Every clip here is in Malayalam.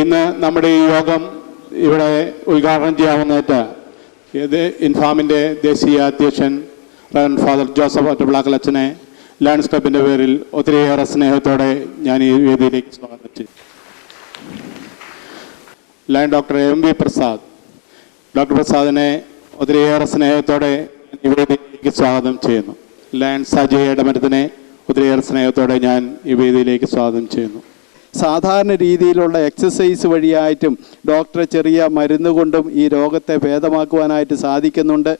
ഇന്ന് നമ്മുടെ ഈ യോഗം ഇവിടെ ഉദ്ഘാടനം ചെയ്യാവുന്നതായിട്ട് ഇത് ഇൻഫാമിൻ്റെ ദേശീയ അധ്യക്ഷൻ റവറൻഡ് ഫാദർ ജോസഫ് ഒറ്റപ്പിള്ളാക്കലച്ചനെ ലയൺസ് ക്ലബിൻ്റെ പേരിൽ ഒത്തിരിയേറെ സ്നേഹത്തോടെ ഞാൻ ഈ വേദിയിലേക്ക് സ്വാഗതം ചെയ്തു. Lion doctor M.V. Prasad, doctor പ്രസാദിനെ ഒത്തിരിയേറെ സ്നേഹത്തോടെ ഈ വേദിയിലേക്ക് സ്വാഗതം ചെയ്യുന്നു. ലയൺ സജി ഇടമരത്തിനെ ഒത്തിരിയേറെ സ്നേഹത്തോടെ ഞാൻ ഈ വേദിയിലേക്ക് സ്വാഗതം ചെയ്യുന്നു. സാധാരണ രീതിയിലുള്ള എക്സസൈസ് വഴിയായിട്ടും ഡോക്ടറെ ചെറിയ മരുന്ന് കൊണ്ടും ഈ രോഗത്തെ ഭേദമാക്കുവാനായിട്ട് സാധിക്കുന്നുണ്ട്.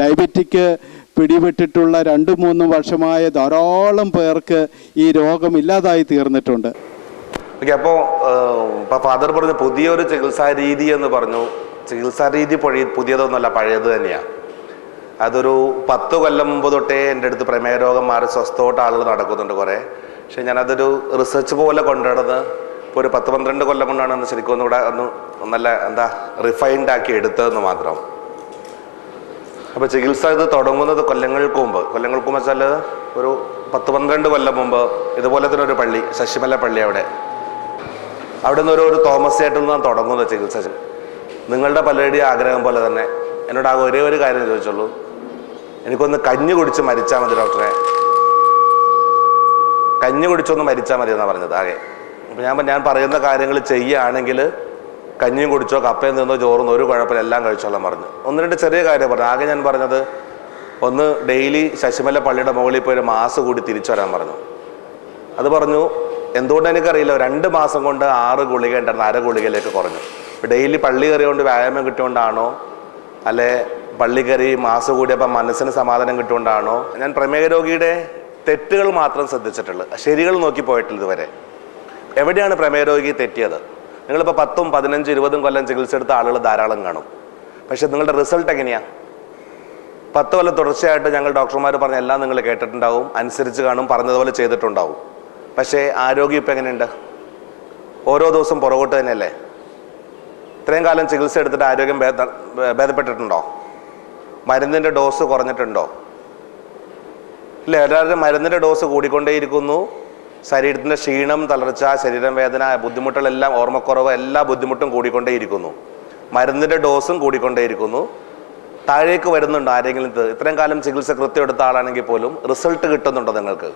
ഡയബറ്റിക് പിടിപെട്ടിട്ടുള്ള 2-3 വർഷമായ ധാരാളം പേർക്ക് ഈ രോഗം ഇല്ലാതായി തീർന്നിട്ടുണ്ട്. അപ്പോൾ ഫാദർ പറഞ്ഞു പുതിയൊരു ചികിത്സാ രീതി എന്ന് പറഞ്ഞു. ചികിത്സാ രീതി പുതിയതൊന്നുമല്ല, പഴയത് തന്നെയാണ്. അതൊരു 10 കൊല്ലം മുമ്പ് തൊട്ടേ എൻ്റെ അടുത്ത് പ്രമേഹ രോഗം മാറി സ്വസ്ഥമായിട്ട് ആളുകൾ നടക്കുന്നുണ്ട് കുറേ. പക്ഷെ ഞാനതൊരു റിസർച്ച് പോലെ കൊണ്ടുനടന്ന് ഇപ്പോൾ ഒരു 10-12 കൊല്ലം കൊണ്ടാണ് ശരിക്കും ഒന്നുകൂടെ നല്ല റിഫൈൻഡ് ആക്കി എടുത്തതെന്ന് മാത്രം. അപ്പോൾ ചികിത്സ ഇത് തുടങ്ങുന്നത് കൊല്ലങ്ങൾക്ക് മുമ്പ് വെച്ചാൽ ഒരു 10-12 കൊല്ലം മുമ്പ് ഇതുപോലെ തന്നെ ഒരു പള്ളി, ശശിമല പള്ളി, അവിടെ നിന്ന് ഒരു തോമസ് ചേട്ടൻ നിന്നാണ് തുടങ്ങുന്നത് ചികിത്സ. നിങ്ങളുടെ പലരുടെയും ആഗ്രഹം പോലെ തന്നെ എന്നോട് ആ ഒരേ ഒരു കാര്യം ചോദിച്ചുള്ളൂ, എനിക്കൊന്ന് കഞ്ഞി കുടിച്ച് മരിച്ചാൽ മതി ഡോക്ടറെ, കഞ്ഞി കുടിച്ചൊന്ന് മരിച്ചാൽ മതി എന്നാണ് പറഞ്ഞത് ആകെ. അപ്പം ഞാൻ പറയുന്ന കാര്യങ്ങൾ ചെയ്യുകയാണെങ്കിൽ കഞ്ഞിയും കുടിച്ചോ കപ്പയും നിന്നോ ചോറുന്നോ ഒരു കുഴപ്പമില്ല, എല്ലാം കഴിച്ചോളാം പറഞ്ഞു. 1-2 ചെറിയ കാര്യം പറഞ്ഞു. ആകെ ഞാൻ പറഞ്ഞത് ഒന്ന് ഡെയിലി ശശിമല പള്ളിയുടെ മുകളിൽ പോയി ഒരു മാസം കൂടി തിരിച്ചു വരാൻ പറഞ്ഞു. അത് പറഞ്ഞു എന്തുകൊണ്ട് എനിക്കറിയില്ല, 2 മാസം കൊണ്ട് 6 ഗുളിക ഉണ്ടായിരുന്നു, 1/2 ഗുളികയിലേക്ക് കുറഞ്ഞു. ഡെയിലി പള്ളി കയറിയോണ്ട് വ്യായാമം കിട്ടുകൊണ്ടാണോ അല്ലെ പള്ളി കയറി മാസം കൂടിയപ്പോൾ മനസ്സിന് സമാധാനം കിട്ടുകൊണ്ടാണോ? ഞാൻ പ്രമേഹ രോഗിയുടെ തെറ്റുകൾ മാത്രം ശ്രദ്ധിച്ചിട്ടുള്ളൂ, ശരികൾ നോക്കി പോയിട്ടില്ല ഇതുവരെ. എവിടെയാണ് പ്രമേഹ രോഗി തെറ്റിയത്? നിങ്ങളിപ്പോൾ 10, 15, 20 കൊല്ലം ചികിത്സ എടുത്ത ആളുകൾ ധാരാളം കാണും. പക്ഷെ നിങ്ങളുടെ റിസൾട്ട് എങ്ങനെയാണ്? 10 കൊല്ലം തുടർച്ചയായിട്ട് ഞങ്ങൾ ഡോക്ടർമാർ പറഞ്ഞ എല്ലാം നിങ്ങൾ കേട്ടിട്ടുണ്ടാവും, അനുസരിച്ച് കാണും, പറഞ്ഞതുപോലെ ചെയ്തിട്ടുണ്ടാവും. പക്ഷേ ആരോഗ്യം ഇപ്പം എങ്ങനെയുണ്ട്? ഓരോ ദിവസം പുറകോട്ട് തന്നെയല്ലേ? ഇത്രയും കാലം ചികിത്സ എടുത്തിട്ട് ആരോഗ്യം ഭേദപ്പെട്ടിട്ടുണ്ടോ? മരുന്നിൻ്റെ ഡോസ് കുറഞ്ഞിട്ടുണ്ടോ? ഇല്ല, എല്ലാവരും മരുന്നിൻ്റെ ഡോസ് കൂടിക്കൊണ്ടേയിരിക്കുന്നു. ശരീരത്തിൻ്റെ ക്ഷീണം, തളർച്ച, ശരീരം വേദന, ബുദ്ധിമുട്ടുകളെല്ലാം, ഓർമ്മക്കുറവ്, എല്ലാ ബുദ്ധിമുട്ടും കൂടിക്കൊണ്ടേയിരിക്കുന്നു. മരുന്നിൻ്റെ ഡോസും കൂടിക്കൊണ്ടേയിരിക്കുന്നു. താഴേക്ക് വരുന്നുണ്ടോ ആരെങ്കിലും? ഇത്രയും കാലം ചികിത്സ കൃത്യം എടുത്ത ആളാണെങ്കിൽ പോലും റിസൾട്ട് കിട്ടുന്നുണ്ടോ? നിങ്ങൾക്ക്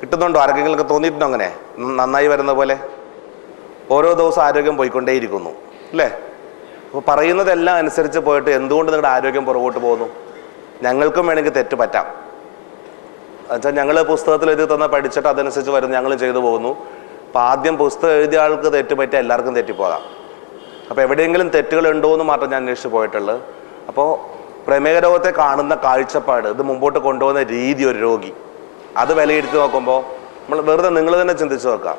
കിട്ടുന്നുണ്ടോ? ആർക്കെങ്കിലും തോന്നിയിട്ടുണ്ടോ അങ്ങനെ നന്നായി വരുന്ന പോലെ? ഓരോ ദിവസം ആരോഗ്യം പോയിക്കൊണ്ടേയിരിക്കുന്നു അല്ലേ? അപ്പോൾ പറയുന്നതെല്ലാം അനുസരിച്ച് പോയിട്ട് എന്തുകൊണ്ട് നിങ്ങളുടെ ആരോഗ്യം പുറകോട്ട് പോകുന്നു? ഞങ്ങൾക്കും വേണമെങ്കിൽ തെറ്റ് പറ്റാം. എന്നുവെച്ചാൽ ഞങ്ങൾ പുസ്തകത്തിൽ എഴുതി തന്നാൽ പഠിച്ചിട്ട് അതനുസരിച്ച് വരുന്നു, ഞങ്ങൾ ചെയ്തു പോകുന്നു. അപ്പോൾ ആദ്യം പുസ്തകം എഴുതിയ ആൾക്ക് തെറ്റ് പറ്റിയാൽ എല്ലാവർക്കും തെറ്റിപ്പോകാം. അപ്പോൾ എവിടെയെങ്കിലും തെറ്റുകൾ ഉണ്ടോ എന്ന് മാത്രം ഞാൻ അന്വേഷിച്ച് പോയിട്ടുള്ളത്. അപ്പോൾ പ്രമേഹ രോഗത്തെ കാണുന്ന കാഴ്ചപ്പാട്, ഇത് മുമ്പോട്ട് കൊണ്ടുപോകുന്ന രീതി, ഒരു രോഗി അത് വിലയിരുത്തി നോക്കുമ്പോൾ നമ്മൾ വെറുതെ നിങ്ങൾ തന്നെ ചിന്തിച്ച് നോക്കാം.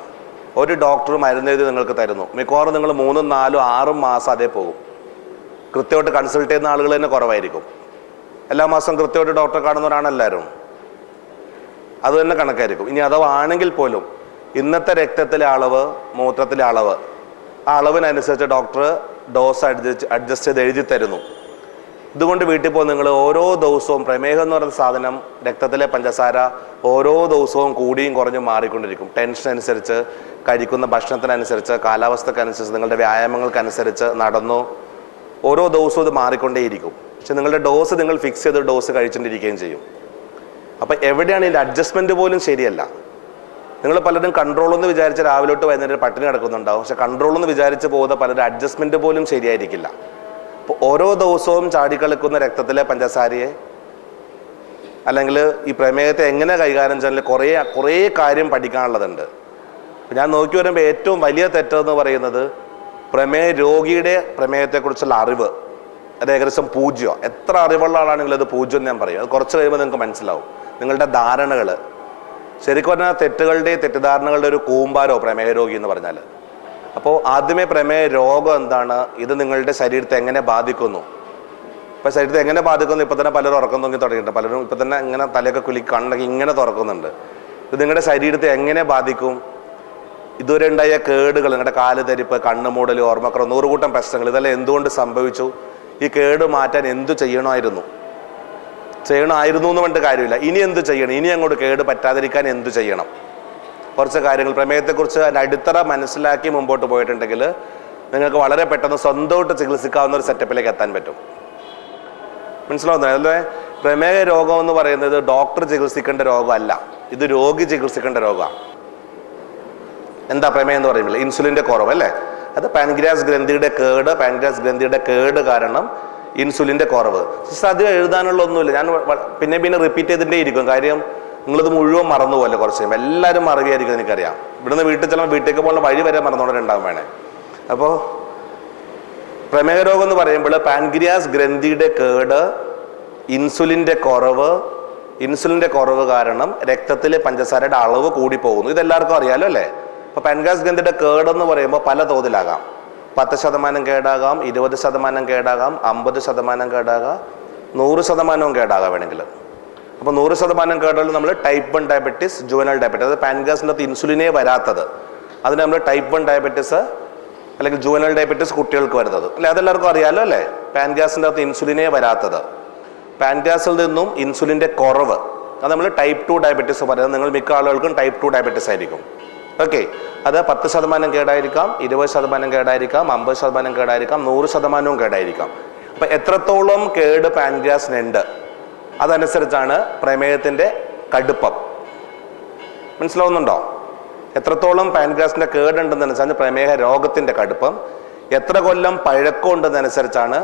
ഒരു ഡോക്ടർ മരുന്നെഴുതി നിങ്ങൾക്ക് തരുന്നു, മിക്കവാറും നിങ്ങൾ 3, 4, 6 മാസം അതേ പോകും. കൃത്യമായിട്ട് കൺസൾട്ട് ചെയ്യുന്ന ആളുകൾ തന്നെ കുറവായിരിക്കും. എല്ലാ മാസം കൃത്യമായിട്ട് ഡോക്ടറെ കാണുന്നവരാണ് എല്ലാവരും, അത് തന്നെ കണക്കായിരിക്കും. ഇനി അഥവാ ആണെങ്കിൽ പോലും ഇന്നത്തെ രക്തത്തിലെ അളവ്, മൂത്രത്തിലെ അളവ്, ആ അളവിനനുസരിച്ച് ഡോക്ടർ ഡോസ് അഡ്ജസ്റ്റ് ചെയ്ത് എഴുതി തരുന്നു. ഇതുകൊണ്ട് വീട്ടിൽ പോകുന്ന നിങ്ങൾ ഓരോ ദിവസവും, പ്രമേഹം എന്ന് പറയുന്ന സാധനം, രക്തത്തിലെ പഞ്ചസാര ഓരോ ദിവസവും കൂടിയും കുറഞ്ഞും മാറിക്കൊണ്ടിരിക്കും. ടെൻഷൻ അനുസരിച്ച്, കഴിക്കുന്ന ഭക്ഷണത്തിനനുസരിച്ച്, കാലാവസ്ഥക്കനുസരിച്ച്, നിങ്ങളുടെ വ്യായാമങ്ങൾക്കനുസരിച്ച് നടന്നു ഓരോ ദിവസവും ഇത് മാറിക്കൊണ്ടേയിരിക്കും. പക്ഷെ നിങ്ങളുടെ ഡോസ് നിങ്ങൾ ഫിക്സ് ചെയ്ത് ഡോസ് കഴിച്ചുകൊണ്ടിരിക്കുകയും ചെയ്യും. അപ്പം എവിടെയാണ് ഇതിൻ്റെ അഡ്ജസ്റ്റ്മെൻറ്റ് പോലും ശരിയല്ല. നിങ്ങൾ പലരും കൺട്രോൾ എന്ന് വിചാരിച്ച് രാവിലെ തൊട്ട് വൈകുന്നേരം പട്ടിണി കിടക്കുന്നുണ്ടാവും. പക്ഷെ കൺട്രോൾ എന്ന് വിചാരിച്ച് പോകുന്ന പലരും അഡ്ജസ്റ്റ്മെൻറ്റ് പോലും ശരിയായിരിക്കില്ല. അപ്പോൾ ഓരോ ദിവസവും ചാടിക്കളിക്കുന്ന രക്തത്തിലെ പഞ്ചസാരയെ അല്ലെങ്കിൽ ഈ പ്രമേഹത്തെ എങ്ങനെ കൈകാര്യം ചെയ്യാൻ കുറേ കാര്യം പഠിക്കാനുള്ളതുണ്ട്. ഞാൻ നോക്കി വരുമ്പോൾ ഏറ്റവും വലിയ തെറ്റെന്ന് പറയുന്നത് പ്രമേഹ രോഗിയുടെ പ്രമേഹത്തെക്കുറിച്ചുള്ള അറിവ് അത് ഏകദേശം 0. എത്ര അറിവുള്ള ആളാണെങ്കിലും അത് 0 എന്ന് ഞാൻ പറയും. അത് കുറച്ച് കഴിയുമ്പോൾ നിങ്ങൾക്ക് മനസ്സിലാവും. നിങ്ങളുടെ ധാരണകൾ ശരിക്കും പറഞ്ഞാൽ തെറ്റിദ്ധാരണകളുടെ ഒരു കൂമ്പാരോ പ്രമേഹ രോഗി എന്ന് പറഞ്ഞാൽ. അപ്പോൾ ആദ്യമേ പ്രമേഹ രോഗം എന്താണ്, ഇത് നിങ്ങളുടെ ശരീരത്തെ എങ്ങനെ ബാധിക്കുന്നു. ഇപ്പോൾ ശരീരത്തെ എങ്ങനെ ബാധിക്കുന്നു ഇപ്പോൾ തന്നെ പലരും ഉറക്കം തൂങ്ങി തുടങ്ങിയിട്ടുണ്ട്. പലരും ഇപ്പോൾ തന്നെ ഇങ്ങനെ തലയൊക്കെ കണ്ണൊക്കെ ഇങ്ങനെ തുറക്കുന്നുണ്ട്. ഇത് നിങ്ങളുടെ ശരീരത്തെ എങ്ങനെ ബാധിക്കും? ഇതുവരെ ഉണ്ടായ കേടുകൾ, നിങ്ങളുടെ കാല് തരിപ്പ്, കണ്ണുമൂടൽ, ഓർമ്മക്കുറവ്, 100 കൂട്ടം പ്രശ്നങ്ങൾ, ഇതെല്ലാം എന്തുകൊണ്ട് സംഭവിച്ചു? ഈ കേട് മാറ്റാൻ എന്തു ചെയ്യണമായിരുന്നു എന്ന് പറഞ്ഞിട്ട് കാര്യമില്ല. ഇനി എന്ത് ചെയ്യണം? ഇനി അങ്ങോട്ട് കേട് പറ്റാതിരിക്കാൻ എന്തു ചെയ്യണം? കുറച്ച് കാര്യങ്ങൾ പ്രമേഹത്തെക്കുറിച്ച് അതിൻ്റെ അടിത്തറ മനസ്സിലാക്കി മുമ്പോട്ട് പോയിട്ടുണ്ടെങ്കിൽ നിങ്ങൾക്ക് വളരെ പെട്ടെന്ന് സ്വന്തമായിട്ട് ചികിത്സിക്കാവുന്ന ഒരു സെറ്റപ്പിലേക്ക് എത്താൻ പറ്റും. മനസ്സിലാവുന്നത്? അല്ലേ? പ്രമേഹ രോഗം എന്ന് പറയുന്നത് ഡോക്ടർ ചികിത്സിക്കേണ്ട രോഗമല്ല, ഇത് രോഗി ചികിത്സിക്കേണ്ട രോഗമാണ്. എന്താ പ്രമേഹം എന്ന് പറയുമ്പോൾ? ഇൻസുലിൻ്റെ കുറവ് അല്ലേ? അത് പാൻക്രിയാസ് ഗ്രന്ഥിയുടെ കേട് കാരണം ഇൻസുലിൻ്റെ കുറവ്. അത് എഴുതാനുള്ള ഒന്നുമില്ല, ഞാൻ പിന്നെ റിപ്പീറ്റ് ചെയ്തിട്ടേ ഇരിക്കും. കാര്യം നിങ്ങളിത് മുഴുവൻ മറന്നുപോലെ കുറച്ച് കഴിയുമ്പോൾ എല്ലാവരും മറവിയായിരിക്കും. എനിക്കറിയാം, ഇവിടുന്ന് ചിലപ്പോൾ വീട്ടിലേക്ക് പോകുന്ന വഴി വരെ മറന്നുകൊണ്ടുണ്ടാവും വേണേ. അപ്പോൾ പ്രമേഹ രോഗം എന്ന് പറയുമ്പോൾ പാൻക്രിയാസ് ഗ്രന്ഥിയുടെ കേട്, ഇൻസുലിൻ്റെ കുറവ് കാരണം രക്തത്തിലെ പഞ്ചസാരയുടെ അളവ് കൂടി പോകുന്നു. ഇതെല്ലാവർക്കും അറിയാലോ അല്ലേ? അപ്പോൾ പാൻക്രിയാസ് ഗ്രന്ഥിയുടെ കേടെന്ന് പറയുമ്പോൾ പല തോതിലാകാം. 10% കേടാകാം, 20% കേടാകാം, 50% കേടാകാം, 100% കേടാകാം വേണമെങ്കിൽ. അപ്പോൾ 100% കേടുകൾ നമ്മൾ ടൈപ്പ് 1 ഡയബറ്റീസ്, ജുവനൽ ഡയബറ്റീസ്, അത് പാൻക്രിയാസിൻ്റെ അകത്ത് ഇൻസുലിനെ വരാത്തത്, അതിന് നമ്മൾ ടൈപ്പ് 1 ഡയബറ്റീസ് അല്ലെങ്കിൽ ജുവനൽ ഡയബറ്റീസ് കുട്ടികൾക്ക് വരുന്നത് അല്ലെ? അതെല്ലാവർക്കും അറിയാലോ അല്ലേ? പാൻക്രിയാസിൻ്റെ അകത്ത് ഇൻസുലിനെ വരാത്തത്, പാൻക്രിയാസിൽ നിന്നും ഇൻസുലിൻ്റെ കുറവ്, അത് നമ്മൾ ടൈപ്പ് 2 ഡയബറ്റീസ് പറയുന്നത്. നിങ്ങൾ മിക്ക ആളുകൾക്കും ടൈപ്പ് 2 ഡയബറ്റീസ് ആയിരിക്കും. ഓക്കെ, അത് 10% കേടായിരിക്കാം, 20% കേടായിരിക്കാം, 50% കേടായിരിക്കാം, 100% കേടായിരിക്കാം. അപ്പം എത്രത്തോളം കേട് പാൻക്രിയാസിനുണ്ട് അതനുസരിച്ചാണ് പ്രമേഹത്തിൻ്റെ കടുപ്പം. മനസ്സിലാവുന്നുണ്ടോ? എത്രത്തോളം പാൻക്രിയാസിൻ്റെ കേടുണ്ടെന്നനുസരിച്ചാണ് പ്രമേഹ രോഗത്തിൻ്റെ കടുപ്പം. എത്ര കൊല്ലം പഴക്കം ഉണ്ടെന്നനുസരിച്ചാണ്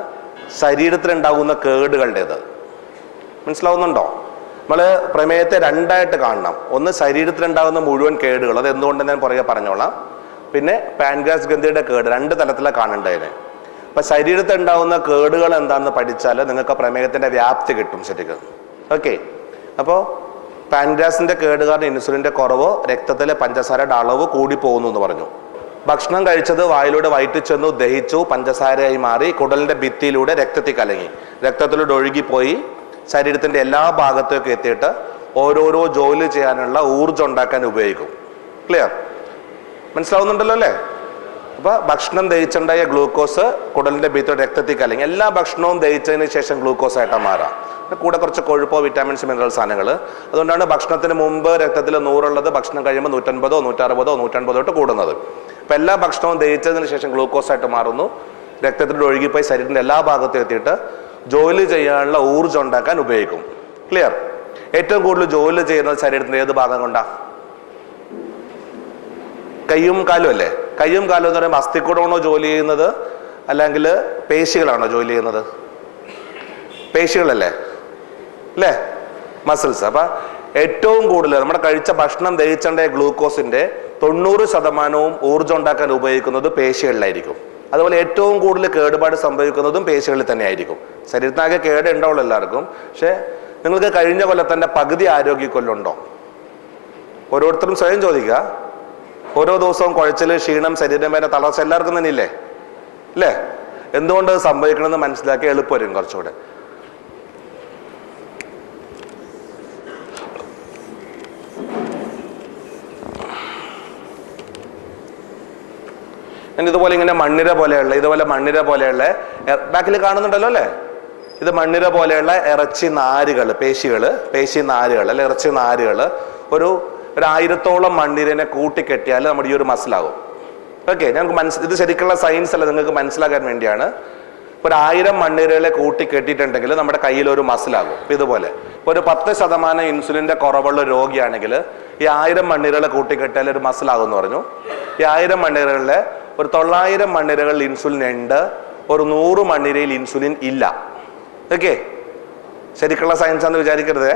ശരീരത്തിലുണ്ടാകുന്ന കേടുകളുടേത്. മനസ്സിലാവുന്നുണ്ടോ? നമ്മൾ പ്രമേഹത്തെ രണ്ടായിട്ട് കാണണം. ഒന്ന് ശരീരത്തിലുണ്ടാകുന്ന മുഴുവൻ കേടുകൾ, അത് എന്തുകൊണ്ടെന്ന് ഞാൻ പുറകെ പറഞ്ഞോളാം. പിന്നെ പാൻക്രിയാസ് ഗ്രന്ഥിയുടെ കേട്, 2 തലത്തിലാണ് കാണേണ്ടതിന്. അപ്പം ശരീരത്തിൽ ഉണ്ടാകുന്ന കേടുകൾ എന്താണെന്ന് പഠിച്ചാൽ നിങ്ങൾക്ക് പ്രമേഹത്തിൻ്റെ വ്യാപ്തി കിട്ടും ശരിക്കും. ഓക്കെ, അപ്പോൾ പാൻക്രിയാസിൻ്റെ കേട് കാരണം ഇൻസുലിൻ്റെ കുറവ്, രക്തത്തിലെ പഞ്ചസാരയുടെ അളവ് കൂടി പോകുന്നു എന്ന് പറഞ്ഞു. ഭക്ഷണം കഴിച്ചത് വായിലൂടെ വയറ്റിൽ ചെന്നു, ദഹിച്ചു, പഞ്ചസാരയായി മാറി, കുടലിൻ്റെ ഭിത്തിയിലൂടെ രക്തത്തിൽ കലങ്ങി, രക്തത്തിലൂടെ ഒഴുകിപ്പോയി ശരീരത്തിൻ്റെ എല്ലാ ഭാഗത്തേക്കും എത്തിയിട്ട് ഓരോരോ ജോലി ചെയ്യാനുള്ള ഊർജ്ജം ഉണ്ടാക്കാൻ ഉപയോഗിക്കും. ക്ലിയർ? മനസ്സിലാവുന്നുണ്ടല്ലോ അല്ലേ? അപ്പോൾ ഭക്ഷണം ദഹിച്ചുണ്ടായ ഗ്ലൂക്കോസ് കുടലിൻ്റെ ഭിത്തിയുടെ രക്തത്തിൽ കലങ്ങി, എല്ലാ ഭക്ഷണവും ദഹിച്ചതിന് ശേഷം ഗ്ലൂക്കോസ് ആയിട്ട് മാറാം. കൂടെ കുറച്ച് കൊഴുപ്പോ വിറ്റാമിൻസ് മിനറൽ സാധനങ്ങൾ. അതുകൊണ്ടാണ് ഭക്ഷണത്തിന് മുമ്പ് രക്തത്തിൽ 100 ഉള്ളത് ഭക്ഷണം കഴിയുമ്പോൾ 150, 160, 180 കൂടുന്നത്. അപ്പം എല്ലാ ഭക്ഷണവും ദഹിച്ചതിന് ശേഷം ഗ്ലൂക്കോസ് ആയിട്ട് മാറുന്നു, രക്തത്തിലൂടെ ഒഴുകിപ്പോയി ശരീരത്തിൻ്റെ എല്ലാ ഭാഗത്തും എത്തിയിട്ട് ജോലി ചെയ്യാനുള്ള ഊർജ്ജം ഉണ്ടാക്കാൻ ഉപയോഗിക്കും. ക്ലിയർ? ഏറ്റവും കൂടുതൽ ജോലി ചെയ്യുന്നത് ശരീരത്തിൻ്റെ ഏത് ഭാഗം കൊണ്ടാണ്? കയ്യും കാലും അല്ലേ? കയ്യും കാലും എന്ന് പറയുമ്പോൾ അസ്ഥിക്കൂടമാണോ ജോലി ചെയ്യുന്നത് അല്ലെങ്കിൽ പേശികളാണോ ജോലി ചെയ്യുന്നത്? പേശികളല്ലേ അല്ലേ? മസിൽസ്. അപ്പം ഏറ്റവും കൂടുതൽ നമ്മുടെ കഴിച്ച ഭക്ഷണം ദഹിച്ചേണ്ട ഗ്ലൂക്കോസിൻ്റെ 90% ഊർജ്ജം ഉണ്ടാക്കാൻ ഉപയോഗിക്കുന്നത് പേശികളിലായിരിക്കും. അതുപോലെ ഏറ്റവും കൂടുതൽ കേടുപാട് സംഭവിക്കുന്നതും പേശികളിൽ തന്നെ ആയിരിക്കും. ശരീരത്തിനാകെ കേട് ഉണ്ടാവുള്ളൂ എല്ലാവർക്കും. പക്ഷെ നിങ്ങൾക്ക് കഴിഞ്ഞ കൊല്ലത്തിൻ്റെ പകുതി ആരോഗ്യക്കൊല്ലുണ്ടോ? ഓരോരുത്തരും സ്വയം ചോദിക്കുക. ഓരോ ദിവസവും കുഴച്ചിൽ, ക്ഷീണം, ശരീരവേദന, തളർച്ച എല്ലാവർക്കും തന്നെ ഇല്ലേ? അല്ലേ? എന്തുകൊണ്ട് സംഭവിക്കണമെന്ന് മനസ്സിലാക്കി എളുപ്പമായിരിക്കും കുറച്ചുകൂടെ. ഇതുപോലെ ഇങ്ങനെ മണ്ണിര പോലെയുള്ള ബാക്കിൽ കാണുന്നുണ്ടല്ലോ അല്ലേ? ഇത് മണ്ണിര പോലെയുള്ള ഇറച്ചി നാരുകൾ, പേശി നാരുകൾ അല്ലെ ഇറച്ചി നാരുകൾ ഒരു 1000-ഓളം മണ്ണിരനെ കൂട്ടിക്കെട്ടിയാൽ നമ്മുടെ ഈ ഒരു മസിലാകും. ഓക്കെ, ഞങ്ങൾക്ക് ഇത് ശരിക്കുള്ള സയൻസ് അല്ല, നിങ്ങൾക്ക് മനസ്സിലാക്കാൻ വേണ്ടിയാണ്. ഒരു 1000 മണ്ണിരകളെ കൂട്ടിക്കെട്ടിയിട്ടുണ്ടെങ്കിൽ നമ്മുടെ കയ്യിൽ ഒരു മസിലാകും. ഇതുപോലെ ഒരു 10% ഇൻസുലിൻ്റെ കുറവുള്ള രോഗിയാണെങ്കിൽ ഈ 1000 മണ്ണിരകളെ കൂട്ടിക്കെട്ടിയാൽ ഒരു മസിലാകും എന്ന് പറഞ്ഞു. ഈ 1000 മണ്ണിരകളിലെ ഒരു 900 മണ്ണിരകളിൽ ഇൻസുലിൻ ഉണ്ട്, ഒരു 100 മണ്ണിരയിൽ ഇൻസുലിൻ ഇല്ല. ഓക്കെ, ശരിക്കുള്ള സയൻസ് ആണെന്ന് വിചാരിക്കരുത്.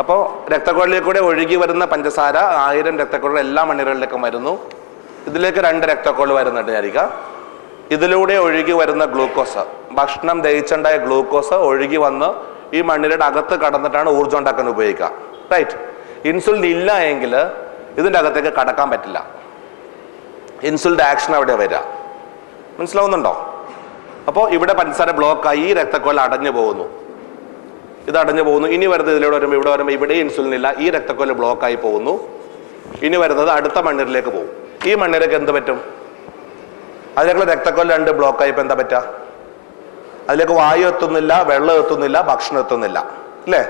അപ്പോൾ രക്തക്കുഴലിൽ കൂടെ ഒഴുകി വരുന്ന പഞ്ചസാര 1000 രക്തക്കുഴൽ എല്ലാ മണ്ണിരകളിലേക്കും വരുന്നു. ഇതിലേക്ക് 2 രക്തക്കുഴൽ വരുന്നുണ്ട് വിചാരിക്കാം. ഇതിലൂടെ ഒഴുകി വരുന്ന ഗ്ലൂക്കോസ്, ഭക്ഷണം ദഹിച്ചുണ്ടായ ഗ്ലൂക്കോസ് ഒഴുകി വന്ന് ഈ മണ്ണിരയുടെ അകത്ത് കടന്നിട്ടാണ് ഊർജ്ജം ഉണ്ടാക്കാൻ ഉപയോഗിക്കുക. റൈറ്റ്? ഇൻസുലിൻ ഇല്ല എങ്കിൽ ഇതിൻ്റെ അകത്തേക്ക് കടക്കാൻ പറ്റില്ല. ഇൻസുലിൻ്റെ ആക്ഷൻ അവിടെ വരിക. മനസ്സിലാവുന്നുണ്ടോ? അപ്പോൾ ഇവിടെ പഞ്ചസാര ബ്ലോക്കായി ഈ രക്തക്കുഴൽ അടഞ്ഞു പോകുന്നു. ഇത് അടഞ്ഞു പോകുന്നു. ഇനി വരുന്നത് ഇതിലൂടെ വരുമ്പോൾ ഇവിടെ ഇൻസുലിൻ ഇല്ല, ഈ രക്തക്കുഴൽ ബ്ലോക്കായി പോകുന്നു. ഇനി വരുന്നത് അടുത്ത മണ്ണിരയിലേക്ക് പോകും. ഈ മണ്ണിരക്ക് എന്ത് പറ്റും? അതിലേക്കുള്ള രക്തക്കുഴൽ 2 ബ്ലോക്കായി ഇപ്പം എന്താ പറ്റുക? അതിലേക്ക് വായു എത്തുന്നില്ല, വെള്ളം എത്തുന്നില്ല, ഭക്ഷണം എത്തുന്നില്ല അല്ലേ?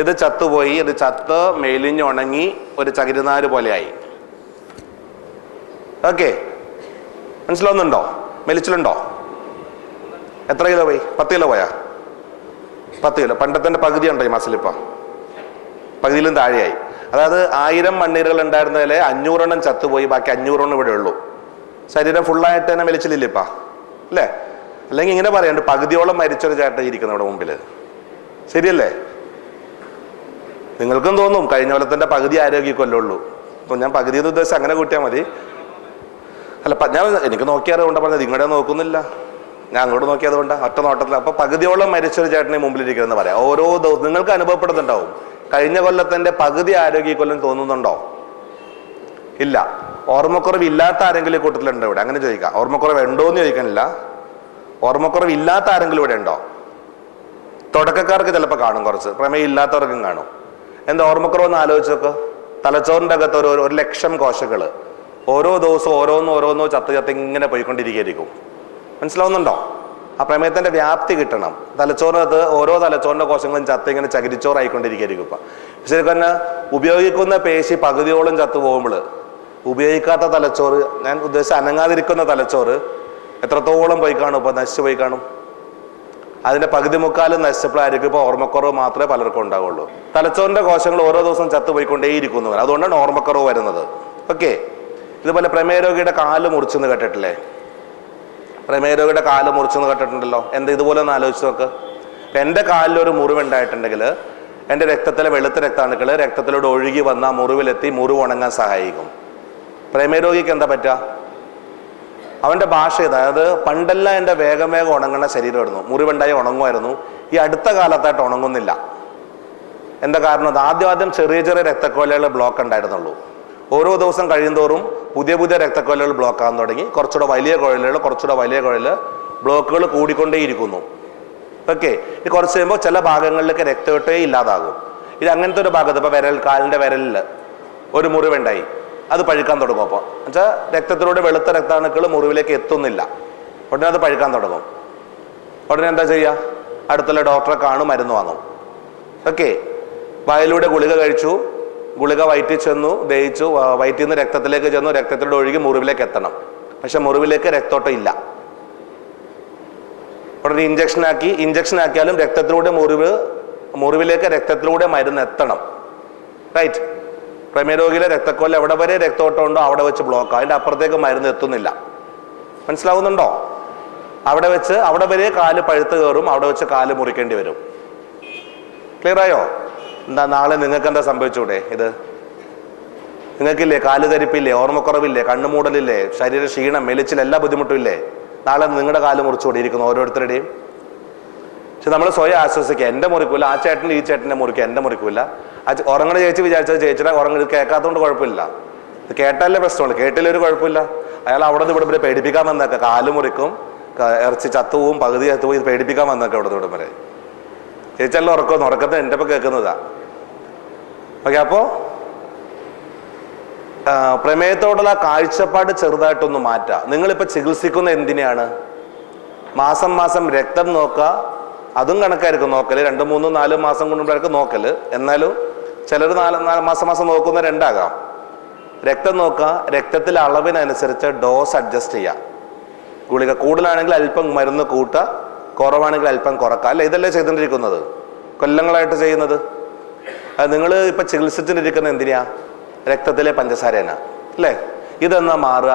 ഇത് ചത്തുപോയി, ഇത് ചത്ത് മെലിഞ്ഞുണങ്ങി ഒരു ചകിരിനാര് പോലെയായി. ഓക്കെ, മനസ്സിലാവുന്നുണ്ടോ? മെലിച്ചിലുണ്ടോ? എത്ര കിലോ പോയി? 10 കിലോ പോയാ? 10 കിലോ. പണ്ടത്തെ പകുതി ഉണ്ടോ ഈ മസിലിപ്പം? പകുതിയിലും താഴെയായി. അതായത് 1000 മണ്ണീരുകൾ ഉണ്ടായിരുന്നതിലെ 500 എണ്ണം ചത്തുപോയി, ബാക്കി 500 എണ്ണം ഇവിടെ ഉള്ളൂ. ശരീരം ഫുള്ളായിട്ട് തന്നെ മെലിച്ചിലില്ല ഇപ്പാ, അല്ലേ? അല്ലെങ്കിൽ ഇങ്ങനെ പറയാണ്ട് പകുതിയോളം മരിച്ചൊരു ചേട്ടൻ ഇരിക്കുന്നു ഇവിടെ മുമ്പിൽ, ശരിയല്ലേ? നിങ്ങൾക്കും തോന്നും കഴിഞ്ഞ കൊല്ലത്തിന്റെ പകുതി ആരോഗ്യമല്ലേ ഉള്ളൂ. അപ്പൊ ഞാൻ പകുതി എന്ന് ഉദ്ദേശിച്ച് അങ്ങനെ കൂട്ടിയാൽ മതി. അല്ല, ഞാൻ എനിക്ക് നോക്കിയാറ് കൊണ്ടാ പറഞ്ഞത്, ഇങ്ങോട്ട് നോക്കുന്നില്ല, ഞാൻ അങ്ങോട്ട് നോക്കിയത് കൊണ്ടാ, ഒറ്റ നോട്ടത്തിൽ. അപ്പൊ പകുതിയോളം മരിച്ചൊരു ചേട്ടനെ മുമ്പിലിരിക്കുന്നെന്ന് പറയാം. ഓരോ ദിവസം നിങ്ങൾക്ക് അനുഭവപ്പെടുന്നുണ്ടാവും കഴിഞ്ഞ കൊല്ലത്തിന്റെ പകുതി ആരോഗ്യ കൊല്ലം തോന്നുന്നുണ്ടോ? ഇല്ല. ഓർമ്മക്കുറവ് ഇല്ലാത്ത ആരെങ്കിലും കൂട്ടത്തിലുണ്ടോ ഇവിടെ? അങ്ങനെ ചോദിക്കാം. ഓർമ്മക്കുറവ് ഉണ്ടോ എന്ന് ചോദിക്കാനില്ല, ഓർമ്മക്കുറവ് ഇല്ലാത്ത ആരെങ്കിലും ഇവിടെ ഉണ്ടോ? തുടക്കക്കാർക്ക് ചിലപ്പോൾ കാണും, കുറച്ച് പ്രമേയം ഇല്ലാത്തവർക്കും കാണും. എന്താ ഓർമ്മക്കുറവെന്ന് ആലോചിച്ച് നോക്ക്. തലച്ചോറിൻ്റെ അകത്ത് 1,00,000 കോശങ്ങൾ ഓരോ ദിവസവും ഓരോന്നോ ചത്ത് ഇങ്ങനെ പോയിക്കൊണ്ടിരിക്കും. മനസ്സിലാവുന്നുണ്ടോ? ആ പ്രമേയത്തിന്റെ വ്യാപ്തി കിട്ടണം. തലച്ചോറിനകത്ത് ഓരോ തലച്ചോറിന്റെ കോശങ്ങളും ഇങ്ങനെ ചകിരിച്ചോറായിക്കൊണ്ടിരിക്കും. ഇപ്പം ശരിക്കും തന്നെ ഉപയോഗിക്കുന്ന പേശി പകുതിയോളം ചത്തു പോകുമ്പോൾ ഉപയോഗിക്കാത്ത തലച്ചോറ്, ഞാൻ ഉദ്ദേശിച്ച അനങ്ങാതിരിക്കുന്ന തലച്ചോറ് എത്രത്തോളം പോയി കാണും? ഇപ്പൊ നശിച്ചു പോയി കാണും. അതിന്റെ പകുതി മുക്കാലും നശിച്ചപ്പോഴായിരിക്കും ഇപ്പോൾ ഓർമ്മക്കുറവ് മാത്രമേ പലർക്കും ഉണ്ടാവുള്ളൂ. തലച്ചോറിന്റെ കോശങ്ങൾ ഓരോ ദിവസം ചത്തുപോയിക്കൊണ്ടേയിരിക്കുന്നു, അതുകൊണ്ടാണ് ഓർമ്മക്കുറവ് വരുന്നത്. ഓക്കെ, ഇതുപോലെ പ്രമേയ രോഗിയുടെ കാല് മുറിച്ചെന്ന് കേട്ടിട്ടില്ലേ? പ്രമേയ രോഗിയുടെ കാല് മുറിച്ചെന്ന് കേട്ടിട്ടുണ്ടല്ലോ. എന്താ ഇതുപോലെ ഒന്ന് ആലോചിച്ച് നോക്ക്. എൻ്റെ കാലിലൊരു മുറിവുണ്ടായിട്ടുണ്ടെങ്കിൽ എൻ്റെ രക്തത്തിലെ വെളുത്ത രക്താണുക്കൾ രക്തത്തിലൂടെ ഒഴുകി വന്ന മുറിവിലെത്തി മുറിവ് ഉണങ്ങാൻ സഹായിക്കും. പ്രമേയ രോഗിക്ക് എന്താ പറ്റുക? അവൻ്റെ ഭാഷ ഇത്. അതായത് പണ്ടെല്ലാം എൻ്റെ വേഗം ഉണങ്ങുന്ന ശരീരമായിരുന്നു, മുറിവുണ്ടായി ഉണങ്ങുമായിരുന്നു. ഈ അടുത്ത കാലത്തായിട്ട് ഉണങ്ങുന്നില്ല. എന്താ കാരണം? അത് ആദ്യം ചെറിയ രക്തക്കൊലകൾ ബ്ലോക്ക് ഉണ്ടായിരുന്നുള്ളൂ. ഓരോ ദിവസം കഴിയുന്തോറും പുതിയ രക്തക്കൊലകൾ ബ്ലോക്ക് ആകാൻ തുടങ്ങി. കുറച്ചുകൂടെ വലിയ കുഴൽ ബ്ലോക്കുകൾ കൂടിക്കൊണ്ടേയിരിക്കുന്നു. ഓക്കെ, ഇത് കുറച്ച് കഴിയുമ്പോൾ ചില ഭാഗങ്ങളിലേക്ക് രക്തയോട്ടേ ഇല്ലാതാകും. ഇത് അങ്ങനത്തെ ഒരു ഭാഗത്ത് ഇപ്പോൾ കാലിൻ്റെ വിരലിൽ ഒരു മുറിവുണ്ടായി, അത് പഴുക്കാൻ തുടങ്ങും. അപ്പോൾ എന്നുവെച്ചാൽ രക്തത്തിലൂടെ വെളുത്ത രക്താണുക്കൾ മുറിവിലേക്ക് എത്തുന്നില്ല, ഉടനെ അത് പഴുക്കാൻ തുടങ്ങും. ഉടനെ എന്താ ചെയ്യുക? അടുത്തുള്ള ഡോക്ടറെ കാണും, മരുന്ന് വാങ്ങും. ഓക്കെ, വായിലൂടെ ഗുളിക കഴിച്ചു, ഗുളിക വയറ്റിൽ ചെന്നു, ദഹിച്ചു, വയറ്റിൽ നിന്ന് രക്തത്തിലേക്ക് ചെന്നു, രക്തത്തിലൂടെ ഒഴുകി മുറിവിലേക്ക് എത്തണം. പക്ഷെ മുറിവിലേക്ക് രക്തോട്ടം ഇല്ല. ഉടനെ ഇഞ്ചക്ഷൻ ആക്കിയാലും രക്തത്തിലൂടെ മുറിവിലേക്ക് രക്തത്തിലൂടെ മരുന്ന് എത്തണം. റൈറ്റ്? പ്രമേയ രോഗിയിലെ രക്തക്കൊല്ല എവിടെ വരെ രക്തോട്ടം ഉണ്ടോ അവിടെ വെച്ച് ബ്ലോക്ക്, അതിൻ്റെ അപ്പുറത്തേക്ക് മരുന്ന് എത്തുന്നില്ല. മനസ്സിലാവുന്നുണ്ടോ? അവിടെ വരെ കാല് പഴുത്ത് കയറും, അവിടെ വെച്ച് കാല് മുറിക്കേണ്ടി വരും. ക്ലിയർ ആയോ? എന്താ നാളെ നിങ്ങൾക്ക് എന്താ സംഭവിച്ചൂടെ? ഇത് നിങ്ങൾക്കില്ലേ? കാല് ധരിപ്പില്ലേ? ഓർമ്മക്കുറവില്ലേ? കണ്ണുമൂടലില്ലേ? ശരീര ക്ഷീണം, മെലിച്ചിൽ, എല്ലാ ബുദ്ധിമുട്ടും ഇല്ലേ? നാളെ നിങ്ങളുടെ കാല് മുറിച്ചുകൊണ്ടിരിക്കുന്നു ഓരോരുത്തരുടെയും. പക്ഷെ നമ്മൾ സ്വയം ആശ്വസിക്കുക, എൻ്റെ മുറിക്കൂല, ആ ചേട്ടൻ്റെ ഈ ചേട്ടൻ്റെ മുറിക്കുക, എൻ്റെ മുറിക്കൂല. ഉറങ്ങണ ചേച്ചി വിചാരിച്ചത് ചേച്ചിയുടെ ഉറങ്ങി കേൾക്കാത്തതുകൊണ്ട് കുഴപ്പമില്ല. ഇത് കേട്ടാലേ പ്രശ്നമുള്ളൂ, കേട്ടില്ലൊരു കുഴപ്പമില്ല. അയാൾ അവിടെ നിന്ന് ഇവിടെ പേടിപ്പിക്കാൻ വന്നേക്കെ, കാല് മുറിക്കും, ഇറച്ചി ചത്തുപോവും, പകുതി ചത്തുപോയി, ഇത് പേടിപ്പിക്കാൻ വന്നേക്കെ ഇവിടെ ഇവിടെ വരെ. ചേച്ചിയെല്ലാം ഉറക്കമെന്ന് ഉറക്കത്തെ എൻ്റെ ഇപ്പം കേൾക്കുന്നതാ. ഓക്കെ, അപ്പോൾ പ്രമേയത്തോടുള്ള കാഴ്ചപ്പാട് ചെറുതായിട്ടൊന്ന് മാറ്റാം. നിങ്ങളിപ്പോൾ ചികിത്സിക്കുന്ന എന്തിനാണ്? മാസം രക്തം നോക്കുക, അതും കണക്കായിരിക്കും നോക്കല്. 2, 3, 4 മാസം കൊണ്ടുമ്പോഴായിരിക്കും നോക്കല്. എന്നാലും ചിലർ 4 മാസം നോക്കുന്ന 2 ആകാം. രക്തം നോക്കുക, രക്തത്തിലെ അളവിനനുസരിച്ച് ഡോസ് അഡ്ജസ്റ്റ് ചെയ്യുക. ഗുളിക കൂടുതലാണെങ്കിൽ അല്പം മരുന്ന് കൂട്ടുക, കുറവാണെങ്കിൽ അല്പം കുറക്കുക. അല്ല, ഇതല്ലേ ചെയ്തുകൊണ്ടിരിക്കുന്നത്, കൊല്ലങ്ങളായിട്ട് ചെയ്യുന്നത്. അത് നിങ്ങൾ ഇപ്പം ചികിത്സിച്ചിട്ടിരിക്കുന്ന എന്തിനാ? രക്തത്തിലെ പഞ്ചസാരേന, അല്ലേ? ഇതെന്നാ മാറുക?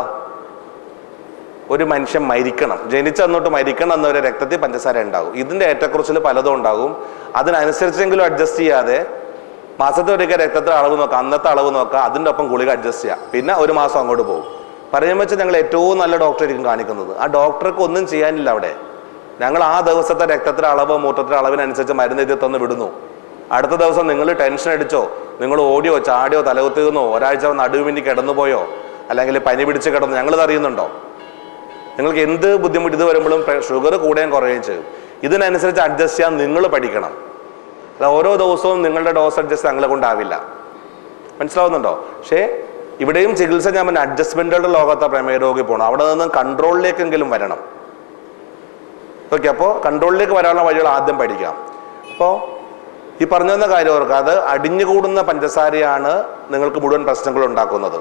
ഒരു മനുഷ്യൻ മരിക്കണം, ജനിച്ചന്നോട്ട് മരിക്കണം എന്നവരെ രക്തത്തിൽ പഞ്ചസാര ഉണ്ടാകും. ഇതിൻ്റെ ഏറ്റക്കുറച്ചിൽ പലതും ഉണ്ടാകും. അതിനനുസരിച്ചെങ്കിലും അഡ്ജസ്റ്റ് ചെയ്യാതെ മാസത്തൊരിക്കൽ രക്തത്തിൽ അളവ് നോക്കുക, അന്നത്തെ അളവ് നോക്കുക, അതിൻ്റെ ഒപ്പം ഗുളിക അഡ്ജസ്റ്റ് ചെയ്യുക. പിന്നെ 1 മാസം അങ്ങോട്ട് പോകും. പറയാൻ വെച്ചാൽ ഞങ്ങൾ ഏറ്റവും നല്ല ഡോക്ടറായിരിക്കും കാണിക്കുന്നത്. ആ ഡോക്ടർക്ക് ഒന്നും ചെയ്യാനില്ല അവിടെ. ഞങ്ങൾ ആ ദിവസത്തെ രക്തത്തിലെ അളവ്, മൂത്രത്തിലെ അളവിനനുസരിച്ച് മരുന്ന് എഴുതി തന്ന് വിടുന്നു. അടുത്ത ദിവസം നിങ്ങൾ ടെൻഷൻ അടിച്ചോ, നിങ്ങൾ ഓടിയോ, ചാടിയോ, തലകുത്തിന്നോ, ഒരാഴ്ച നടുവിന് കിടന്നുപോയോ, അല്ലെങ്കിൽ പനി പിടിച്ച് കിടന്നു, ഞങ്ങളിത് അറിയുന്നുണ്ടോ? നിങ്ങൾക്ക് എന്ത് ബുദ്ധിമുട്ട് ഇത് വരുമ്പോഴും ഷുഗർ കൂടുകയും കുറയുകയും ചെയ്യും. ഇതിനനുസരിച്ച് അഡ്ജസ്റ്റ് ചെയ്യാൻ നിങ്ങൾ പഠിക്കണം. അല്ല ഓരോ ദിവസവും നിങ്ങളുടെ ഡോസ് അഡ്ജസ്റ്റ് ഞങ്ങളെ കൊണ്ടാവില്ല. മനസ്സിലാവുന്നുണ്ടോ? പക്ഷേ ഇവിടെയും ചികിത്സ ഞാൻ പറഞ്ഞ അഡ്ജസ്റ്റ്മെന്റുകളുടെ ലോകത്തെ പ്രമേയ രോഗി പോകണം. അവിടെ നിന്ന് കൺട്രോളിലേക്കെങ്കിലും വരണം. ഓക്കെ, അപ്പോൾ കൺട്രോളിലേക്ക് വരാനുള്ള വഴികൾ ആദ്യം പഠിക്കാം. അപ്പോൾ ഈ പറഞ്ഞു തന്ന കാര്യം ഓർക്കുക, അത് അടിഞ്ഞുകൂടുന്ന പഞ്ചസാരയാണ് നിങ്ങൾക്ക് മുഴുവൻ പ്രശ്നങ്ങൾ ഉണ്ടാക്കുന്നത്.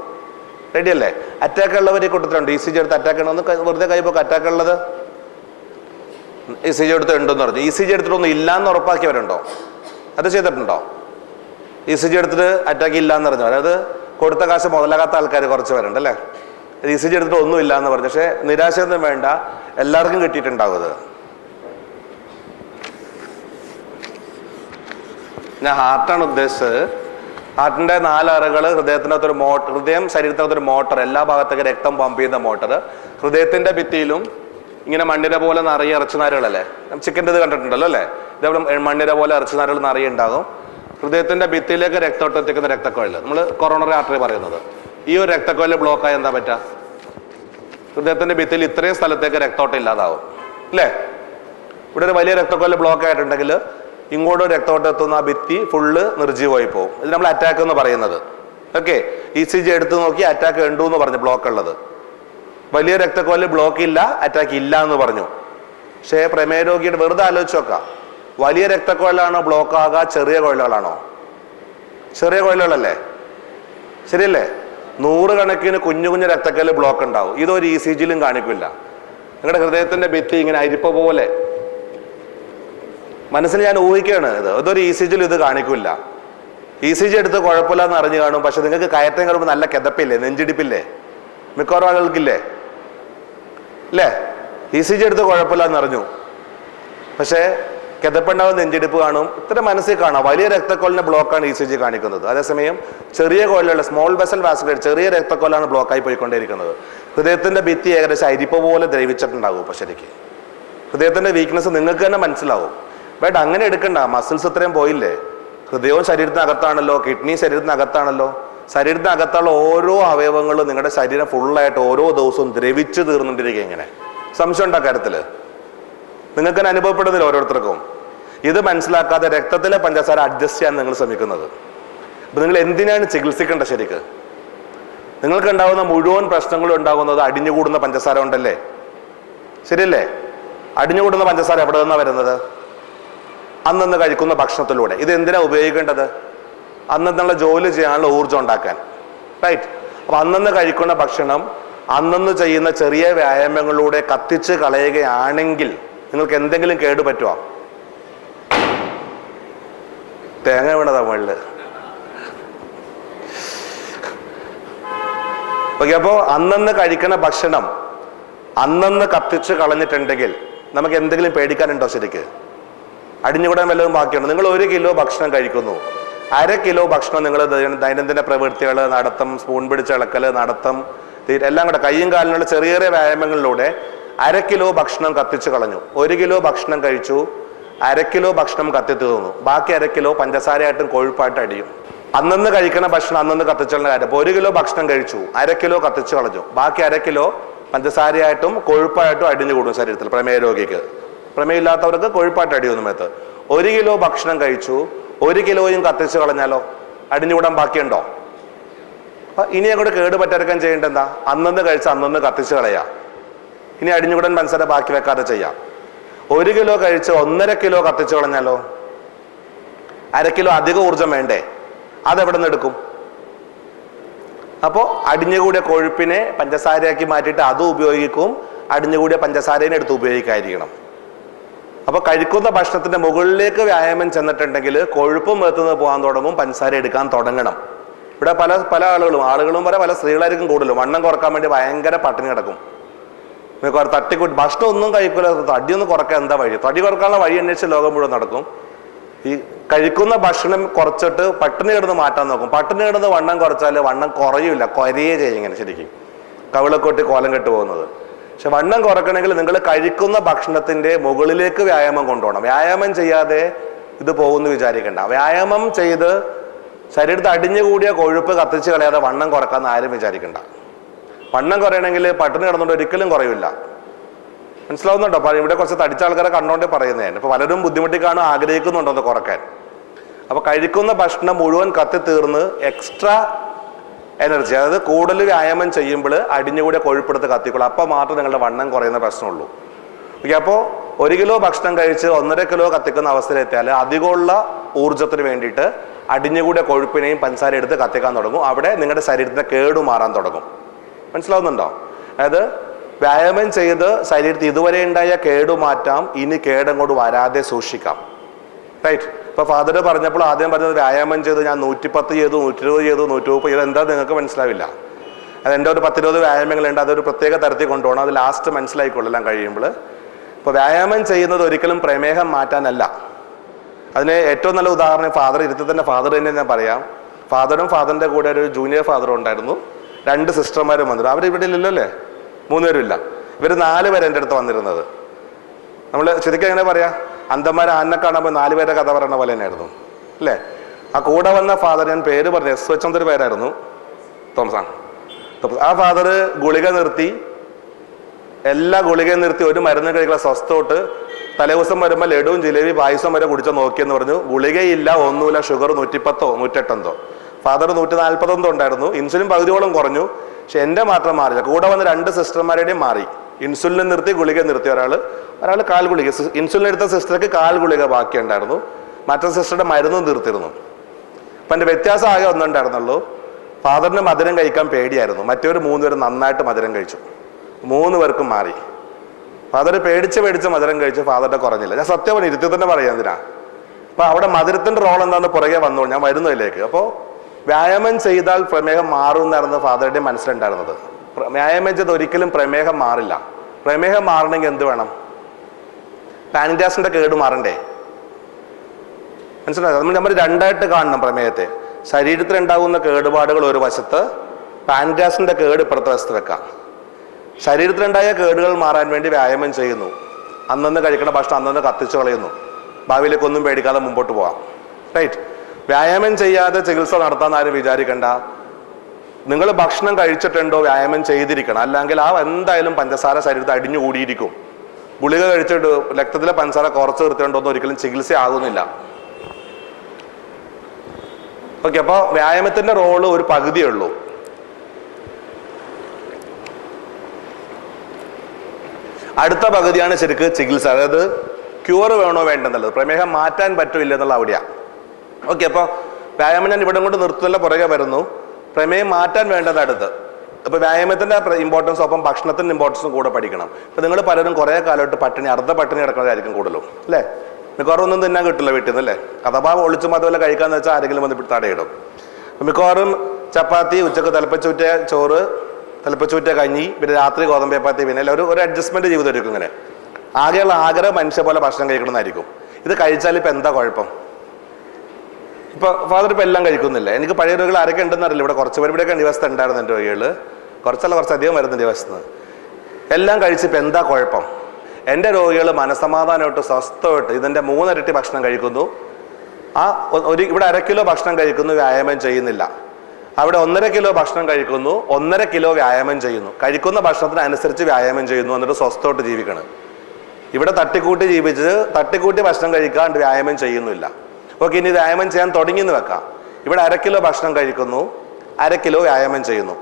റെഡി അല്ലേ? അറ്റാക്ക് ഉള്ളവർ ഈ കൂട്ടത്തിലുണ്ട്. ECG എടുത്ത് അറ്റാക്ക് ഉണ്ടെന്ന് വെറുതെ കൈപ്പോക്ക് അറ്റാക്ക് ഉള്ളത് ECG എടുത്ത് ഉണ്ടെന്ന് പറഞ്ഞു. ECG എടുത്തിട്ടൊന്നും ഇല്ലാന്ന് ഉറപ്പാക്കിയവരുണ്ടോ? അത് ചെയ്തിട്ടുണ്ടോ? ECG എടുത്തിട്ട് അറ്റാക്ക് ഇല്ലാന്ന് പറഞ്ഞു. അതായത് കൊടുത്ത കാശ് മുതലാകാത്ത ആൾക്കാർ കുറച്ച് പേരുണ്ട് അല്ലേ? ECG എടുത്തിട്ട് ഒന്നും ഇല്ല എന്ന് പറഞ്ഞു. പക്ഷെ നിരാശയൊന്നും വേണ്ട, എല്ലാവർക്കും കിട്ടിയിട്ടുണ്ടാവും. അത് ഞാൻ ഹാർട്ടാണ് ഉദ്ദേശിച്ചത്. ഹാർട്ടിന്റെ 4 അറകൾ, ഹൃദയത്തിനകത്തൊരു മോട്ടർ, ഹൃദയം ശരീരത്തിനകത്തൊരു മോട്ടർ, എല്ലാ ഭാഗത്തേക്ക് രക്തം പമ്പ് ചെയ്യുന്ന മോട്ടർ. ഹൃദയത്തിന്റെ ഭിത്തിയിലും ഇങ്ങനെ മണ്ണിര പോലെ നിറയെ ഇറച്ചുനാരുകളല്ലേ, ചിക്കൻ്റെ ഇത് കണ്ടിട്ടുണ്ടല്ലോ അല്ലേ? ഇതേപോലെ മണ്ണിര പോലെ ഇറച്ചുനാരുകൾ നിറയെ ഉണ്ടാകും. ഹൃദയത്തിന്റെ ഭിത്തിയിലേക്ക് രക്തോട്ടം എത്തിക്കുന്ന രക്തക്കുഴൽ, നമ്മൾ കൊറോണറി ആർട്ടറി പറയുന്നത്. ഈ ഒരു രക്തക്കുഴൽ ബ്ലോക്കായി എന്താ പറ്റുക? ഹൃദയത്തിന്റെ ഭിത്തിയിൽ ഇത്രയും സ്ഥലത്തേക്ക് രക്തോട്ടം ഇല്ലാതാവും അല്ലേ? ഇവിടെ ഒരു വലിയ രക്തക്കുഴൽ ബ്ലോക്ക് ആയിട്ടുണ്ടെങ്കിൽ ഇങ്ങോട്ട് രക്തോട്ടം എത്തുന്ന ആ ഭിത്തി ഫുള്ള് നിർജ്ജീവമായി പോകും. ഇത് നമ്മൾ അറ്റാക്ക് എന്ന് പറയുന്നത്. ഓക്കെ, ECG എടുത്തു നോക്കി അറ്റാക്ക് ഉണ്ടു എന്ന് പറഞ്ഞു, ബ്ലോക്ക് ഉള്ളത്. വലിയ രക്തക്കുഴൽ ബ്ലോക്ക് ഇല്ല, അറ്റാക്ക് ഇല്ല എന്ന് പറഞ്ഞു. പക്ഷേ പ്രമേയ രോഗിയുടെ വെറുതെ ആലോചിച്ച് നോക്കാം, വലിയ രക്തക്കുഴലാണോ ബ്ലോക്ക് ആകുക, ചെറിയ കുഴലുകളാണോ? ചെറിയ കുഴലുകളല്ലേ? ശരിയല്ലേ? 100 കണക്കിന് കുഞ്ഞു കുഞ്ഞു രക്തക്കുഴൽ ബ്ലോക്ക് ഉണ്ടാവും. ഇതൊരു ECGയിലും കാണിക്കില്ല. നിങ്ങളുടെ ഹൃദയത്തിന്റെ ഭിത്തി ഇങ്ങനെ അരിപ്പ പോലെ മനസ്സിൽ ഞാൻ ഊഹിക്കുകയാണ്. ഇതൊരു ECGയിൽ ഇത് കാണിക്കില്ല. ECG എടുത്ത് കുഴപ്പമില്ല എന്ന് അറിഞ്ഞു കാണും. പക്ഷെ നിങ്ങൾക്ക് കയറ്റം കയറുമ്പോൾ നല്ല കിതപ്പില്ലേ, നെഞ്ചിടിപ്പില്ലേ? മിക്കവാറും ആളുകൾക്കില്ലേ അല്ലേ? ECG എടുത്ത് കുഴപ്പമില്ല എന്ന് അറിഞ്ഞു, പക്ഷേ കിതപ്പുണ്ടാവും, നെഞ്ചിടിപ്പ് കാണും, ഇത്ര മനസ്സിൽ കാണാം. വലിയ രക്തക്കുഴലിന്റെ ബ്ലോക്കാണ് ECG കാണിക്കുന്നത്. അതേസമയം ചെറിയ കുഴലുള്ള സ്മോൾ വെസൽ വാസ്കുലർ, ചെറിയ രക്തക്കുഴലാണ് ബ്ലോക്കായി പോയിക്കൊണ്ടേയിരിക്കുന്നത്. ഹൃദയത്തിന്റെ ഭിത്തി ഏകദേശം അരിപ്പ പോലെ ദ്രവിച്ചിട്ടുണ്ടാകും. അപ്പൊ ശരിക്കും ഹൃദയത്തിന്റെ വീക്ക്നെസ് നിങ്ങൾക്ക് തന്നെ മനസ്സിലാവും. ബട്ട് അങ്ങനെ എടുക്കണ്ട, മസിൽസ് ഇത്രയും പോയില്ലേ? ഹൃദയവും ശരീരത്തിനകത്താണല്ലോ, കിഡ്നി ശരീരത്തിനകത്താണല്ലോ. ശരീരത്തിനകത്തുള്ള ഓരോ അവയവങ്ങളും നിങ്ങളുടെ ശരീരം ഫുള്ളായിട്ട് ഓരോ ദിവസവും ദ്രവിച്ച് തീർന്നുകൊണ്ടിരിക്കുക. ഇങ്ങനെ സംശയം ഉണ്ടോ കാര്യത്തില്? നിങ്ങൾക്ക് തന്നെ അനുഭവപ്പെടുന്നില്ല ഓരോരുത്തർക്കും. ഇത് മനസ്സിലാക്കാതെ രക്തത്തിലെ പഞ്ചസാര അഡ്ജസ്റ്റ് ചെയ്യാൻ നിങ്ങൾ ശ്രമിക്കുന്നത്. അപ്പൊ നിങ്ങൾ എന്തിനാണ് ചികിത്സിക്കേണ്ടത്? ശരിക്ക് നിങ്ങൾക്ക് ഉണ്ടാകുന്ന മുഴുവൻ പ്രശ്നങ്ങളും ഉണ്ടാകുന്നത് അടിഞ്ഞുകൂടുന്ന പഞ്ചസാര കൊണ്ടല്ലേ? ശരിയല്ലേ? അടിഞ്ഞുകൂടുന്ന പഞ്ചസാര എവിടെ നിന്നാണ് വരുന്നത്? അന്നന്ന് കഴിക്കുന്ന ഭക്ഷണത്തിലൂടെ. ഇത് എന്തിനാ ഉപയോഗിക്കേണ്ടത്? അന്നന്നുള്ള ജോലി ചെയ്യാനുള്ള ഊർജ്ജം ഉണ്ടാക്കാൻ. റൈറ്റ്? അപ്പൊ അന്നന്ന് കഴിക്കുന്ന ഭക്ഷണം അന്നന്ന് ചെയ്യുന്ന ചെറിയ വ്യായാമങ്ങളിലൂടെ കത്തിച്ച് കളയുകയാണെങ്കിൽ നിങ്ങൾക്ക് എന്തെങ്കിലും കേടുപറ്റുമോ? തേങ്ങ വീണതാ മുകളില്. ഓക്കെ, അപ്പോ അന്നന്ന് കഴിക്കുന്ന ഭക്ഷണം അന്നന്ന് കത്തിച്ച് കളഞ്ഞിട്ടുണ്ടെങ്കിൽ നമുക്ക് എന്തെങ്കിലും പേടിക്കാനുണ്ടോ? ശരിക്ക് അടിഞ്ഞുകൂടാൻ വല്ലതും ബാക്കിയുണ്ട്? നിങ്ങൾ 1 കിലോ ഭക്ഷണം കഴിക്കുന്നു, 1/2 കിലോ ഭക്ഷണം നിങ്ങൾ ദൈനംദിന പ്രവൃത്തികൾ, നടത്തം, സ്പൂൺ പിടിച്ചിളക്കൽ, നടത്തം, എല്ലാം കൂടെ കയ്യും കാലിനുള്ള ചെറിയ ചെറിയ വ്യായാമങ്ങളിലൂടെ 1/2 കിലോ ഭക്ഷണം കത്തിച്ചു കളഞ്ഞു. 1 കിലോ ഭക്ഷണം കഴിച്ചു, 1/2 കിലോ ഭക്ഷണം കത്തി തീർന്നു. ബാക്കി 1/2 കിലോ പഞ്ചസാരയായിട്ടും കൊഴുപ്പായിട്ടും അടിയും. അന്നന്ന് കഴിക്കുന്ന ഭക്ഷണം അന്നന്ന് കത്തിച്ചുള്ള കാര്യം. അപ്പോൾ 1 കിലോ ഭക്ഷണം കഴിച്ചു, 1/2 കിലോ കത്തിച്ചു കളഞ്ഞു, ബാക്കി 1/2 കിലോ പഞ്ചസാരയായിട്ടും കൊഴുപ്പായിട്ടും അടിഞ്ഞുകൂടും ശരീരത്തിൽ. പ്രമേയ രോഗിക്ക്, പ്രമേയമില്ലാത്തവർക്ക് കൊഴുപ്പായിട്ട് അടിയൊന്നും മേത്ത്. 1 കിലോ ഭക്ഷണം കഴിച്ചു, 1 കിലോയും കത്തിച്ചു കളഞ്ഞാലോ അടിഞ്ഞുകൂടാൻ ബാക്കിയുണ്ടോ? അപ്പൊ ഇനി അങ്ങോട്ട് കേടുപറ്റാതിരിക്കാൻ ചെയ്യേണ്ട എന്താ? അന്നന്ന് കഴിച്ച് അന്നന്ന് കത്തിച്ചു കളയാ. ഇനി അടിഞ്ഞുകൂടാൻ പഞ്ചസാര ബാക്കി വെക്കാതെ ചെയ്യാം. 1 കിലോ കഴിച്ച് 1.5 കിലോ കത്തിച്ചു കളഞ്ഞാലോ 1/2 കിലോ അധിക ഊർജം വേണ്ടേ? അതെവിടെ നിന്ന് എടുക്കും? അപ്പോൾ അടിഞ്ഞുകൂടിയ കൊഴുപ്പിനെ പഞ്ചസാരയാക്കി മാറ്റിയിട്ട് അതും ഉപയോഗിക്കും, അടിഞ്ഞുകൂടിയ പഞ്ചസാരേനെ എടുത്ത് ഉപയോഗിക്കാതിരിക്കണം. അപ്പൊ കഴിക്കുന്ന ഭക്ഷണത്തിന്റെ മുകളിലേക്ക് വ്യായാമം ചെന്നിട്ടുണ്ടെങ്കിൽ കൊഴുപ്പും എത്തുന്നത് പോകാൻ തുടങ്ങും, പഞ്ചസാര എടുക്കാൻ തുടങ്ങണം. ഇവിടെ പല ആളുകളും പല സ്ത്രീകളായിരിക്കും കൂടുതലും വണ്ണം കുറക്കാൻ വേണ്ടി ഭയങ്കര പട്ടിണി കിടക്കും. തട്ടിക്കൂട്ടി ഭക്ഷണം ഒന്നും കഴിക്കില്ല, തടിയൊന്നും കുറക്കാൻ എന്താ വഴി? തടി കുറക്കാനുള്ള വഴി അന്വേഷിച്ച് ലോകം മുഴുവൻ നടക്കും. ഈ കഴിക്കുന്ന ഭക്ഷണം കുറച്ചിട്ട് പട്ടിണി കിടന്ന് മാറ്റാൻ നോക്കും. പട്ടിണി കിടന്ന് വണ്ണം കുറച്ചാൽ വണ്ണം കുറയില്ല, കുറയേ ചെയ്യും. ഇങ്ങനെ ശരിക്കും കവിളക്കൊട്ടി കോലം കെട്ട് പോകുന്നത്. പക്ഷെ വണ്ണം കുറക്കണമെങ്കിൽ നിങ്ങൾ കഴിക്കുന്ന ഭക്ഷണത്തിന്റെ മുകളിലേക്ക് വ്യായാമം കൊണ്ടുപോകണം. വ്യായാമം ചെയ്യാതെ ഇത് പോകുന്നു വിചാരിക്കണ്ട. വ്യായാമം ചെയ്ത് ശരീരത്തിൽ അടിഞ്ഞുകൂടിയ കൊഴുപ്പ് കത്തിച്ച് കളയാതെ വണ്ണം കുറക്കാന്ന് ആരും വിചാരിക്കണ്ട. വണ്ണം കുറയണമെങ്കിൽ പട്ടിണി കിടന്നുകൊണ്ട് ഒരിക്കലും കുറയില്ല. മനസ്സിലാവുന്നുണ്ടോ? ഇവിടെ കുറച്ച് തടിച്ച ആൾക്കാരെ കണ്ടോണ്ടേ പറയുന്നതാണ്. ഇപ്പൊ പലരും ബുദ്ധിമുട്ടി കാണും, ആഗ്രഹിക്കുന്നുണ്ടോ അത് കുറക്കാൻ. അപ്പൊ കഴിക്കുന്ന ഭക്ഷണം മുഴുവൻ കത്തി തീർന്ന് എക്സ്ട്രാ എനർജി, അതായത് കൂടുതൽ വ്യായാമം ചെയ്യുമ്പോൾ അടിഞ്ഞുകൂടിയ കൊഴുപ്പെടുത്ത് കത്തിക്കൊള്ളും. അപ്പൊ മാത്രം നിങ്ങളുടെ വണ്ണം കുറയുന്ന പ്രശ്നമുള്ളൂ. ഓക്കെ, അപ്പോൾ 1 കിലോ ഭക്ഷണം കഴിച്ച് 1.5 കിലോ കത്തിക്കുന്ന അവസ്ഥയിലെത്തിയാൽ അധികമുള്ള ഊർജ്ജത്തിന് വേണ്ടിയിട്ട് അടിഞ്ഞുകൂടിയ കൊഴുപ്പിനെയും പഞ്ചസാര എടുത്ത് കത്തിക്കാൻ തുടങ്ങും. അവിടെ നിങ്ങളുടെ ശരീരത്തിന്റെ കേടുമാറാൻ തുടങ്ങും. മനസ്സിലാവുന്നുണ്ടോ? അതായത് വ്യായാമം ചെയ്ത് ശരീരത്തിൽ ഇതുവരെ ഉണ്ടായ കേടുമാറ്റാം, ഇനി കേടങ്ങോട്ട് വരാതെ സൂക്ഷിക്കാം. റൈറ്റ്? ഇപ്പൊ ഫാദർ പറഞ്ഞപ്പോൾ ആദ്യം പറഞ്ഞത് വ്യായാമം ചെയ്ത് ഞാൻ 110 ചെയ്തു, 120 ചെയ്തു, 130 ചെയ്തു, എന്താ നിങ്ങൾക്ക് മനസ്സിലാവില്ല. അതെൻ്റെ ഒരു 10-20 വ്യായാമങ്ങളുണ്ട്, അതൊരു പ്രത്യേക തരത്തിൽ കൊണ്ടുപോകണം. അത് ലാസ്റ്റ് മനസ്സിലായിക്കൊള്ളാൻ കഴിയുമ്പോൾ. ഇപ്പോൾ വ്യായാമം ചെയ്യുന്നത് ഒരിക്കലും പ്രമേഹം മാറ്റാനല്ല. അതിന് ഏറ്റവും നല്ല ഉദാഹരണം ഫാദർ ഇരുത്തി തന്നെ ഫാദർ തന്നെ ഞാൻ പറയാം. ഫാദറിൻ്റെ കൂടെ ഒരു ജൂനിയർ ഫാദറും ഉണ്ടായിരുന്നു, 2 സിസ്റ്റർമാരും വന്നിരുന്നു. അവരിവിടെ ഇല്ലല്ലോ അല്ലേ, 3 പേരും ഇല്ല. ഇവർ 4 പേര് എൻ്റെ അടുത്ത് വന്നിരുന്നത്. നമ്മൾ ശരിക്കും എങ്ങനെ പറയാ, അന്ധന്മാരെ ആനെ കാണുമ്പോൾ 4 പേരുടെ കഥ പറയുന്ന പോലെ തന്നെയായിരുന്നു അല്ലേ. ആ കൂടെ വന്ന ഫാദർ, ഞാൻ പേര് പറഞ്ഞു, SH എന്നൊരു പേരായിരുന്നു, തോമസാണ്. ആ ഫാദർ ഗുളിക നിർത്തി, എല്ലാ ഗുളികയും നിർത്തി, ഒരു മരുന്ന് കഴിക്കുന്ന സ്വസ്ഥോട്ട് തലേദിവസം വരുമ്പോൾ ലഡുവും ജിലേബി പായസം വരെ കുടിച്ചോ നോക്കിയെന്ന് പറഞ്ഞു. ഗുളികയില്ല, ഒന്നുമില്ല, ഷുഗർ 110 108 ഫാദർ 140 ഉണ്ടായിരുന്നു. ഇൻസുലിൻ പകുതിയോളം കുറഞ്ഞു. പക്ഷെ എൻ്റെ മാത്രം മാറില്ല. കൂടെ വന്ന് 2 സിസ്റ്റർമാരുടെയും മാറി. ഇൻസുലിൻ നിർത്തി, ഗുളിക നിർത്തി. ഒരാൾ കാൽ ഗുളിക, ഇൻസുലിൻ എടുത്ത സിസ്റ്റർക്ക് കാൽ ഗുളിക ബാക്കിയുണ്ടായിരുന്നു. മറ്റേ സിസ്റ്ററുടെ മരുന്നും തീർത്തിരുന്നു. അപ്പം എൻ്റെ വ്യത്യാസം ആകെ ഒന്നുണ്ടായിരുന്നുള്ളൂ, ഫാദറിന് മധുരം കഴിക്കാൻ പേടിയായിരുന്നു. മറ്റൊരു 3 പേര് നന്നായിട്ട് മധുരം കഴിച്ചു. 3 പേർക്കും മാറി. ഫാദർ പേടിച്ച് മധുരം കഴിച്ച് ഫാദറിന്റെ കുറഞ്ഞില്ല. ഞാൻ സത്യം ഇരുത്തി തന്നെ പറയാം എന്തിനാ. അപ്പൊ അവിടെ മധുരത്തിന്റെ റോൾ എന്താണെന്ന് പുറകെ വന്നോളൂ, ഞാൻ വരുന്നതിലേക്ക്. അപ്പോൾ വ്യായാമം ചെയ്താൽ പ്രമേഹം മാറും എന്നായിരുന്നു ഫാദറുടെ മനസ്സിലുണ്ടായിരുന്നത്. വ്യായാമം ചെയ്ത് ഒരിക്കലും പ്രമേഹം മാറില്ല. പ്രമേഹം മാറണമെങ്കിൽ എന്ത് വേണം? പാൻക്രിയാസിന്റെ കേട് മാറണ്ടേ? മനസ്സിലായോ? നമ്മൾ 2ആയിട്ട് കാണണം പ്രമേഹത്തെ. ശരീരത്തിലുണ്ടാകുന്ന കേടുപാടുകൾ ഒരു വശത്ത്, പാൻക്രിയാസിന്റെ കേട് ഇപ്പുറത്തെ വശത്ത് വെക്കാം. ശരീരത്തിലുണ്ടായ കേടുകൾ മാറാൻ വേണ്ടി വ്യായാമം ചെയ്യുന്നു. അന്നന്ന് കഴിക്കുന്ന ഭക്ഷണം അന്നന്ന് കത്തിച്ചു കളയുന്നു. ഭാവിയിലേക്കൊന്നും പേടിക്കാതെ മുമ്പോട്ട് പോവാം. റൈറ്റ്? വ്യായാമം ചെയ്യാതെ ചികിത്സ നടത്താൻ ആരും വിചാരിക്കണ്ട. നിങ്ങൾ ഭക്ഷണം കഴിച്ചിട്ടുണ്ടോ, വ്യായാമം ചെയ്തിരിക്കണം. അല്ലെങ്കിൽ ആ എന്തായാലും പഞ്ചസാര ശരീരത്തിൽ അടിഞ്ഞുകൂടിയിരിക്കും. ഗുളിക കഴിച്ചിട്ട് രക്തത്തിലെ പഞ്ചസാര കുറച്ച് നിർത്തേണ്ടോന്നും ഒരിക്കലും ചികിത്സ ആകുന്നില്ല. ഓക്കെ, അപ്പോൾ വ്യായാമത്തിന്റെ റോള് ഒരു പകുതിയേ ഉള്ളൂ. അടുത്ത പകുതിയാണ് ശരിക്ക് ചികിത്സ. അതായത് ക്യൂർ വേണോ വേണ്ടെന്നുള്ളത്, പ്രമേഹം മാറ്റാൻ പറ്റില്ല എന്നുള്ള അവിടെയാണ്. ഓക്കെ, അപ്പോൾ വ്യായാമം ഞാൻ ഇവിടെ കൊണ്ട് നിർത്തുന്നില്ല, പുറകെ വരുന്നു. പ്രമേഹം മാറ്റാൻ വേണ്ടത് അടുത്ത്. അപ്പോൾ വ്യായാമത്തിന്റെ ഇമ്പോർട്ടൻസ് ഒപ്പം ഭക്ഷണത്തിന്റെ ഇമ്പോർട്ടൻസും കൂടെ പഠിക്കണം. ഇപ്പം നിങ്ങൾ പലരും കുറേ കാലമായിട്ട് പട്ടിണി, അർദ്ധ പട്ടിണി കിടക്കുന്നതായിരിക്കും കൂടുതലും അല്ലേ. മിക്കവാറും ഒന്നും തിന്നാൻ കിട്ടില്ല വീട്ടിൽ നിന്ന് അല്ലേ. അഥവാ ഒളിച്ചും അതുപോലെ കഴിക്കാന്ന് വെച്ചാൽ ആരെങ്കിലും വന്ന് തടയിടും. മിക്കവാറും ചപ്പാത്തി, ഉച്ചക്ക് തിളപ്പിച്ചൂറ്റിയ ചോറ്, തിളപ്പിച്ചൂറ്റിയ കഞ്ഞി, പിന്നെ രാത്രി ഗോതമ്പ് ചപ്പാത്തി, പിന്നെ ഒരു അഡ്ജസ്റ്റ്മെന്റ് ജീവിതം ഒരുക്കും. ഇങ്ങനെ ആകെയുള്ള ആഗ്രഹം മനുഷ്യ പോലെ ഭക്ഷണം കഴിക്കണമെന്നായിരിക്കും. ഇത് കഴിച്ചാൽ ഇപ്പം എന്താ കുഴപ്പം? ഇപ്പൊ ഫാദർ ഇപ്പം എല്ലാം കഴിക്കുന്നില്ല. എനിക്ക് പഴയ രോഗികൾ ആരൊക്കെ ഉണ്ടെന്ന് അറിയില്ല. ഇവിടെ കുറച്ച് പേര് ഇവിടെയൊക്കെ ദിവസം ഉണ്ടായിരുന്നു എൻ്റെ രോഗികൾ, കുറച്ചധികം വരുന്ന ദിവസത്തിന്. എല്ലാം കഴിച്ചിപ്പോൾ എന്താ കുഴപ്പം? എൻ്റെ രോഗികൾ മനസ്സമാധാനമായിട്ട് സ്വസ്ഥമായിട്ട് ഇതിൻ്റെ 3 ഇരട്ടി ഭക്ഷണം കഴിക്കുന്നു. ഇവിടെ 1/2 കിലോ ഭക്ഷണം കഴിക്കുന്നു, വ്യായാമം ചെയ്യുന്നില്ല. അവിടെ 1.5 കിലോ ഭക്ഷണം കഴിക്കുന്നു, 1.5 കിലോ വ്യായാമം ചെയ്യുന്നു. കഴിക്കുന്ന ഭക്ഷണത്തിനനുസരിച്ച് വ്യായാമം ചെയ്യുന്നു, എന്നിട്ട് സ്വസ്ഥമായിട്ട് ജീവിക്കണം. ഇവിടെ തട്ടിക്കൂട്ടി ജീവിച്ച് തട്ടിക്കൂട്ടി ഭക്ഷണം കഴിക്കാണ്ട് വ്യായാമം ചെയ്യുന്നില്ല. ഓക്കെ, ഇനി വ്യായാമം ചെയ്യാൻ തുടങ്ങിയെന്ന് വെക്കാം. ഇവിടെ 1/2 കിലോ ഭക്ഷണം കഴിക്കുന്നു, 1/2 കിലോ വ്യായാമം ചെയ്യുന്നു.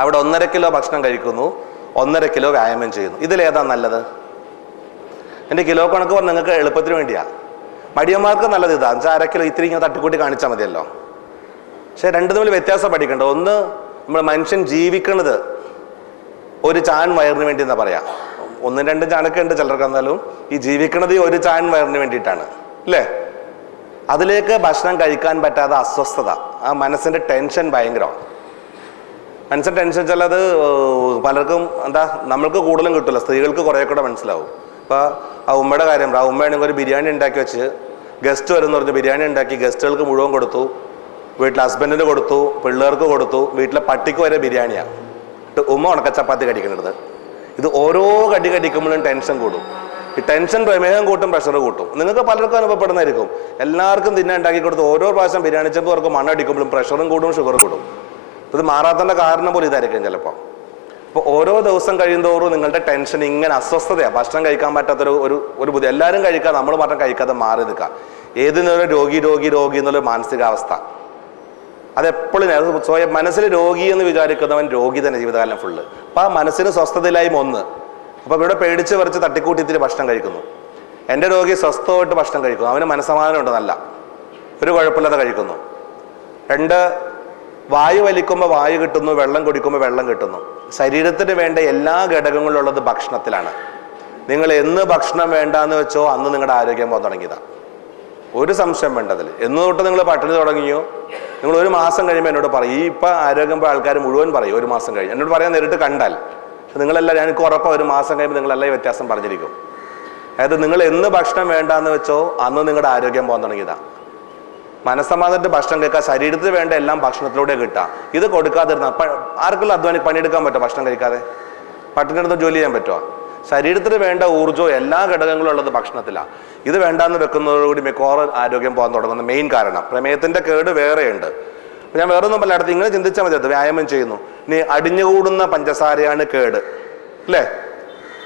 അവിടെ 1.5 കിലോ ഭക്ഷണം കഴിക്കുന്നു, 1.5 കിലോ വ്യായാമം ചെയ്യുന്നു. ഇതിലേതാ നല്ലത്? എൻ്റെ കിലോ കണക്ക് പറഞ്ഞാൽ നിങ്ങൾക്ക് എളുപ്പത്തിന് വേണ്ടിയാ. മടിയന്മാർക്ക് നല്ലത് ഇതാ. 1/2 കിലോ ഇത്തിരി ഇങ്ങനെ തട്ടിക്കൂട്ടി കാണിച്ചാൽ മതിയല്ലോ. പക്ഷെ 2 തമ്മിൽ വ്യത്യാസം പഠിക്കണ്ട. ഒന്ന്, നമ്മൾ മനുഷ്യൻ ജീവിക്കണത് ഒരു ചാൻ വയറിന് വേണ്ടി എന്നാ പറയാ. 1-2 ചാണൊക്കെ ഉണ്ട് ചിലർക്ക്. എന്നാലും ഈ ജീവിക്കണത് ഈ ഒരു ചാൻ വയറിന് വേണ്ടിയിട്ടാണ് അല്ലേ. അതിലേക്ക് ഭക്ഷണം കഴിക്കാൻ പറ്റാതെ അസ്വസ്ഥത, ആ മനസ്സിന്റെ ടെൻഷൻ ഭയങ്കരമാണ്. മനസ്സിന്റെ ടെൻഷൻ വെച്ചാൽ അത് പലർക്കും എന്താ, നമ്മൾക്ക് കൂടുതലും കിട്ടില്ല, സ്ത്രീകൾക്ക് കുറെ കൂടെ മനസ്സിലാവും. ഇപ്പൊ ആ ഉമ്മയുടെ കാര്യം, ആ ഉമ്മയാണെങ്കിൽ ഒരു ബിരിയാണി ഉണ്ടാക്കി വെച്ച് ഗസ്റ്റ് വരുന്ന പറഞ്ഞ് ബിരിയാണി ഉണ്ടാക്കി ഗസ്റ്റുകൾക്ക് മുഴുവൻ കൊടുത്തു, വീട്ടിലെ ഹസ്ബൻഡിന് കൊടുത്തു, പിള്ളേർക്ക് കൊടുത്തു, വീട്ടിലെ പട്ടിക്ക് വരെ ബിരിയാണിയാണ്. ഉമ്മ ഉണക്കച്ചപ്പാത്തി കടിക്കുന്നത്. ഇത് ഓരോ കടി കടിക്കുമ്പോഴും ടെൻഷൻ കൂടും. ഈ ടെൻഷൻ പ്രമേഹം കൂട്ടും, പ്രഷർ കൂട്ടും. നിങ്ങൾക്ക് പലർക്കും അനുഭവപ്പെടുന്നതായിരിക്കും. എല്ലാവർക്കും തിന്നാൻ ഉണ്ടാക്കി കൊടുത്ത് ഓരോ പ്രാവശ്യം ബിരിയാണി ചെമ്പ് അവർക്ക് മണ്ണടിക്കുമ്പോഴും പ്രഷറും കൂടും, ഷുഗർ കൂടും. ഇത് മാറാത്തതിന്റെ കാരണം പോലും ഇതായിരിക്കും ചിലപ്പോൾ. അപ്പോൾ ഓരോ ദിവസം കഴിയുന്തോറും നിങ്ങളുടെ ടെൻഷൻ ഇങ്ങനെ അസ്വസ്ഥതയാണ്. ഭക്ഷണം കഴിക്കാൻ പറ്റാത്തൊരു ബുദ്ധി. എല്ലാവരും കഴിക്കുക, നമ്മൾ മാത്രം കഴിക്കാതെ മാറി നിൽക്കുക. ഏതിനൊരു രോഗി രോഗി രോഗി എന്നുള്ളൊരു മാനസികാവസ്ഥ അതെപ്പോഴും സ്വയം മനസ്സിൽ രോഗി എന്ന് വിചാരിക്കുന്നവൻ രോഗി തന്നെ ജീവിതകാലം ഫുള്ള്. അപ്പം ആ മനസ്സിന് സ്വസ്ഥതയിലായും ഒന്ന്. അപ്പം ഇവിടെ പേടിച്ച് പറിച്ച് തട്ടിക്കൂട്ടി ഇത്തിരി ഭക്ഷണം കഴിക്കുന്നു. എൻ്റെ രോഗി സ്വസ്ഥമായിട്ട് ഭക്ഷണം കഴിക്കുന്നു, അവന് മനസ്സമാധാനമുണ്ട്, നല്ല ഒരു കുഴപ്പമില്ലാതെ കഴിക്കുന്നു. 2, വായു വലിക്കുമ്പോൾ വായു കിട്ടുന്നു, വെള്ളം കുടിക്കുമ്പോൾ വെള്ളം കിട്ടുന്നു. ശരീരത്തിന് വേണ്ട എല്ലാ ഘടകങ്ങളും ഉള്ളത് ഭക്ഷണത്തിലാണ്. നിങ്ങൾ എന്ന് ഭക്ഷണം വേണ്ടാന്ന് വെച്ചോ അന്ന് നിങ്ങളുടെ ആരോഗ്യം പോകാൻ തുടങ്ങിയതാണ്. ഒരു സംശയം വേണ്ടതിൽ. എന്ന് തൊട്ട് നിങ്ങൾ പട്ടിണി തുടങ്ങിയോ, നിങ്ങൾ 1 മാസം കഴിയുമ്പോൾ എന്നോട് പറയും. ഈ ഇപ്പം ആരോഗ്യം ആൾക്കാർ മുഴുവൻ പറയും 1 മാസം കഴിഞ്ഞ് എന്നോട് പറയാൻ നേരിട്ട് കണ്ടാൽ. നിങ്ങളെല്ലാം എനിക്ക് ഉറപ്പാണ് 1 മാസം കഴിയുമ്പോൾ നിങ്ങളെല്ലാം വ്യത്യാസം പറഞ്ഞിരിക്കും. അതായത് നിങ്ങൾ എന്ന് ഭക്ഷണം വേണ്ടാന്ന് വെച്ചോ അന്ന് നിങ്ങളുടെ ആരോഗ്യം പോകാൻ തുടങ്ങിയതാണ്. മനസ്സമാധാനത്തിൽ ഭക്ഷണം കഴിക്കുക, ശരീരത്തിന് വേണ്ട എല്ലാം ഭക്ഷണത്തിലൂടെ കിട്ടുക. ഇത് കൊടുക്കാതിരുന്ന ആർക്കെല്ലാം പണിയെടുക്കാൻ പറ്റുമോ? ഭക്ഷണം കഴിക്കാതെ പട്ടിണി എടുത്ത് ജോലി ചെയ്യാൻ പറ്റുമോ? ശരീരത്തിന് വേണ്ട ഊർജ്ജവും എല്ലാ ഘടകങ്ങളും ഉള്ളത് ഭക്ഷണത്തിലാണ്. ഇത് വേണ്ടാന്ന് വെക്കുന്നതോടുകൂടി മിക്കവാറും ആരോഗ്യം പോകാൻ തുടങ്ങുന്ന മെയിൻ കാരണം. പ്രമേഹത്തിന്റെ കേട് വേറെയുണ്ട്. ഞാൻ വേറൊന്നും പല അടുത്ത് ഇങ്ങനെ ചിന്തിച്ചാൽ മതി. അത് വ്യായാമം ചെയ്യുന്നു. ഇനി അടിഞ്ഞുകൂടുന്ന പഞ്ചസാരയാണ് കേട്, അല്ലേ?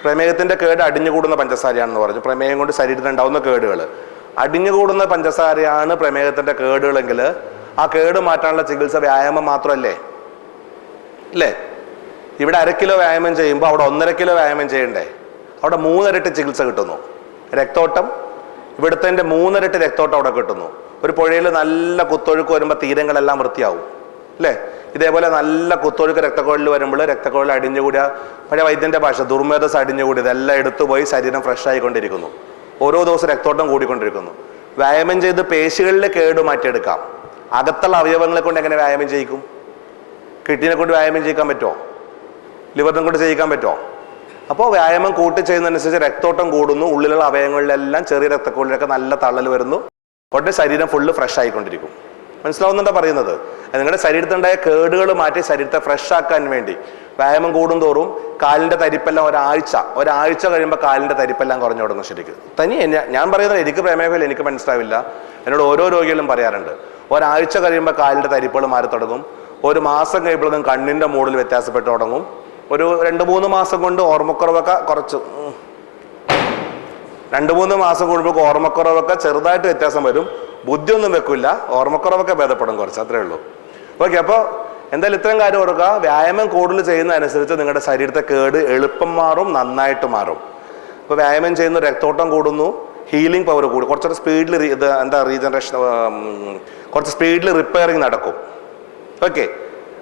പ്രമേഹത്തിന്റെ കേട് അടിഞ്ഞുകൂടുന്ന പഞ്ചസാരയാണെന്ന് പറഞ്ഞു. പ്രമേഹം കൊണ്ട് ശരീരത്തിൽ ഉണ്ടാവുന്ന കേടുകൾ. അടിഞ്ഞുകൂടുന്ന പഞ്ചസാരയാണ് പ്രമേഹത്തിന്റെ കേടുകളെങ്കിൽ ആ കേട് മാറ്റാനുള്ള ചികിത്സ വ്യായാമം മാത്രമല്ലേ, അല്ലേ? ഇവിടെ 1/2 കിലോ വ്യായാമം ചെയ്യുമ്പോൾ അവിടെ 1.5 കിലോ വ്യായാമം ചെയ്യണ്ടേ? അവിടെ 3 ഇരട്ടി ചികിത്സ കിട്ടുന്നു. രക്തോട്ടം ഇവിടുത്തെ 3 ഇരട്ടി രക്തോട്ടം അവിടെ കിട്ടുന്നു. ഒരു പുഴയിൽ നല്ല കുത്തൊഴുക്ക് വരുമ്പോൾ തീരങ്ങളെല്ലാം വൃത്തിയാവും, അല്ലേ? ഇതേപോലെ നല്ല കുത്തൊഴുക്ക് രക്തക്കുഴലിൽ വരുമ്പോൾ രക്തക്കുഴൽ അടിഞ്ഞുകൂടിയ, പഴയ വൈദ്യന്റെ ഭാഷ ദുർമേധസ് അടിഞ്ഞുകൂടി, ഇതെല്ലാം എടുത്തുപോയി ശരീരം ഫ്രഷ് ആയിക്കൊണ്ടിരിക്കുന്നു. ഓരോ ദിവസം രക്തോട്ടം കൂടിക്കൊണ്ടിരിക്കുന്നു. വ്യായാമം ചെയ്ത് പേശികളിലെ കേട് മാറ്റിയെടുക്കാം. അകത്തുള്ള അവയവങ്ങളെ കൊണ്ട് എങ്ങനെ വ്യായാമം ചെയ്യിക്കും? കിഡ്നിനെ കൊണ്ട് വ്യായാമം ചെയ്യിക്കാൻ പറ്റുമോ? ലിവറിനെ കൊണ്ട് ചെയ്യിക്കാൻ പറ്റുമോ? അപ്പോൾ വ്യായാമം കൂട്ടി ചെയ്യുന്നതനുസരിച്ച് രക്തോട്ടം കൂടുന്നു. ഉള്ളിലുള്ള അവയവങ്ങളിലെല്ലാം ചെറിയ രക്തക്കുഴലിലൊക്കെ നല്ല തള്ളൽ വരുന്നു. ഉടനെ ശരീരം ഫുള്ള് ഫ്രഷ് ആയിക്കൊണ്ടിരിക്കും. മനസ്സിലാവുന്നുണ്ടോ പറയുന്നത്? നിങ്ങളുടെ ശരീരത്തിലുണ്ടായ കേടുകൾ മാറ്റി ശരീരത്തെ ഫ്രഷ് ആക്കാൻ വേണ്ടി വ്യായാമം കൂടുന്തോറും കാലിന്റെ തരിപ്പെല്ലാം ഒരാഴ്ച കഴിയുമ്പോൾ കാലിന്റെ തരിപ്പെല്ലാം കുറഞ്ഞു തുടങ്ങും. ശരിക്കും ഞാൻ പറയുന്നത് എനിക്ക് പ്രമേഹമില്ല, എനിക്ക് മനസ്സിലാവില്ല. എന്നോട് ഓരോ രോഗികളും പറയാറുണ്ട്. ഒരാഴ്ച കഴിയുമ്പോൾ കാലിന്റെ തരിപ്പുകൾ മാറി തുടങ്ങും. 1 മാസം കഴിയുമ്പോഴേക്കും കണ്ണിന്റെ മൂഡിൽ വ്യത്യാസപ്പെട്ടു തുടങ്ങും. ഒരു 2-3 മാസം കൊണ്ട് ഓർമ്മക്കുറവൊക്കെ കുറച്ച് 2-3 മാസം കൂടുമ്പോൾ ഓർമ്മക്കുറവൊക്കെ ചെറുതായിട്ട് വ്യത്യാസം വരും. ബുദ്ധിയൊന്നും വെക്കില്ല, ഓർമ്മക്കുറവൊക്കെ ഭേദപ്പെടും കുറച്ച്, അത്രേ ഉള്ളൂ. ഓക്കെ, അപ്പോൾ എന്തായാലും ഇത്രയും കാര്യം ഓർക്കുക. വ്യായാമം കൂടുതൽ ചെയ്യുന്നതനുസരിച്ച് നിങ്ങളുടെ ശരീരത്തെ കേട് എളുപ്പം മാറും, നന്നായിട്ട് മാറും. ഇപ്പോൾ വ്യായാമം ചെയ്യുന്ന രക്തോട്ടം കൂടുന്നു, ഹീലിംഗ് പവർ കൂടും, കുറച്ചൊരു സ്പീഡിൽ റീജനറേഷൻ, കുറച്ച് സ്പീഡിൽ റിപ്പയറിങ് നടക്കും. ഓക്കെ,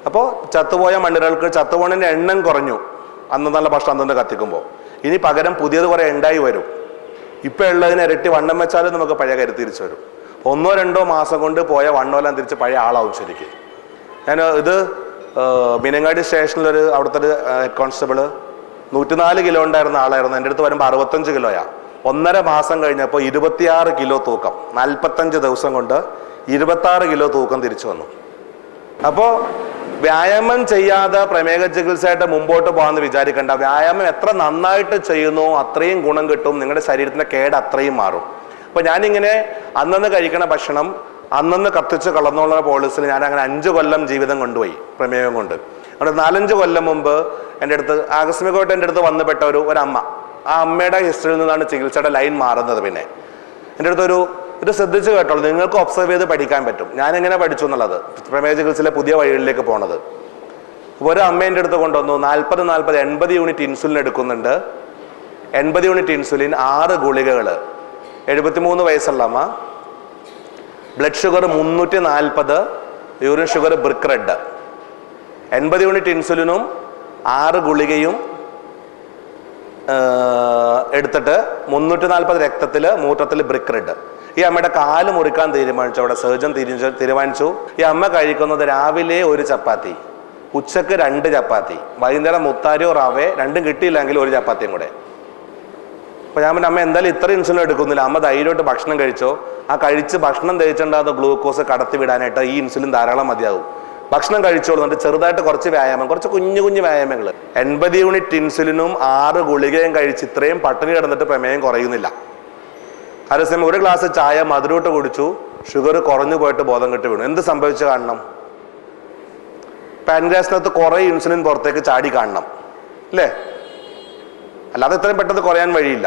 അപ്പോൾ ചത്തുപോയ മണ്ണിരകൾക്ക് ചത്തുപോണതിൻ്റെ എണ്ണം കുറഞ്ഞു അന്ന് നല്ല ഭക്ഷണം അന്നു കത്തിക്കുമ്പോൾ. ഇനി പകരം പുതിയത് കുറേ ഉണ്ടായി വരും. ഇപ്പം ഉള്ളതിന് ഇരട്ടി വണ്ണം വെച്ചാലും നമുക്ക് പഴയ കാര്യം തിരിച്ചു വരും. 1-2 മാസം കൊണ്ട് പോയ വണ്ണമെല്ലാം തിരിച്ച് പഴയ ആളാവും. ശരിക്കും ഞാൻ ഇത് മീനങ്ങാടി സ്റ്റേഷനിലൊരു അവിടുത്തെ ഒരു ഹെഡ് കോൺസ്റ്റബിള് 104 കിലോ ഉണ്ടായിരുന്ന ആളായിരുന്നു. എൻ്റെ അടുത്ത് വരുമ്പോൾ 65 കിലോയാ. 1.5 മാസം കഴിഞ്ഞപ്പോൾ 26 കിലോ തൂക്കം. 45 ദിവസം കൊണ്ട് 26 കിലോ തൂക്കം തിരിച്ചു വന്നു. അപ്പോൾ വ്യായാമം ചെയ്യാതെ പ്രമേഹ ചികിത്സയായിട്ട് മുമ്പോട്ട് പോകാമെന്ന് വിചാരിക്കേണ്ട. വ്യായാമം എത്ര നന്നായിട്ട് ചെയ്യുന്നോ അത്രയും ഗുണം കിട്ടും, നിങ്ങളുടെ ശരീരത്തിന്റെ കേട് അത്രയും മാറും. അപ്പോൾ ഞാനിങ്ങനെ അന്നന്ന് കഴിക്കണ ഭക്ഷണം അന്നന്ന് കത്തിച്ച് കളന്നുള്ള പോളിസിൽ ഞാൻ അങ്ങനെ 5 കൊല്ലം ജീവിതം കൊണ്ടുപോയി പ്രമേഹം കൊണ്ട്. അവിടെ 4-5 കൊല്ലം മുമ്പ് എൻ്റെ അടുത്ത് ആകസ്മികമായിട്ട് എൻ്റെ അടുത്ത് വന്നുപെട്ട ഒരു അമ്മ. ആ അമ്മയുടെ ഹിസ്റ്ററിയിൽ നിന്നാണ് ചികിത്സയുടെ ലൈൻ മാറുന്നത്. പിന്നെ എൻ്റെ അടുത്തൊരു ഇത് ശ്രദ്ധിച്ച് കേട്ടോളൂ, നിങ്ങൾക്ക് ഒബ്സർവ് ചെയ്ത് പഠിക്കാൻ പറ്റും. ഞാൻ എങ്ങനെ പഠിച്ചു എന്നുള്ളത്, പ്രമേഹ ചികിത്സയിലെ പുതിയ വഴികളിലേക്ക് പോണത്. ഒരു അമ്മേൻ്റെ അടുത്ത് കൊണ്ടുവന്നു 40-80 യൂണിറ്റ് ഇൻസുലിൻ എടുക്കുന്നുണ്ട്. 80 യൂണിറ്റ് ഇൻസുലിൻ, 6 ഗുളികകൾ. 73 വയസ്സുള്ള അമ്മ. Blood sugar 340, urine sugar brick red. 80 unit ഇൻസുലിനും 6 ഗുളികയും എടുത്തിട്ട് 340 രക്തത്തിൽ മൂത്രത്തിൽ ബ്രിക്ക് റെഡ്. ഈ അമ്മയുടെ കാല് മുറിക്കാൻ തീരുമാനിച്ചു. അവിടെ സർജൻ തീരുമാനിച്ചു. ഈ അമ്മ കഴിക്കുന്നത് രാവിലെ 1 ചപ്പാത്തി, ഉച്ചക്ക് 2 ചപ്പാത്തി, വൈകുന്നേരം മുത്താരിയോ റവേ, 2 കിട്ടിയില്ലെങ്കിൽ 1 ചപ്പാത്തിയും കൂടെ. അപ്പോൾ ഞാൻ അമ്മ എന്തായാലും ഇത്ര ഇൻസുലിൻ എടുക്കുന്നില്ല, അമ്മ ധൈര്യമായിട്ട് ഭക്ഷണം കഴിച്ചോ. ആ കഴിച്ച് ഭക്ഷണം ദഹിച്ചിട്ടുണ്ടാകുന്ന ഗ്ലൂക്കോസ് കടത്തി വിടാനായിട്ട് ഈ ഇൻസുലിൻ ധാരാളം മതിയാവും. ഭക്ഷണം കഴിച്ചോളൂ. എന്നിട്ട് ചെറുതായിട്ട് കുറച്ച് വ്യായാമം, കുറച്ച് കുഞ്ഞു വ്യായാമങ്ങൾ. 80 യൂണിറ്റ് ഇൻസുലിനും 6 ഗുളികയും കഴിച്ച് ഇത്രയും പട്ടിണി കിടന്നിട്ട് പ്രമേയം കുറയുന്നില്ല. അതേസമയം 1 ഗ്ലാസ് ചായ മധുരമിട്ട് കുടിച്ചു, ഷുഗർ കുറഞ്ഞു പോയിട്ട് ബോധം കെട്ട് വീണു. എന്ത് സംഭവിച്ചു കാണണം? പാൻക്രിയാസിനകത്ത് കുറേ ഇൻസുലിൻ പുറത്തേക്ക് ചാടി കാണണം, അല്ലേ? അല്ലാതെ ഇത്രയും പെട്ടെന്ന് കുറയാൻ വഴിയില്ല.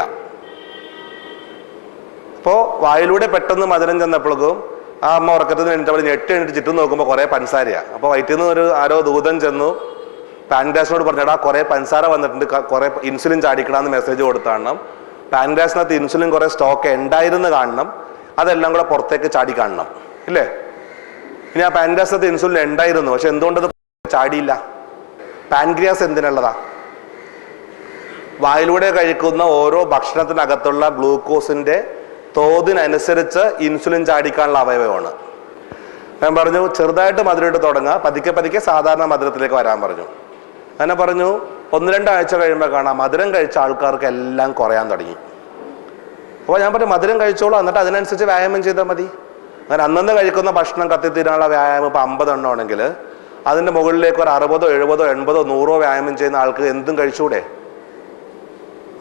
അപ്പോൾ വായിലൂടെ പെട്ടെന്ന് മധുരം ചെന്നപ്പോഴേക്കും ആ അമ്മ ഉറക്കത്തിൽ നിന്ന് അവൾ ഞെട്ടി ചുറ്റും നോക്കുമ്പോൾ കുറേ പഞ്ചസാരയാണ്. അപ്പോൾ വയറ്റിൽ നിന്ന് ആരോ ദൂതൻ ചെന്നു പാൻക്രിയാസിനോട് പറഞ്ഞാടാ കുറേ പഞ്ചസാര വന്നിട്ടുണ്ട്, കുറേ ഇൻസുലിൻ ചാടിക്കണമെന്ന് മെസ്സേജ് കൊടുത്താണ്. പാൻക്രിയാസിനകത്ത് ഇൻസുലിൻ കുറേ സ്റ്റോക്ക് ഉണ്ടായിരുന്നു കാണണം, അതെല്ലാം കൂടെ പുറത്തേക്ക് ചാടി കാണണം, ഇല്ലേ? ഇനി ആ പാൻക്രിയാസിനകത്ത് ഇൻസുലിൻ ഉണ്ടായിരുന്നു, പക്ഷെ എന്തുകൊണ്ടത് ചാടിയില്ല? പാൻക്രിയാസ് എന്തിനുള്ളതാ? വായിലൂടെ കഴിക്കുന്ന ഓരോ ഭക്ഷണത്തിനകത്തുള്ള ഗ്ലൂക്കോസിന്റെ തോതിനനുസരിച്ച് ഇൻസുലിൻ ചാടിക്കാനുള്ള അവയവമാണ്. ഞാൻ പറഞ്ഞു ചെറുതായിട്ട് മധുരമായിട്ട് തുടങ്ങുക, പതുക്കെ പതുക്കെ സാധാരണ മധുരത്തിലേക്ക് വരാൻ പറഞ്ഞു. അങ്ങനെ പറഞ്ഞു 1-2 ആഴ്ച കഴിയുമ്പോൾ കാണാം മധുരം കഴിച്ച ആൾക്കാർക്ക് എല്ലാം കുറയാൻ തുടങ്ങി. അപ്പോൾ ഞാൻ പറഞ്ഞു മധുരം കഴിച്ചോളൂ, എന്നിട്ട് അതിനനുസരിച്ച് വ്യായാമം ചെയ്താൽ മതി. അങ്ങനെ അന്നന്ന് കഴിക്കുന്ന ഭക്ഷണം കത്തിത്തീരാനുള്ള വ്യായാമം ഇപ്പോൾ 50 എണ്ണം ആണെങ്കിൽ അതിൻ്റെ മുകളിലേക്ക് ഒരു 60, 70, 80, 100 വ്യായാമം ചെയ്യുന്ന ആൾക്ക് എന്തും കഴിച്ചൂടെ,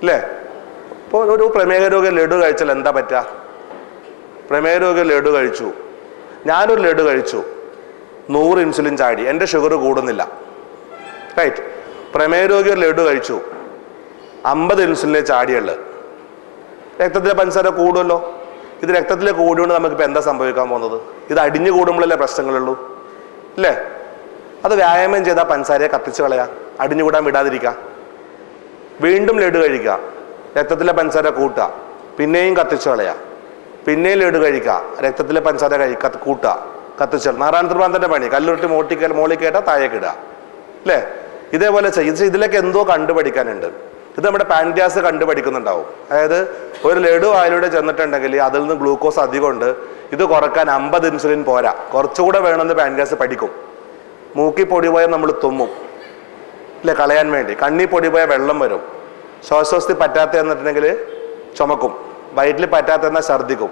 അല്ലേ? ഇപ്പോൾ ഒരു പ്രമേഹ രോഗി ലഡു കഴിച്ചാൽ എന്താ പറ്റുക? പ്രമേഹ രോഗി ലഡു കഴിച്ചു, ഞാനൊരു ലഡു കഴിച്ചു, 100 ഇൻസുലിൻ ചാടി, എൻ്റെ ഷുഗർ കൂടുന്നില്ല, റൈറ്റ്? പ്രമേഹ രോഗി ഒരു ലഡു കഴിച്ചു, 50 ഇൻസുലിനെ ചാടിയുള്ളു, രക്തത്തിലെ പഞ്ചസാര കൂടുമല്ലോ. ഇത് രക്തത്തിലെ കൂടിയോണ്ട് നമുക്കിപ്പോൾ എന്താ സംഭവിക്കാൻ പോകുന്നത്? ഇത് അടിഞ്ഞു കൂടുമ്പോഴല്ലേ പ്രശ്നങ്ങളുള്ളൂ, അല്ലേ? അത് വ്യായാമം ചെയ്താൽ പഞ്ചസാരയെ കത്തിച്ച് കളയാം, അടിഞ്ഞുകൂടാൻ വിടാതിരിക്കുക. വീണ്ടും ലഡു കഴിക്കുക, രക്തത്തിലെ പഞ്ചസാര കൂട്ടുക, പിന്നെയും കത്തിച്ച് കളയുക, പിന്നെയും ലഡു കഴിക്കുക, രക്തത്തിലെ പഞ്ചസാര കൂട്ടുക, കത്തിച്ച് നാരായണ പണി, കല്ലുരുട്ടി മോളിൽ കേട്ടാൽ താഴേക്ക് ഇടുക, അല്ലേ? ഇതേപോലെ ചെയ്ത് ഇതിലേക്ക് എന്തോ കണ്ടുപഠിക്കാനുണ്ട്. ഇത് നമ്മുടെ പാൻക്രിയാസ് കണ്ടുപഠിക്കുന്നുണ്ടാവും. അതായത് ഒരു ലഡു വായിലൂടെ ചെന്നിട്ടുണ്ടെങ്കിൽ അതിൽ നിന്ന് ഗ്ലൂക്കോസ് അധികമുണ്ട്, ഇത് കുറക്കാൻ 50 ഇൻസുലിൻ പോരാ, കുറച്ചുകൂടെ വേണമെന്ന് പാൻക്രിയാസ് പഠിക്കും. മൂക്കി പൊടി പോയാൽ നമ്മൾ തുമ്മും, അല്ലെ, കളയാൻ വേണ്ടി. കണ്ണി പൊടി പോയാൽ വെള്ളം വരും, ശ്വാസോസ്ഥി പറ്റാത്ത എന്നിട്ടുണ്ടെങ്കിൽ ചുമക്കും, വയറ്റിൽ പറ്റാത്ത എന്നാൽ ഛർദ്ദിക്കും,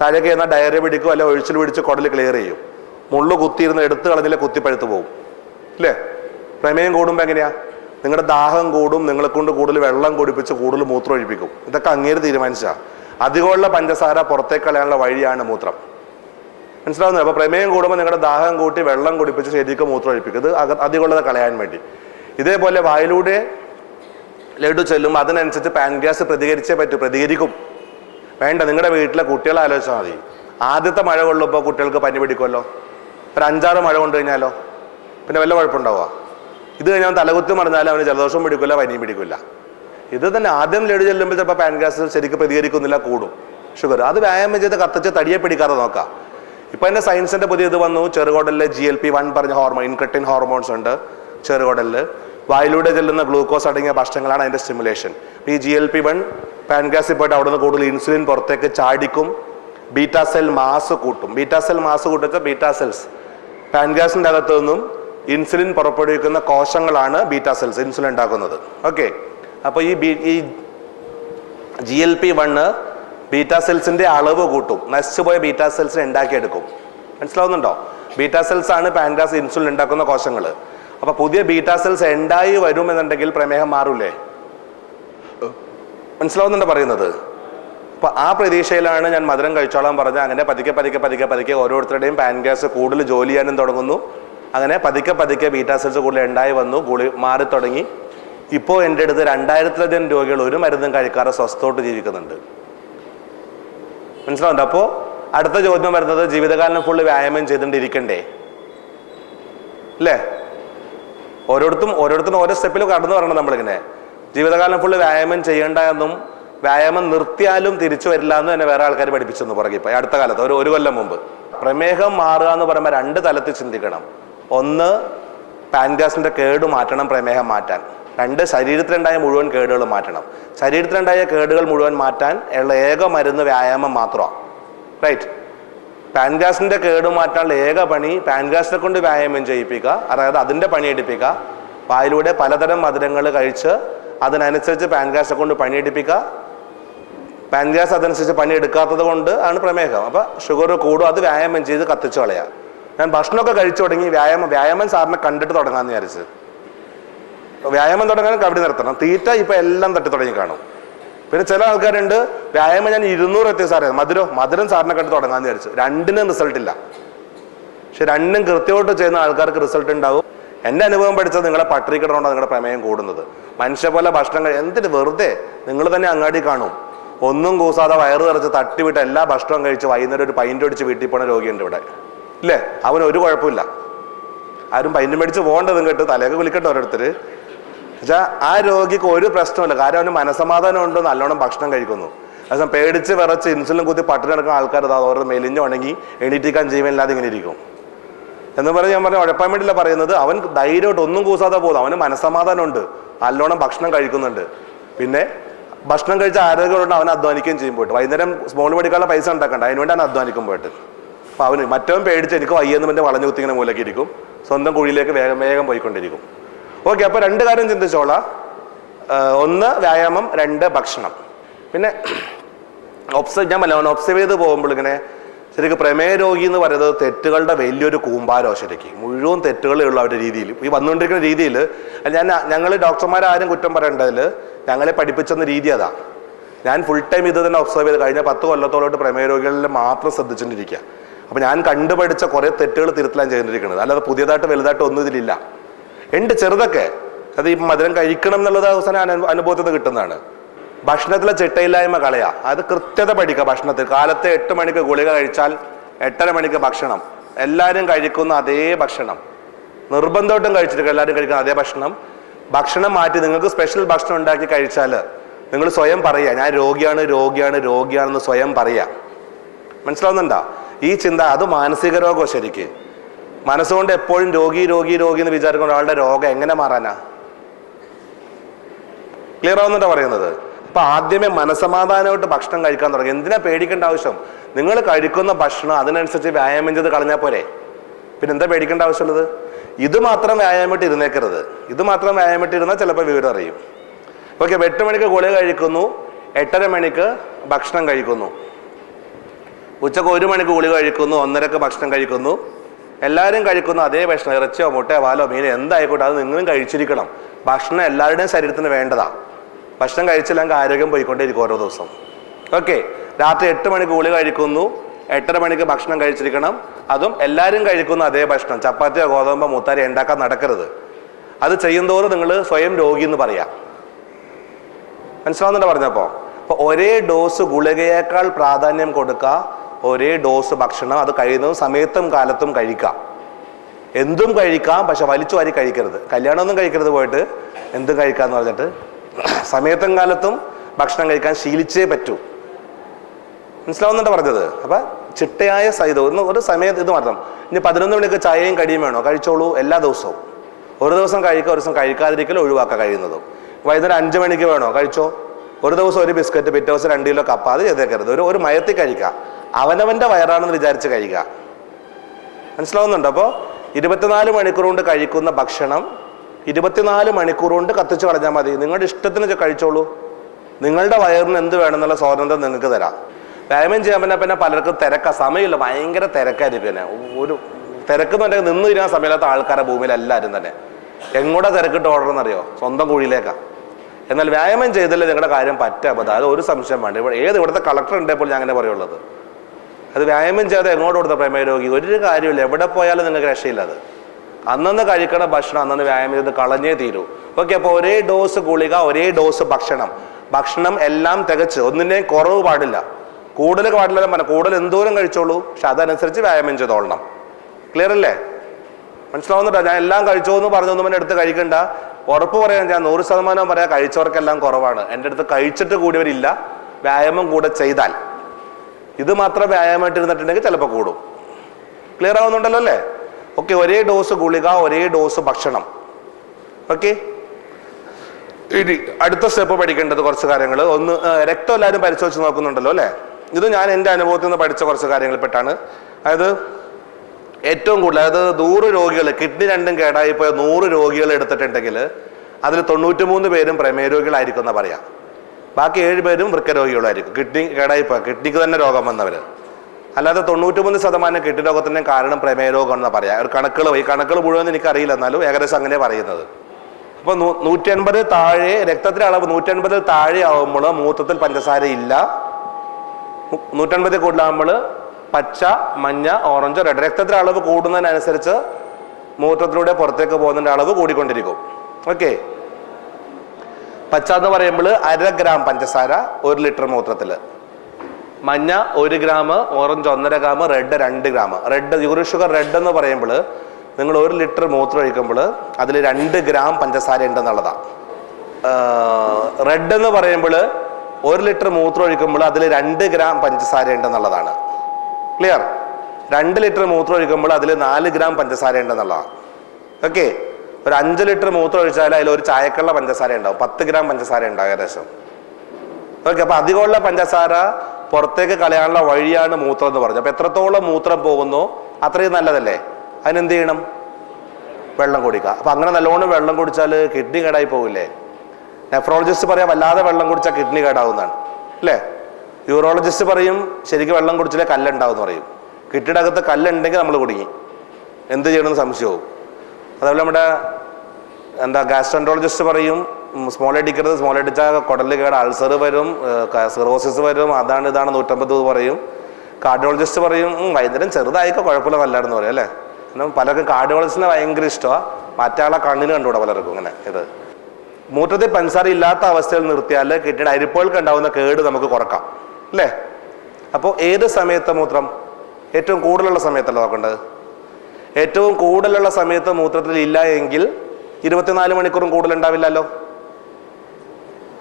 താഴേക്ക് ചെന്നാൽ ഡയറി പിടിക്കും, അല്ലെ ഒഴിച്ചിൽ പിടിച്ച് കുടൽ ക്ലിയർ ചെയ്യും, മുള്ളു കുത്തിയിരുന്ന് എടുത്ത് കളഞ്ഞില്ല കുത്തിപ്പഴുത്ത് പോകും, അല്ലേ? പ്രമേയം കൂടുമ്പോൾ എങ്ങനെയാ? നിങ്ങളുടെ ദാഹം കൂടും, നിങ്ങളെ കൊണ്ട് കൂടുതൽ വെള്ളം കുടിപ്പിച്ച് കൂടുതൽ മൂത്രം ഒഴിപ്പിക്കും. ഇതൊക്കെ അങ്ങേര് തീരുമാനിച്ചാ. അധികമുള്ള പഞ്ചസാര പുറത്തേക്ക് കളയാനുള്ള വഴിയാണ് മൂത്രം. മനസ്സിലാവുന്നത്? അപ്പൊ പ്രമേയം കൂടുമ്പോൾ നിങ്ങളുടെ ദാഹം കൂട്ടി വെള്ളം കുടിപ്പിച്ച് ശരിക്കും മൂത്രം ഒഴിപ്പിക്കും. ഇത് അധികമുള്ളത് കളയാൻ വേണ്ടി. ഇതേപോലെ വായിലൂടെ ലഡു ചെല്ലുമ്പോൾ അതിനനുസരിച്ച് പാൻക്രിയാസ് പ്രതികരിച്ചേ പറ്റൂ, പ്രതികരിക്കും. വേണ്ട, നിങ്ങളുടെ വീട്ടിലെ കുട്ടികളെ ആലോചിച്ചാൽ മതി. ആദ്യത്തെ മഴ കൊള്ളുമ്പോൾ കുട്ടികൾക്ക് പനി പിടിക്കുമല്ലോ, ഒരു 5-6 മഴ കൊണ്ടു കഴിഞ്ഞാലോ പിന്നെ വല്ല കുഴപ്പമുണ്ടാവുക? ഇത് കഴിഞ്ഞാൽ തലകുത്തി മറിഞ്ഞാലും അവന് ജലദോഷം പിടിക്കില്ല, പനിയും പിടിക്കില്ല. ഇത് തന്നെ ആദ്യം ലഡു ചെല്ലുമ്പോൾ ചിലപ്പോൾ പാൻക്രിയാസ് ശരിക്കും പ്രതികരിക്കുന്നില്ല, കൂടും ഷുഗർ. അത് വ്യായാമം ചെയ്ത് കത്തിച്ച് തടിയെ പിടിക്കാതെ നോക്കാം. ഇപ്പൊ എൻ്റെ സയൻസിന്റെ പുതിയ ഇത് വന്നു, ചെറുകുടലിലെ GLP-1 പറഞ്ഞ ഹോർമോൺ, ഇൻക്രെറ്റിൻ ഹോർമോൺസ് ഉണ്ട് ചെറുകുടലില്. വായിലൂടെ ചെല്ലുന്ന ഗ്ലൂക്കോസ് അടങ്ങിയ ഭക്ഷണങ്ങളാണ് അതിന്റെ സ്റ്റിമുലേഷൻ. ഈ GLP-1 പാൻക്രിയാസിൽ പോയിട്ട് അവിടെ നിന്ന് കൂടുതൽ ഇൻസുലിൻ പുറത്തേക്ക് ചാടിക്കും, ബീറ്റാ സെൽ മാസ് കൂട്ടും. ബീറ്റാ സെൽ മാസ് കൂട്ടിച്ച ബീറ്റാ സെൽസ് പാൻക്രിയാസിന്റെ അകത്തു നിന്നും ഇൻസുലിൻ പുറപ്പെടുവിക്കുന്ന കോശങ്ങളാണ് ബീറ്റാ സെൽസ്, ഇൻസുലിൻ ഉണ്ടാക്കുന്നത്. ഓക്കെ, അപ്പോൾ ഈ GLP-1 ബീറ്റാ സെൽസിന്റെ അളവ് കൂട്ടും, നശിച്ചുപോയ ബീറ്റാ സെൽസിനെ ഉണ്ടാക്കിയെടുക്കും. മനസ്സിലാവുന്നുണ്ടോ? ബീറ്റാ സെൽസ് ആണ് പാൻക്രിയാസ് ഇൻസുലിൻ ഉണ്ടാക്കുന്ന കോശങ്ങൾ. അപ്പൊ പുതിയ ബീറ്റാ സെൽസ് ഉണ്ടായി വരുമെന്നുണ്ടെങ്കിൽ പ്രമേഹം മാറൂലേ? മനസ്സിലാവുന്നുണ്ടോ പറയുന്നത്? അപ്പൊ ആ പ്രതീക്ഷയിലാണ് ഞാൻ മധുരം കഴിച്ചോളാൻ പറഞ്ഞത്. അങ്ങനെ പതുക്കെ പതുക്കെ പതുക്കെ പതുക്കെ ഓരോരുത്തരുടെയും പാൻക്രിയാസ് കൂടുതൽ ജോലി ചെയ്യാനും തുടങ്ങുന്നു. അങ്ങനെ പതുക്കെ പതുക്കെ ബീറ്റാ സെൽസ് കൂടുതൽ ഉണ്ടായി വന്നു, മാറി തുടങ്ങി. ഇപ്പോൾ എൻ്റെ അടുത്ത് 2000-ലധികം രോഗികൾ ഒരു മരുന്നും കഴിക്കാതെ സ്വസ്ഥോട്ട് ജീവിക്കുന്നുണ്ട്. മനസ്സിലാവുന്നുണ്ട്? അപ്പോൾ അടുത്ത ചോദ്യം വരുന്നത്, ജീവിതകാലം ഫുള്ള് വ്യായാമം ചെയ്തുകൊണ്ടിരിക്കണ്ടേ? അല്ലേ? ഓരോരുത്തരും ഓരോ സ്റ്റെപ്പിലും കടന്നു പറയണം. നമ്മളിങ്ങനെ ജീവിതകാലം ഫുള്ള് വ്യായാമം ചെയ്യേണ്ട എന്നും വ്യായാമം നിർത്തിയാലും തിരിച്ചു വരില്ല എന്നും എന്നെ വേറെ ആൾക്കാർ പഠിപ്പിച്ചെന്ന് പറയും. ഇപ്പം അടുത്ത കാലത്ത് ഒരു കൊല്ലം മുമ്പ്. പ്രമേഹം മാറുക എന്ന് പറയുമ്പോൾ 2 തലത്തിൽ ചിന്തിക്കണം. ഒന്ന്, പാൻക്രിയാസിന്റെ കേട് മാറ്റണം പ്രമേഹം മാറ്റാൻ. 2, ശരീരത്തിലുണ്ടായ മുഴുവൻ കേടുകൾ മാറ്റണം. ശരീരത്തിലുണ്ടായ കേടുകൾ മുഴുവൻ മാറ്റാൻ ഉള്ള ഏക മരുന്ന് വ്യായാമം മാത്രമാണ്, റൈറ്റ്? പാൻക്രിയാസിന്റെ കേട് മാറ്റാനുള്ള ഏക പണി പാൻക്രിയാസിനെ കൊണ്ട് വ്യായാമം ചെയ്യിപ്പിക്കുക, അതായത് അതിന്റെ പണിയെടുപ്പിക്കുക. വായിലൂടെ പലതരം മധുരങ്ങൾ കഴിച്ച് അതിനനുസരിച്ച് പാൻക്രിയാസിനെ കൊണ്ട് പണിയെടുപ്പിക്കുക. പാൻക്രിയാസ് അതനുസരിച്ച് പണിയെടുക്കാത്തത് കൊണ്ട് ആണ് പ്രമേഹം. അപ്പൊ ഷുഗർ കൂടും, അത് വ്യായാമം ചെയ്ത് കത്തിച്ചു കളയാ. ഞാൻ ഭക്ഷണമൊക്കെ കഴിച്ചു തുടങ്ങി, വ്യായാമം സാറിനെ കണ്ടിട്ട് തുടങ്ങാന്ന് വിചാരിച്ച്. വ്യായാമം തുടങ്ങാൻ കബഡി നിർത്തണം. തീറ്റ ഇപ്പൊ എല്ലാം തട്ടി തുടങ്ങി കാണും. പിന്നെ ചില ആൾക്കാരുണ്ട്, വ്യായാമം ഞാൻ 200 എത്തിയ സാറേ, മധുരം സാറിനെ കണ്ട് തുടങ്ങാന്ന് വിചാരിച്ചു. 2നും റിസൾട്ട് ഇല്ല. പക്ഷെ 2നും കൃത്യമായിട്ട് ചെയ്യുന്ന ആൾക്കാർക്ക് റിസൾട്ട് ഉണ്ടാവും. എൻ്റെ അനുഭവം പഠിച്ചത് നിങ്ങളെ പട്ടിണി കിടന്നുകൊണ്ടാണ് നിങ്ങളുടെ പ്രമേയം കൂടുന്നത്. മനുഷ്യ പോലെ ഭക്ഷണം എന്തിന് വെറുതെ നിങ്ങൾ തന്നെ അങ്ങാടി കാണും, ഒന്നും കൂസാതെ വയറ് നിറച്ച് തട്ടിവിട്ട് എല്ലാ ഭക്ഷണവും കഴിച്ച് വൈകുന്നേരം ഒരു പൈൻ്റ് അടിച്ച് വീട്ടിൽ പോണ രോഗിയുണ്ട് ഇവിടെ, ഇല്ലേ? അവന് ഒരു കുഴപ്പമില്ല. ആരും പൈൻ്റ് മേടിച്ച് പോകേണ്ടതും കേട്ട് തലയൊക്കെ വിളിക്കട്ടെ ഓരോരുത്തർ. എന്നുവെച്ചാൽ ആ രോഗിക്ക് ഒരു പ്രശ്നമില്ല, കാരണം അവന് മനസ്സമാധാനം ഉണ്ട്, നല്ലോണം ഭക്ഷണം കഴിക്കുന്നു. അതേസം പേടിച്ച് വിറച്ച് ഇൻസുലിൻ കുത്തി പട്ടിണി നടക്കുന്ന ആൾക്കാർ ഓരോ മെലിഞ്ഞു ഉണങ്ങി എണീറ്റിക്കാൻ ജീവനില്ലാതെ ഇങ്ങനെ ഇരിക്കും എന്ന് പറഞ്ഞ് ഞാൻ ഉഴപ്പാൻ വേണ്ടിയില്ല പറയുന്നത്. അവൻ ധൈര്യമായിട്ട് ഒന്നും കൂസാതെ പോകുന്നു, അവന് മനസ്സമാധാനം ഉണ്ട്, നല്ലോണം ഭക്ഷണം കഴിക്കുന്നുണ്ട്. പിന്നെ ഭക്ഷണം കഴിച്ച ആരോഗ്യമുണ്ട്, അവൻ അധ്വാനിക്കുകയും ചെയ്യും പോയിട്ട്. വൈകുന്നേരം സ്മോൾ മേടിക്കാനുള്ള പൈസ ഉണ്ടാക്കണ്ട, അതിനുവേണ്ടി അധ്വാനിക്കും പോയിട്ട്. അപ്പോൾ അവന് മറ്റവൻ പേടിച്ച് എനിക്ക് വയ്യെന്ന് പിന്നെ വളഞ്ഞു കുത്തി ഇങ്ങനെ മൂലക്കി ഇരിക്കും, സ്വന്തം കുഴിയിലേക്ക് വേഗം വേഗം പോയിക്കൊണ്ടിരിക്കും. ഓക്കെ, അപ്പോൾ 2 കാര്യം ചിന്തിച്ചോളാം. 1 വ്യായാമം, 2 ഭക്ഷണം. പിന്നെ ഞാൻ ഒബ്സർവ് ചെയ്ത് പോകുമ്പോൾ ഇങ്ങനെ ശരിക്കും പ്രമേയ രോഗി എന്ന് പറയുന്നത് തെറ്റുകളുടെ വലിയൊരു കൂമ്പാരോ, ശരിക്കും മുഴുവൻ തെറ്റുകളേ ഉള്ളൂ അവരുടെ രീതിയിൽ, ഈ വന്നുകൊണ്ടിരിക്കുന്ന രീതിയിൽ. ഞങ്ങൾ ഡോക്ടർമാരാരും കുറ്റം പറയേണ്ടതിൽ ഞങ്ങളെ പഠിപ്പിച്ചെന്ന രീതി അതാ. ഞാൻ ഫുൾ ടൈം ഇത് തന്നെ ഒബ്സർവ് ചെയ്ത് കഴിഞ്ഞ 10 കൊല്ലത്തോളോട്ട് പ്രമേയ രോഗികളിൽ മാത്രം ശ്രദ്ധിച്ചുകൊണ്ടിരിക്കുക. അപ്പം ഞാൻ കണ്ടുപഠിച്ച കുറേ തെറ്റുകൾ തിരുത്തലാൻ ചെയ്തിരിക്കുന്നത്, അല്ലാതെ പുതിയതായിട്ട് വലുതായിട്ട് ഒന്നും ഇതിലില്ല. ഉണ്ട് ചെറുതൊക്കെ, അത് ഈ മധുരം കഴിക്കണം എന്നുള്ളത് അവസാനം അനുഭവത്തിൽ നിന്ന് കിട്ടുന്നതാണ്. ഭക്ഷണത്തിലെ ചിട്ടയില്ലായ്മ കളയാ, അത് കൃത്യത പഠിക്കുക. ഭക്ഷണത്തിൽ കാലത്തെ 8 മണിക്ക് ഗുളിക കഴിച്ചാൽ 8:30 മണിക്ക് ഭക്ഷണം, എല്ലാവരും കഴിക്കുന്ന അതേ ഭക്ഷണം, നിർബന്ധമായിട്ടും കഴിച്ചിട്ട് എല്ലാവരും കഴിക്കുന്ന അതേ ഭക്ഷണം. ഭക്ഷണം മാറ്റി നിങ്ങൾക്ക് സ്പെഷ്യൽ ഭക്ഷണം ഉണ്ടാക്കി കഴിച്ചാൽ നിങ്ങൾ സ്വയം പറയുക, ഞാൻ രോഗിയാണ് രോഗിയാണ് രോഗിയാണെന്ന് സ്വയം പറയുക. മനസ്സിലാവുന്നുണ്ടോ ഈ ചിന്ത? അത് മാനസിക രോഗം. ശരിക്ക് മനസ്സുകൊണ്ട് എപ്പോഴും രോഗി രോഗി രോഗി എന്ന് വിചാരിക്കുന്ന ഒരാളുടെ രോഗം എങ്ങനെ മാറാനാ? ക്ലിയർ ആവുന്നുണ്ടോ പറയുന്നത്? അപ്പൊ ആദ്യമേ മനസ്സമാധാനമായിട്ട് ഭക്ഷണം കഴിക്കാൻ തുടങ്ങി. എന്തിനാ പേടിക്കേണ്ട ആവശ്യം? നിങ്ങൾ കഴിക്കുന്ന ഭക്ഷണം അതിനനുസരിച്ച് വ്യായാമം ചെയ്ത് കളഞ്ഞാൽ പോരെ, പിന്നെ എന്താ പേടിക്കേണ്ട ആവശ്യമുള്ളത്? ഇത് മാത്രം വ്യായാമമായിട്ട് ഇരുന്നേക്കരുത്. ഇത് മാത്രം വ്യായാമമായിട്ട് ഇരുന്നാൽ ചിലപ്പോൾ വിവരം അറിയും. ഓക്കെ, 8 മണിക്ക് ഗുളിക കഴിക്കുന്നു, 8:30 മണിക്ക് ഭക്ഷണം കഴിക്കുന്നു, ഉച്ചക്ക് 1 മണിക്ക് ഗുളിക കഴിക്കുന്നു, 1:30ക്ക് ഭക്ഷണം കഴിക്കുന്നു. എല്ലാവരും കഴിക്കുന്നു അതേ ഭക്ഷണം, ഇറച്ചിയോ മുട്ടയോ പാലോ മീനോ എന്തായിക്കോട്ടെ, അത് നിങ്ങളും കഴിച്ചിരിക്കണം. ഭക്ഷണം എല്ലാവരുടെയും ശരീരത്തിന് വേണ്ടതാ. ഭക്ഷണം കഴിച്ചില്ലെങ്കിൽ ആരോഗ്യം പോയിക്കൊണ്ടേയിരിക്കും ഓരോ ദിവസം. ഓക്കെ, രാത്രി 8 മണിക്ക് ഗുളിക കഴിക്കുന്നു, 8:30 മണിക്ക് ഭക്ഷണം കഴിച്ചിരിക്കണം. അതും എല്ലാവരും കഴിക്കുന്ന അതേ ഭക്ഷണം, ചപ്പാത്തിയോ ഗോതമ്പോ മുത്താരി ഉണ്ടാക്കാൻ നടക്കരുത്. അത് ചെയ്യുന്തോറും നിങ്ങൾ സ്വയം രോഗി എന്ന് പറയാം. മനസ്സിലാവുന്നുണ്ടോ പറഞ്ഞപ്പോ? അപ്പൊ ഒരേ ഡോസ് ഗുളികയേക്കാൾ പ്രാധാന്യം കൊടുക്കുക, ഒരേ ഡോസ് ഭക്ഷണം അത് കഴിയുന്നതും സമയത്തും കാലത്തും കഴിക്കാം. എന്തും കഴിക്കാം, പക്ഷെ വലിച്ചു വാരി കഴിക്കരുത്. കല്യാണമൊന്നും കഴിക്കരുത് പോയിട്ട് എന്തും കഴിക്കാന്ന് പറഞ്ഞിട്ട്. സമയത്തും കാലത്തും ഭക്ഷണം കഴിക്കാൻ ശീലിച്ചേ പറ്റൂ. മനസ്സിലാവുന്നുണ്ടോ പറഞ്ഞത്? അപ്പൊ ചിട്ടയായ സഹിതം ഒരു സമയത്ത് ഇത് മാത്രം. ഇനി 11 മണിക്ക് ചായയും കടിയും വേണോ? കഴിച്ചോളൂ എല്ലാ ദിവസവും. ഒരു ദിവസം കഴിക്കുക, ഒരു ദിവസം കഴിക്കാതിരിക്കൽ ഒഴിവാക്കാൻ കഴിയുന്നതും. വൈകുന്നേരം 5 മണിക്ക് വേണോ? കഴിച്ചോ. ഒരു ദിവസം 1 ബിസ്ക്കറ്റ്, പിറ്റേ ദിവസം 2 കിലോ കപ്പ, അത് ചെയ്തേക്കരുത്. ഒരു മയത്തിൽ കഴിക്കുക, അവനവന്റെ വയറാണെന്ന് വിചാരിച്ച് കഴിക്കുക. മനസ്സിലാവുന്നുണ്ടോ? അപ്പോൾ 24 മണിക്കൂർ കൊണ്ട് കഴിക്കുന്ന ഭക്ഷണം 24 മണിക്കൂർ കൊണ്ട് കത്തിച്ച് കളഞ്ഞാൽ മതി. നിങ്ങളുടെ ഇഷ്ടത്തിന് കഴിച്ചോളൂ. നിങ്ങളുടെ വയറിന് എന്ത് വേണമെന്നുള്ള സ്വാതന്ത്ര്യം നിങ്ങൾക്ക് തരാം. വ്യായാമം ചെയ്യാൻ പിന്നെ പലർക്കും തിരക്കാ, സമയമില്ല, ഭയങ്കര തിരക്കായിരിക്കും. പിന്നെ ഒരു തിരക്കെന്നുണ്ടെങ്കിൽ നിന്ന് ഇരിക്കാൻ സമയമില്ലാത്ത ആൾക്കാരെ ഭൂമിയിൽ എല്ലാവരും തന്നെ. എങ്ങോട്ടാ തിരക്കിട്ട് ഓർഡറെന്നറിയോ? സ്വന്തം കുഴിയിലേക്കാ. എന്നാൽ വ്യായാമം ചെയ്തല്ലേ നിങ്ങളുടെ കാര്യം പറ്റാ. അത് ഒരു സംശയം വേണ്ട. ഇവിടുത്തെ കളക്ടർ ഉണ്ടെപ്പോൾ ഞാൻ അങ്ങനെ പറയുള്ളത്. അത് വ്യായാമം ചെയ്യാതെ എങ്ങോട്ട് കൊടുത്ത പ്രമേയ രോഗി ഒരു കാര്യമില്ല, എവിടെ പോയാലും നിങ്ങൾക്ക് രക്ഷയില്ല. അത് അന്നന്ന് കഴിക്കണ ഭക്ഷണം അന്നന്ന് വ്യായാമം ചെയ്ത് കളഞ്ഞേ തീരൂ. ഓക്കെ, അപ്പോൾ ഒരേ ഡോസ് ഗുളിക, ഒരേ ഡോസ് ഭക്ഷണം. ഭക്ഷണം എല്ലാം തികച്ച്, ഒന്നിൻ്റെയും കുറവ് പാടില്ല, കൂടുതൽ പാടില്ല. പറഞ്ഞ കൂടുതൽ എന്തോരം കഴിച്ചോളൂ, പക്ഷെ അതനുസരിച്ച് വ്യായാമം ചെയ്തോളണം. ക്ലിയർ അല്ലേ? മനസ്സിലാവുന്നുണ്ടോ? ഞാൻ എല്ലാം കഴിച്ചോ എന്ന് പറഞ്ഞൊന്നും എൻ്റെ അടുത്ത് കഴിക്കണ്ട. ഉറപ്പ് പറയാൻ ഞാൻ 100% പറയാം, കഴിച്ചവർക്കെല്ലാം കുറവാണ്. എൻ്റെ അടുത്ത് കഴിച്ചിട്ട് കൂടിയവരില്ല. വ്യായാമം കൂടെ ചെയ്താൽ, ഇത് മാത്രം വ്യായാമമായിട്ട് ഇരുന്നിട്ടുണ്ടെങ്കിൽ ചിലപ്പോൾ കൂടും. ക്ലിയർ ആവുന്നുണ്ടല്ലോ അല്ലേ? ഓക്കെ, ഒരേ ഡോസ് ഗുളിക, ഒരേ ഡോസ് ഭക്ഷണം. ഓക്കെ, ഇനി അടുത്ത സ്റ്റെപ്പ് പഠിക്കേണ്ടത് കുറച്ച് കാര്യങ്ങൾ. ഒന്ന്, രക്തം എല്ലാവരും പരിശോധിച്ച് നോക്കുന്നുണ്ടല്ലോ അല്ലേ? ഇത് ഞാൻ എൻ്റെ അനുഭവത്തിൽ നിന്ന് പഠിച്ച കുറച്ച് കാര്യങ്ങളിൽപ്പെട്ടാണ്. അതായത് ഏറ്റവും കൂടുതൽ, അതായത് 100 രോഗികൾ, കിഡ്നി രണ്ടും കേടായി പോയ 100 രോഗികൾ എടുത്തിട്ടുണ്ടെങ്കിൽ അതിൽ 93 പേരും പ്രമേയ രോഗികളായിരിക്കും എന്നാ പറയാം. ബാക്കി 7 പേരും വൃക്കരോഗികളായിരിക്കും. കിഡ്നി കേടായി പോയ, കിഡ്നിക്ക് തന്നെ രോഗം വന്നവർ. അല്ലാതെ 93% കിഡ്നി രോഗത്തിൻ്റെ കാരണം പ്രമേയ രോഗം എന്നാ പറയാം. ഒരു കണക്കുകൾ, ഈ കണക്കുകൾ മുഴുവൻ എനിക്കറിയില്ല, എന്നാലും ഏകദേശം അങ്ങനെ പറയുന്നത്. അപ്പോൾ 180 താഴെ, രക്തത്തിലെ അളവ് 180 താഴെ ആവുമ്പോൾ മൂത്രത്തിൽ പഞ്ചസാര ഇല്ല. 180 കൂടുതലാകുമ്പോൾ പച്ച, മഞ്ഞ, ഓറഞ്ച്, റെഡ്. രക്തത്തിലെ അളവ് കൂടുന്നതിനനുസരിച്ച് മൂത്രത്തിലൂടെ പുറത്തേക്ക് പോകുന്നതിൻ്റെ അളവ് കൂടിക്കൊണ്ടിരിക്കും. ഓക്കെ, പച്ച എന്ന് പറയുമ്പോൾ 1/2 ഗ്രാം പഞ്ചസാര 1 ലിറ്റർ മൂത്രത്തിൽ, മഞ്ഞ 1 gram, orange 1.5 gram, red 2 gram. Red, uric sugar red എന്ന് പറയുമ്പോൾ നിങ്ങൾ 1 ലിറ്റർ മൂത്രം ഒഴിക്കുമ്പോൾ അതിൽ 2 ഗ്രാം പഞ്ചസാര ഉണ്ടെന്നുള്ളതാണ്. റെഡ് എന്ന് പറയുമ്പോൾ 1 ലിറ്റർ മൂത്രം ഒഴിക്കുമ്പോൾ അതിൽ 2 ഗ്രാം പഞ്ചസാര ഉണ്ടെന്നുള്ളതാണ്. ക്ലിയർ? 2 ലിറ്റർ മൂത്രം ഒഴിക്കുമ്പോൾ അതിൽ 4 ഗ്രാം പഞ്ചസാര ഉണ്ടെന്നുള്ളതാണ്. ഓക്കെ. ഒരു 5 ലിറ്റർ മൂത്രം ഒഴിച്ചാൽ അതിൽ ഒരു ചായക്കുള്ള പഞ്ചസാര ഉണ്ടാവും, 10 ഗ്രാം പഞ്ചസാര ഉണ്ടാവും ഏകദേശം. ഓക്കെ. അപ്പൊ അധികമുള്ള പഞ്ചസാര പുറത്തേക്ക് കളയാനുള്ള വഴിയാണ് മൂത്രം എന്ന് പറഞ്ഞു. അപ്പൊ എത്രത്തോളം മൂത്രം പോകുന്നു അത്രയും നല്ലതല്ലേ? അതിനെന്ത് ചെയ്യണം? വെള്ളം കുടിക്കുക. അപ്പൊ അങ്ങനെ നല്ലോണം വെള്ളം കുടിച്ചാൽ കിഡ്നി കേടായി പോകില്ലേ? നെഫ്രോളജിസ്റ്റ് പറയാം വല്ലാതെ വെള്ളം കുടിച്ചാൽ കിഡ്നി കേടാവുന്നതാണ് അല്ലേ? യൂറോളജിസ്റ്റ് പറയും ശരിക്കും വെള്ളം കുടിച്ചാലേ കല്ലുണ്ടാവും എന്ന് പറയും. കിഡ്നിയുടെ അകത്ത് കല്ലുണ്ടെങ്കിൽ നമ്മൾ കുടുങ്ങി, എന്ത് ചെയ്യണമെന്ന് സംശയവും. അതേപോലെ നമ്മുടെ ഗാസ്ട്രോൻട്രോളജിസ്റ്റ് പറയും സ്മോൾ അടിക്കരുത്, സ്മോൾ അടിച്ചാൽ കുടല് കേട്, അൾസർ വരും, സിറോസിസ് വരും, അതാണ് ഇതാണ് 150 പറയും. കാർഡിയോളജിസ്റ്റ് പറയും വൈകുന്നേരം ചെറുതായിക്കോ കുഴപ്പമില്ല നല്ലതാണെന്ന് പറയും അല്ലേ? കാരണം പലർക്കും കാർഡിയോളജിസ്റ്റിനെ ഭയങ്കര ഇഷ്ടമാണ്, മറ്റാളെ കണ്ണിന് കണ്ടുകൂടാ പലർക്കും. ഇങ്ങനെ ഇത് മൂത്രത്തിൽ പഞ്ചസാര ഇല്ലാത്ത അവസ്ഥയിൽ നിർത്തിയാൽ കിഡ്നിയുടെ അരിപ്പുകൾക്ക് ഉണ്ടാവുന്ന കേട് നമുക്ക് കുറക്കാം അല്ലേ? അപ്പോൾ ഏത് സമയത്ത് മൂത്രം? ഏറ്റവും കൂടുതലുള്ള സമയത്തല്ല നോക്കേണ്ടത്. ഏറ്റവും കൂടുതലുള്ള സമയത്ത് മൂത്രത്തിൽ ഇല്ല എങ്കിൽ 24 മണിക്കൂറും കൂടുതലുണ്ടാവില്ലല്ലോ.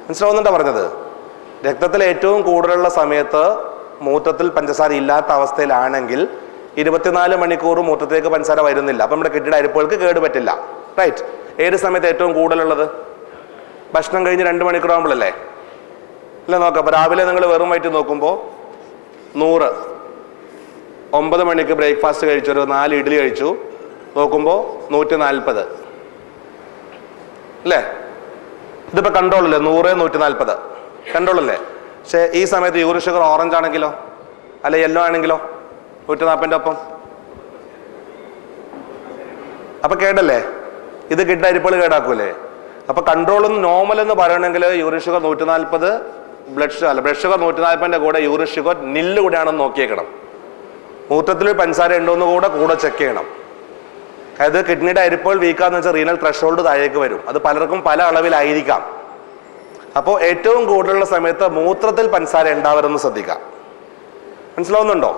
മനസ്സിലാവുന്നുണ്ടോ പറഞ്ഞത്? രക്തത്തിൽ ഏറ്റവും കൂടുതലുള്ള സമയത്ത് മൂത്രത്തിൽ പഞ്ചസാര ഇല്ലാത്ത അവസ്ഥയിലാണെങ്കിൽ 24 മണിക്കൂറും മൂത്രത്തിലേക്ക് പഞ്ചസാര വരുന്നില്ല. അപ്പം നമ്മുടെ കിഡ്നിയുടെ അരിപ്പുകൾക്ക് കേട് പറ്റില്ല. റൈറ്റ്? ഏത് സമയത്ത് ഏറ്റവും കൂടുതലുള്ളത്? ഭക്ഷണം കഴിഞ്ഞ് 2 മണിക്കൂർ ആകുമ്പോഴല്ലേ? അല്ല നോക്കാം. അപ്പൊ രാവിലെ നിങ്ങൾ വെറും വയറ്റ് നോക്കുമ്പോൾ 100, 9 മണിക്ക് ബ്രേക്ക്ഫാസ്റ്റ് കഴിച്ചു, ഒരു 4 ഇഡ്ഡലി കഴിച്ചു, നോക്കുമ്പോൾ 140 അല്ലേ? ഇതിപ്പോ കൺട്രോൾ അല്ലേ? 100, 140 കൺട്രോൾ അല്ലേ? പക്ഷെ ഈ സമയത്ത് യൂറിൻ ഷുഗർ ഓറഞ്ച് ആണെങ്കിലോ അല്ലെ യെല്ലോ ആണെങ്കിലോ 140 ഒപ്പം അപ്പൊ കേടല്ലേ? ഇത് കിഡ്നി അരിപ്പുകൾ കേടാക്കൂലേ? അപ്പൊ കൺട്രോൾ നോർമൽ എന്ന് പറയണമെങ്കിൽ യൂറിൻ ഷുഗർ 140, ബ്ലഡ് ഷുഗർ 140 കൂടെ യൂറിൻ ഷുഗർ നില്ല് കൂടെയാണെന്ന് നോക്കിയേക്കണം. മൂത്രത്തിൽ പഞ്ചസാര ഉണ്ടോന്ന് കൂടെ ചെക്ക് ചെയ്യണം. അതായത് കിഡ്നിയുടെ അരിപ്പുകൾ വീക്കാന്ന് വെച്ചാൽ റീനൽ ത്രഷോൾഡ് താഴേക്ക് വരും. അത് പലർക്കും പല അളവിലായിരിക്കാം. അപ്പോൾ ഏറ്റവും കൂടുതലുള്ള സമയത്ത് മൂത്രത്തിൽ പഞ്ചസാര ഉണ്ടാവരുതെന്ന് ശ്രദ്ധിക്കാം. മനസ്സിലാവുന്നുണ്ടോ?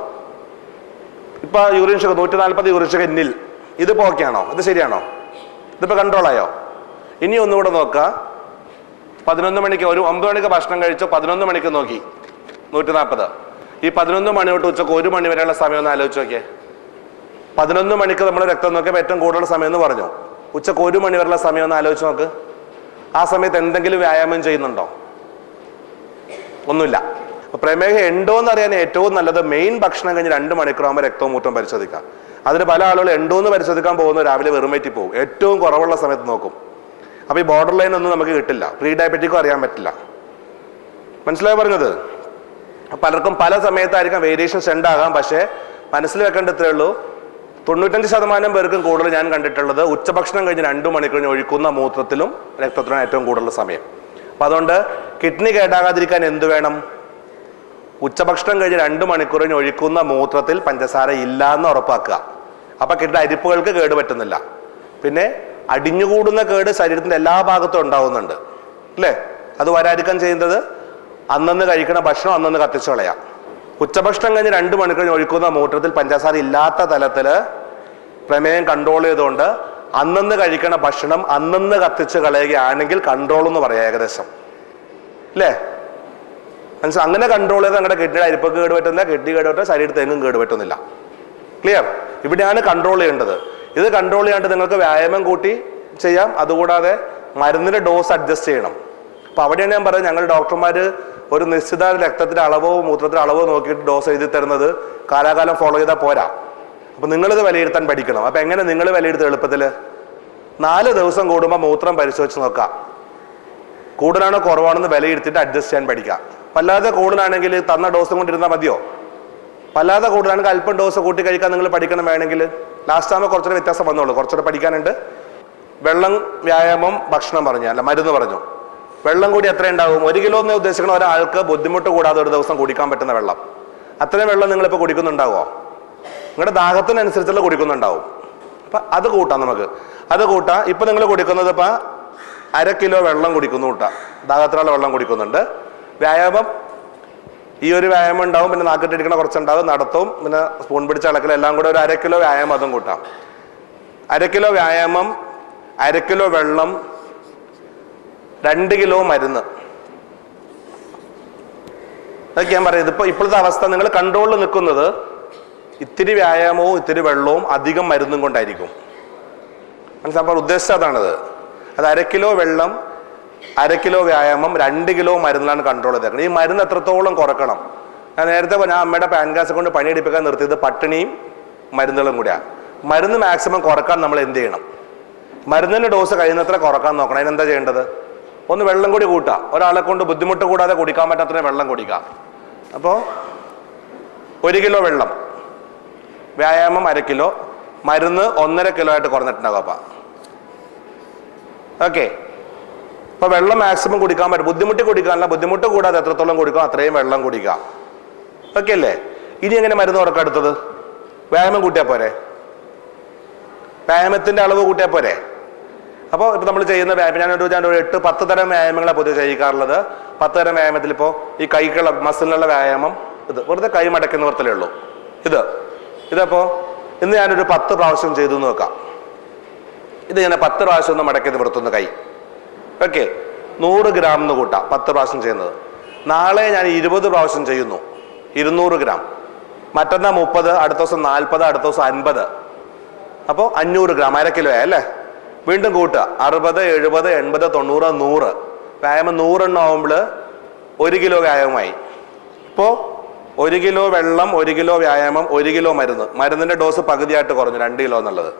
ഇപ്പൊ യൂറിൻ ഷുഗർ 140 യൂറിൻ ഷുഗർ നിൽ, ഇതിപ്പോ ഓക്കെ ആണോ? ഇത് ശരിയാണോ? ഇതിപ്പോ കൺട്രോൾ ആയോ? ഇനി ഒന്നുകൂടെ നോക്കുക. 11 മണിക്ക്, ഒരു 9 മണിക്ക് ഭക്ഷണം കഴിച്ചു, 11 മണിക്ക് നോക്കി 140. ഈ 11 മണി തൊട്ട് ഉച്ചക്ക് 1 മണി വരെയുള്ള സമയം ഒന്ന് ആലോചിച്ച് നോക്കിയേ. 11 മണിക്ക് നമ്മൾ രക്തം നോക്കിയപ്പോൾ ഏറ്റവും കൂടുതലുള്ള സമയം എന്ന് പറഞ്ഞു. ഉച്ചക്ക് 1 മണി വരെയുള്ള സമയം ഒന്ന് ആലോചിച്ച് നോക്ക്. ആ സമയത്ത് എന്തെങ്കിലും വ്യായാമം ചെയ്യുന്നുണ്ടോ? ഒന്നുമില്ല. അപ്പൊ പ്രമേഹം ഉണ്ടോ എന്ന് അറിയാൻ ഏറ്റവും നല്ലത് മെയിൻ ഭക്ഷണം കഴിഞ്ഞ് 2 മണിക്കൂറാകുമ്പോൾ രക്തവും മൂത്രവും പരിശോധിക്കാം. അതിന് പല ആളുകളും ഉണ്ടോന്ന് പരിശോധിക്കാൻ പോകുന്നത് രാവിലെ വെറും വയറ്റിൽ പോകും. ഏറ്റവും കുറവുള്ള സമയത്ത് നോക്കും. അപ്പൊ ഈ ബോർഡർ ലൈൻ ഒന്നും നമുക്ക് കിട്ടില്ല. പ്രീ ഡയബറ്റിക്കും അറിയാൻ പറ്റില്ല. മനസ്സിലായി പറഞ്ഞത്? പലർക്കും പല സമയത്തായിരിക്കാം വേരിയേഷൻസ് ഉണ്ടാകാം. പക്ഷേ മനസ്സിൽ വെക്കേണ്ടത്രേ ഉള്ളൂ, 95% പേർക്കും കൂടുതൽ ഞാൻ കണ്ടിട്ടുള്ളത് ഉച്ചഭക്ഷണം കഴിഞ്ഞ് 2 മണിക്കൂറിന് ഒഴിക്കുന്ന മൂത്രത്തിലും രക്തത്തിലാണ് ഏറ്റവും കൂടുതൽ സമയം. അപ്പൊ അതുകൊണ്ട് കിഡ്നി കേടാകാതിരിക്കാൻ എന്ത് വേണം? ഉച്ചഭക്ഷണം കഴിഞ്ഞ് 2 മണിക്കൂറിന് ഒഴിക്കുന്ന മൂത്രത്തിൽ പഞ്ചസാര ഇല്ല എന്ന് ഉറപ്പാക്കുക. അപ്പൊ കിഡ്നി അരിപ്പുകൾക്ക് കേട് പറ്റുന്നില്ല. പിന്നെ അടിഞ്ഞുകൂടുന്ന കേട് ശരീരത്തിന്റെ എല്ലാ ഭാഗത്തും ഉണ്ടാവുന്നുണ്ട് അല്ലേ? അത് വരാതിരിക്കാൻ ചെയ്യുന്നത് അന്നന്ന് കഴിക്കണ ഭക്ഷണം അന്നന്ന് കത്തിച്ചു കളയാം. ഉച്ചഭക്ഷണം കഴിഞ്ഞ് 2 മണിക്കൂറിന് ഒഴിക്കുന്ന മൂത്രത്തിൽ പഞ്ചസാര ഇല്ലാത്ത തലത്തില് പ്രമേയം കൺട്രോൾ ചെയ്തുകൊണ്ട് അന്നന്ന് കഴിക്കണ ഭക്ഷണം അന്നന്ന് കത്തിച്ചു കളയുകയാണെങ്കിൽ കൺട്രോൾ എന്ന് പറയാം ഏകദേശം അല്ലേ? മനസ്സിലായി? അങ്ങനെ കൺട്രോൾ ചെയ്ത് നിങ്ങളുടെ കിഡ്നിയുടെ അരിപ്പൊക്കെ കേട് പറ്റുന്നില്ല, കിഡ്നി കേട് പറ്റുന്ന ശരീരത്തെങ്ങും കേട് പറ്റുന്നില്ല. ക്ലിയർ? ഇവിടെയാണ് കൺട്രോൾ ചെയ്യേണ്ടത്. ഇത് കൺട്രോൾ ചെയ്യാണ്ട് നിങ്ങൾക്ക് വ്യായാമം കൂട്ടി ചെയ്യാം. അതുകൂടാതെ മരുന്നിന്റെ ഡോസ് അഡ്ജസ്റ്റ് ചെയ്യണം. അപ്പൊ അവിടെയാണ് ഞാൻ പറയുന്നത്, ഞങ്ങൾ ഡോക്ടർമാര് ഒരു നിശ്ചിത രക്തത്തിന്റെ അളവോ മൂത്രത്തിന്റെ അളവോ നോക്കിയിട്ട് ഡോസ് എഴുതി തരുന്നത് കാലാകാലം ഫോളോ ചെയ്താൽ പോരാ. അപ്പൊ നിങ്ങളിത് വിലയിരുത്താൻ പഠിക്കണം. അപ്പൊ എങ്ങനെ നിങ്ങൾ വിലയിരുത്തുക? എളുപ്പത്തില് 4 ദിവസം കൂടുമ്പോൾ മൂത്രം പരിശോധിച്ച് നോക്കാം. കൂടുതലാണോ കുറവാണെന്ന് വിലയിരുത്തിയിട്ട് അഡ്ജസ്റ്റ് ചെയ്യാൻ പഠിക്കാം. വല്ലാതെ കൂടുതലാണെങ്കിൽ തന്ന ഡോസും കൊണ്ടിരുന്നാൽ മതിയോ? വല്ലാതെ കൂടുതലാണെങ്കിൽ അല്പം ഡോസ് കൂട്ടി കഴിക്കാൻ നിങ്ങൾ പഠിക്കണം. വേണമെങ്കിൽ ലാസ്റ്റ് ആകുമ്പോൾ കുറച്ചുകൂടെ വ്യത്യാസം വന്നോളൂ, കുറച്ചുകൂടെ പഠിക്കാനുണ്ട്. വെള്ളം, വ്യായാമം, ഭക്ഷണം പറഞ്ഞു, അല്ല മരുന്ന് പറഞ്ഞു. വെള്ളം കൂടി എത്ര ഉണ്ടാവും? 1 കിലോ എന്ന് ഉദ്ദേശിക്കുന്ന ഒരാൾക്ക് ബുദ്ധിമുട്ട് കൂടാതെ ഒരു ദിവസം കുടിക്കാൻ പറ്റുന്ന വെള്ളം, അത്രയും വെള്ളം നിങ്ങളിപ്പോൾ കുടിക്കുന്നുണ്ടാവുമോ? നിങ്ങളുടെ ദാഹത്തിനനുസരിച്ചുള്ള കുടിക്കുന്നുണ്ടാവും. അപ്പൊ അത് കൂട്ടാം നമുക്ക്. അത് കൂട്ടാം. ഇപ്പൊ നിങ്ങൾ കുടിക്കുന്നത് ഇപ്പൊ 1/2 കിലോ വെള്ളം കുടിക്കുന്നു കൂട്ടാം. ദാഹത്തിനുള്ള വെള്ളം കുടിക്കുന്നുണ്ട്. വ്യായാമം, ഈ ഒരു വ്യായാമം ഉണ്ടാവും, പിന്നെ നാക്കിട്ടിരിക്കണ കുറച്ചുണ്ടാവും, നടത്തവും, പിന്നെ സ്പൂൺ പിടിച്ച ഇളക്കലും എല്ലാം കൂടെ ഒരു 1/2 കിലോ വ്യായാമം അതും കൂട്ടാം. 1/2 കിലോ വ്യായാമം, 1/2 കിലോ വെള്ളം, 2 കിലോ മരുന്ന്. അതൊക്കെ ഞാൻ പറയുന്നത്. ഇപ്പോഴത്തെ അവസ്ഥ നിങ്ങൾ കൺട്രോളിൽ നിൽക്കുന്നത് ഇത്തിരി വ്യായാമവും ഇത്തിരി വെള്ളവും അധികം മരുന്നും കൊണ്ടായിരിക്കും. മനസ്സിലാക്കാൻ ഉദ്ദേശിച്ചത് അതാണത്. അത് 1/2 കിലോ വെള്ളം, 1/2 കിലോ വ്യായാമം, 2 കിലോ മരുന്നിലാണ് കൺട്രോൾ ചെയ്തേക്കുന്നത്. ഈ മരുന്ന് എത്രത്തോളം കുറക്കണം? ഞാൻ നേരത്തെ ഞാൻ അമ്മയുടെ പാൻകാസ് കൊണ്ട് പണിയെടുപ്പിക്കാൻ നിർത്തിയത് പട്ടിണിയും മരുന്നുകളും കൂടിയാണ്. മരുന്ന് മാക്സിമം കുറക്കാൻ നമ്മൾ എന്ത് ചെയ്യണം? മരുന്നിൻ്റെ ഡോസ് കഴിയുന്നത്ര കുറക്കാൻ നോക്കണം. അതിനെന്താ ചെയ്യേണ്ടത്? ഒന്ന് വെള്ളം കൂടി കൂട്ടുക. ഒരാളെ കൊണ്ട് ബുദ്ധിമുട്ട് കൂടാതെ കുടിക്കാൻ പറ്റാത്ത വെള്ളം കുടിക്കുക. അപ്പോൾ 1 കിലോ വെള്ളം, വ്യായാമം 1/2 കിലോ, മരുന്ന് 1.5 കിലോ ആയിട്ട് കുറഞ്ഞിട്ടുണ്ടാകും. അപ്പം ഓക്കെ. അപ്പോൾ വെള്ളം മാക്സിമം കുടിക്കാൻ പറ്റും. ബുദ്ധിമുട്ടി കുടിക്കാനല്ല, ബുദ്ധിമുട്ട് കൂടാതെ എത്രത്തോളം കുടിക്കാം അത്രയും വെള്ളം കുടിക്കുക. ഓക്കെ അല്ലേ? ഇനി എങ്ങനെ മരുന്ന് കുറക്കാം? അടുത്തത് വ്യായാമം കൂട്ടിയാൽ പോരെ? വ്യായാമത്തിൻ്റെ അളവ് കൂട്ടിയാൽ പോരെ? അപ്പോൾ ഇപ്പോൾ നമ്മൾ ചെയ്യുന്ന വ്യായാമം ഞാനൊരു 8-10 തരം വ്യായാമങ്ങളെ പൊതുവെ ചെയ്യിക്കാറുള്ളത്. 10 തരം വ്യായാമത്തിൽ ഇപ്പോൾ ഈ കൈക്കുള്ള മസിലിനുള്ള വ്യായാമം ഇത് വെറുതെ കൈ മടക്കി നിവർത്തലേ ഉള്ളൂ. ഇതപ്പോൾ ഇന്ന് ഞാനൊരു 10 പ്രാവശ്യം ചെയ്തു നോക്കാം. ഇത് ഇങ്ങനെ 10 പ്രാവശ്യം ഒന്ന് മടക്കി നിവർത്തുന്ന കൈ. ഓക്കെ, 100 ഗ്രാം എന്ന് കൂട്ടാം 10 പ്രാവശ്യം ചെയ്യുന്നത്. നാളെ ഞാൻ 20 പ്രാവശ്യം ചെയ്യുന്നു, 200 ഗ്രാം. മറ്റന്നാൾ 30, അടുത്ത ദിവസം 40, അടുത്ത ദിവസം 50. അപ്പോൾ 500 ഗ്രാം, 1/2 കിലോ അല്ലേ? വീണ്ടും കൂട്ടുക 60, 70, 80, 90, 100. വ്യായാമം 100 എണ്ണം ആവുമ്പോൾ 1 കിലോ വ്യായാമമായി. ഇപ്പോൾ 1 കിലോ വെള്ളം, 1 കിലോ വ്യായാമം, 1 കിലോ മരുന്ന്. മരുന്നിന്റെ ഡോസ് പകുതിയായിട്ട് കുറഞ്ഞു, 2 കിലോ എന്നുള്ളത്.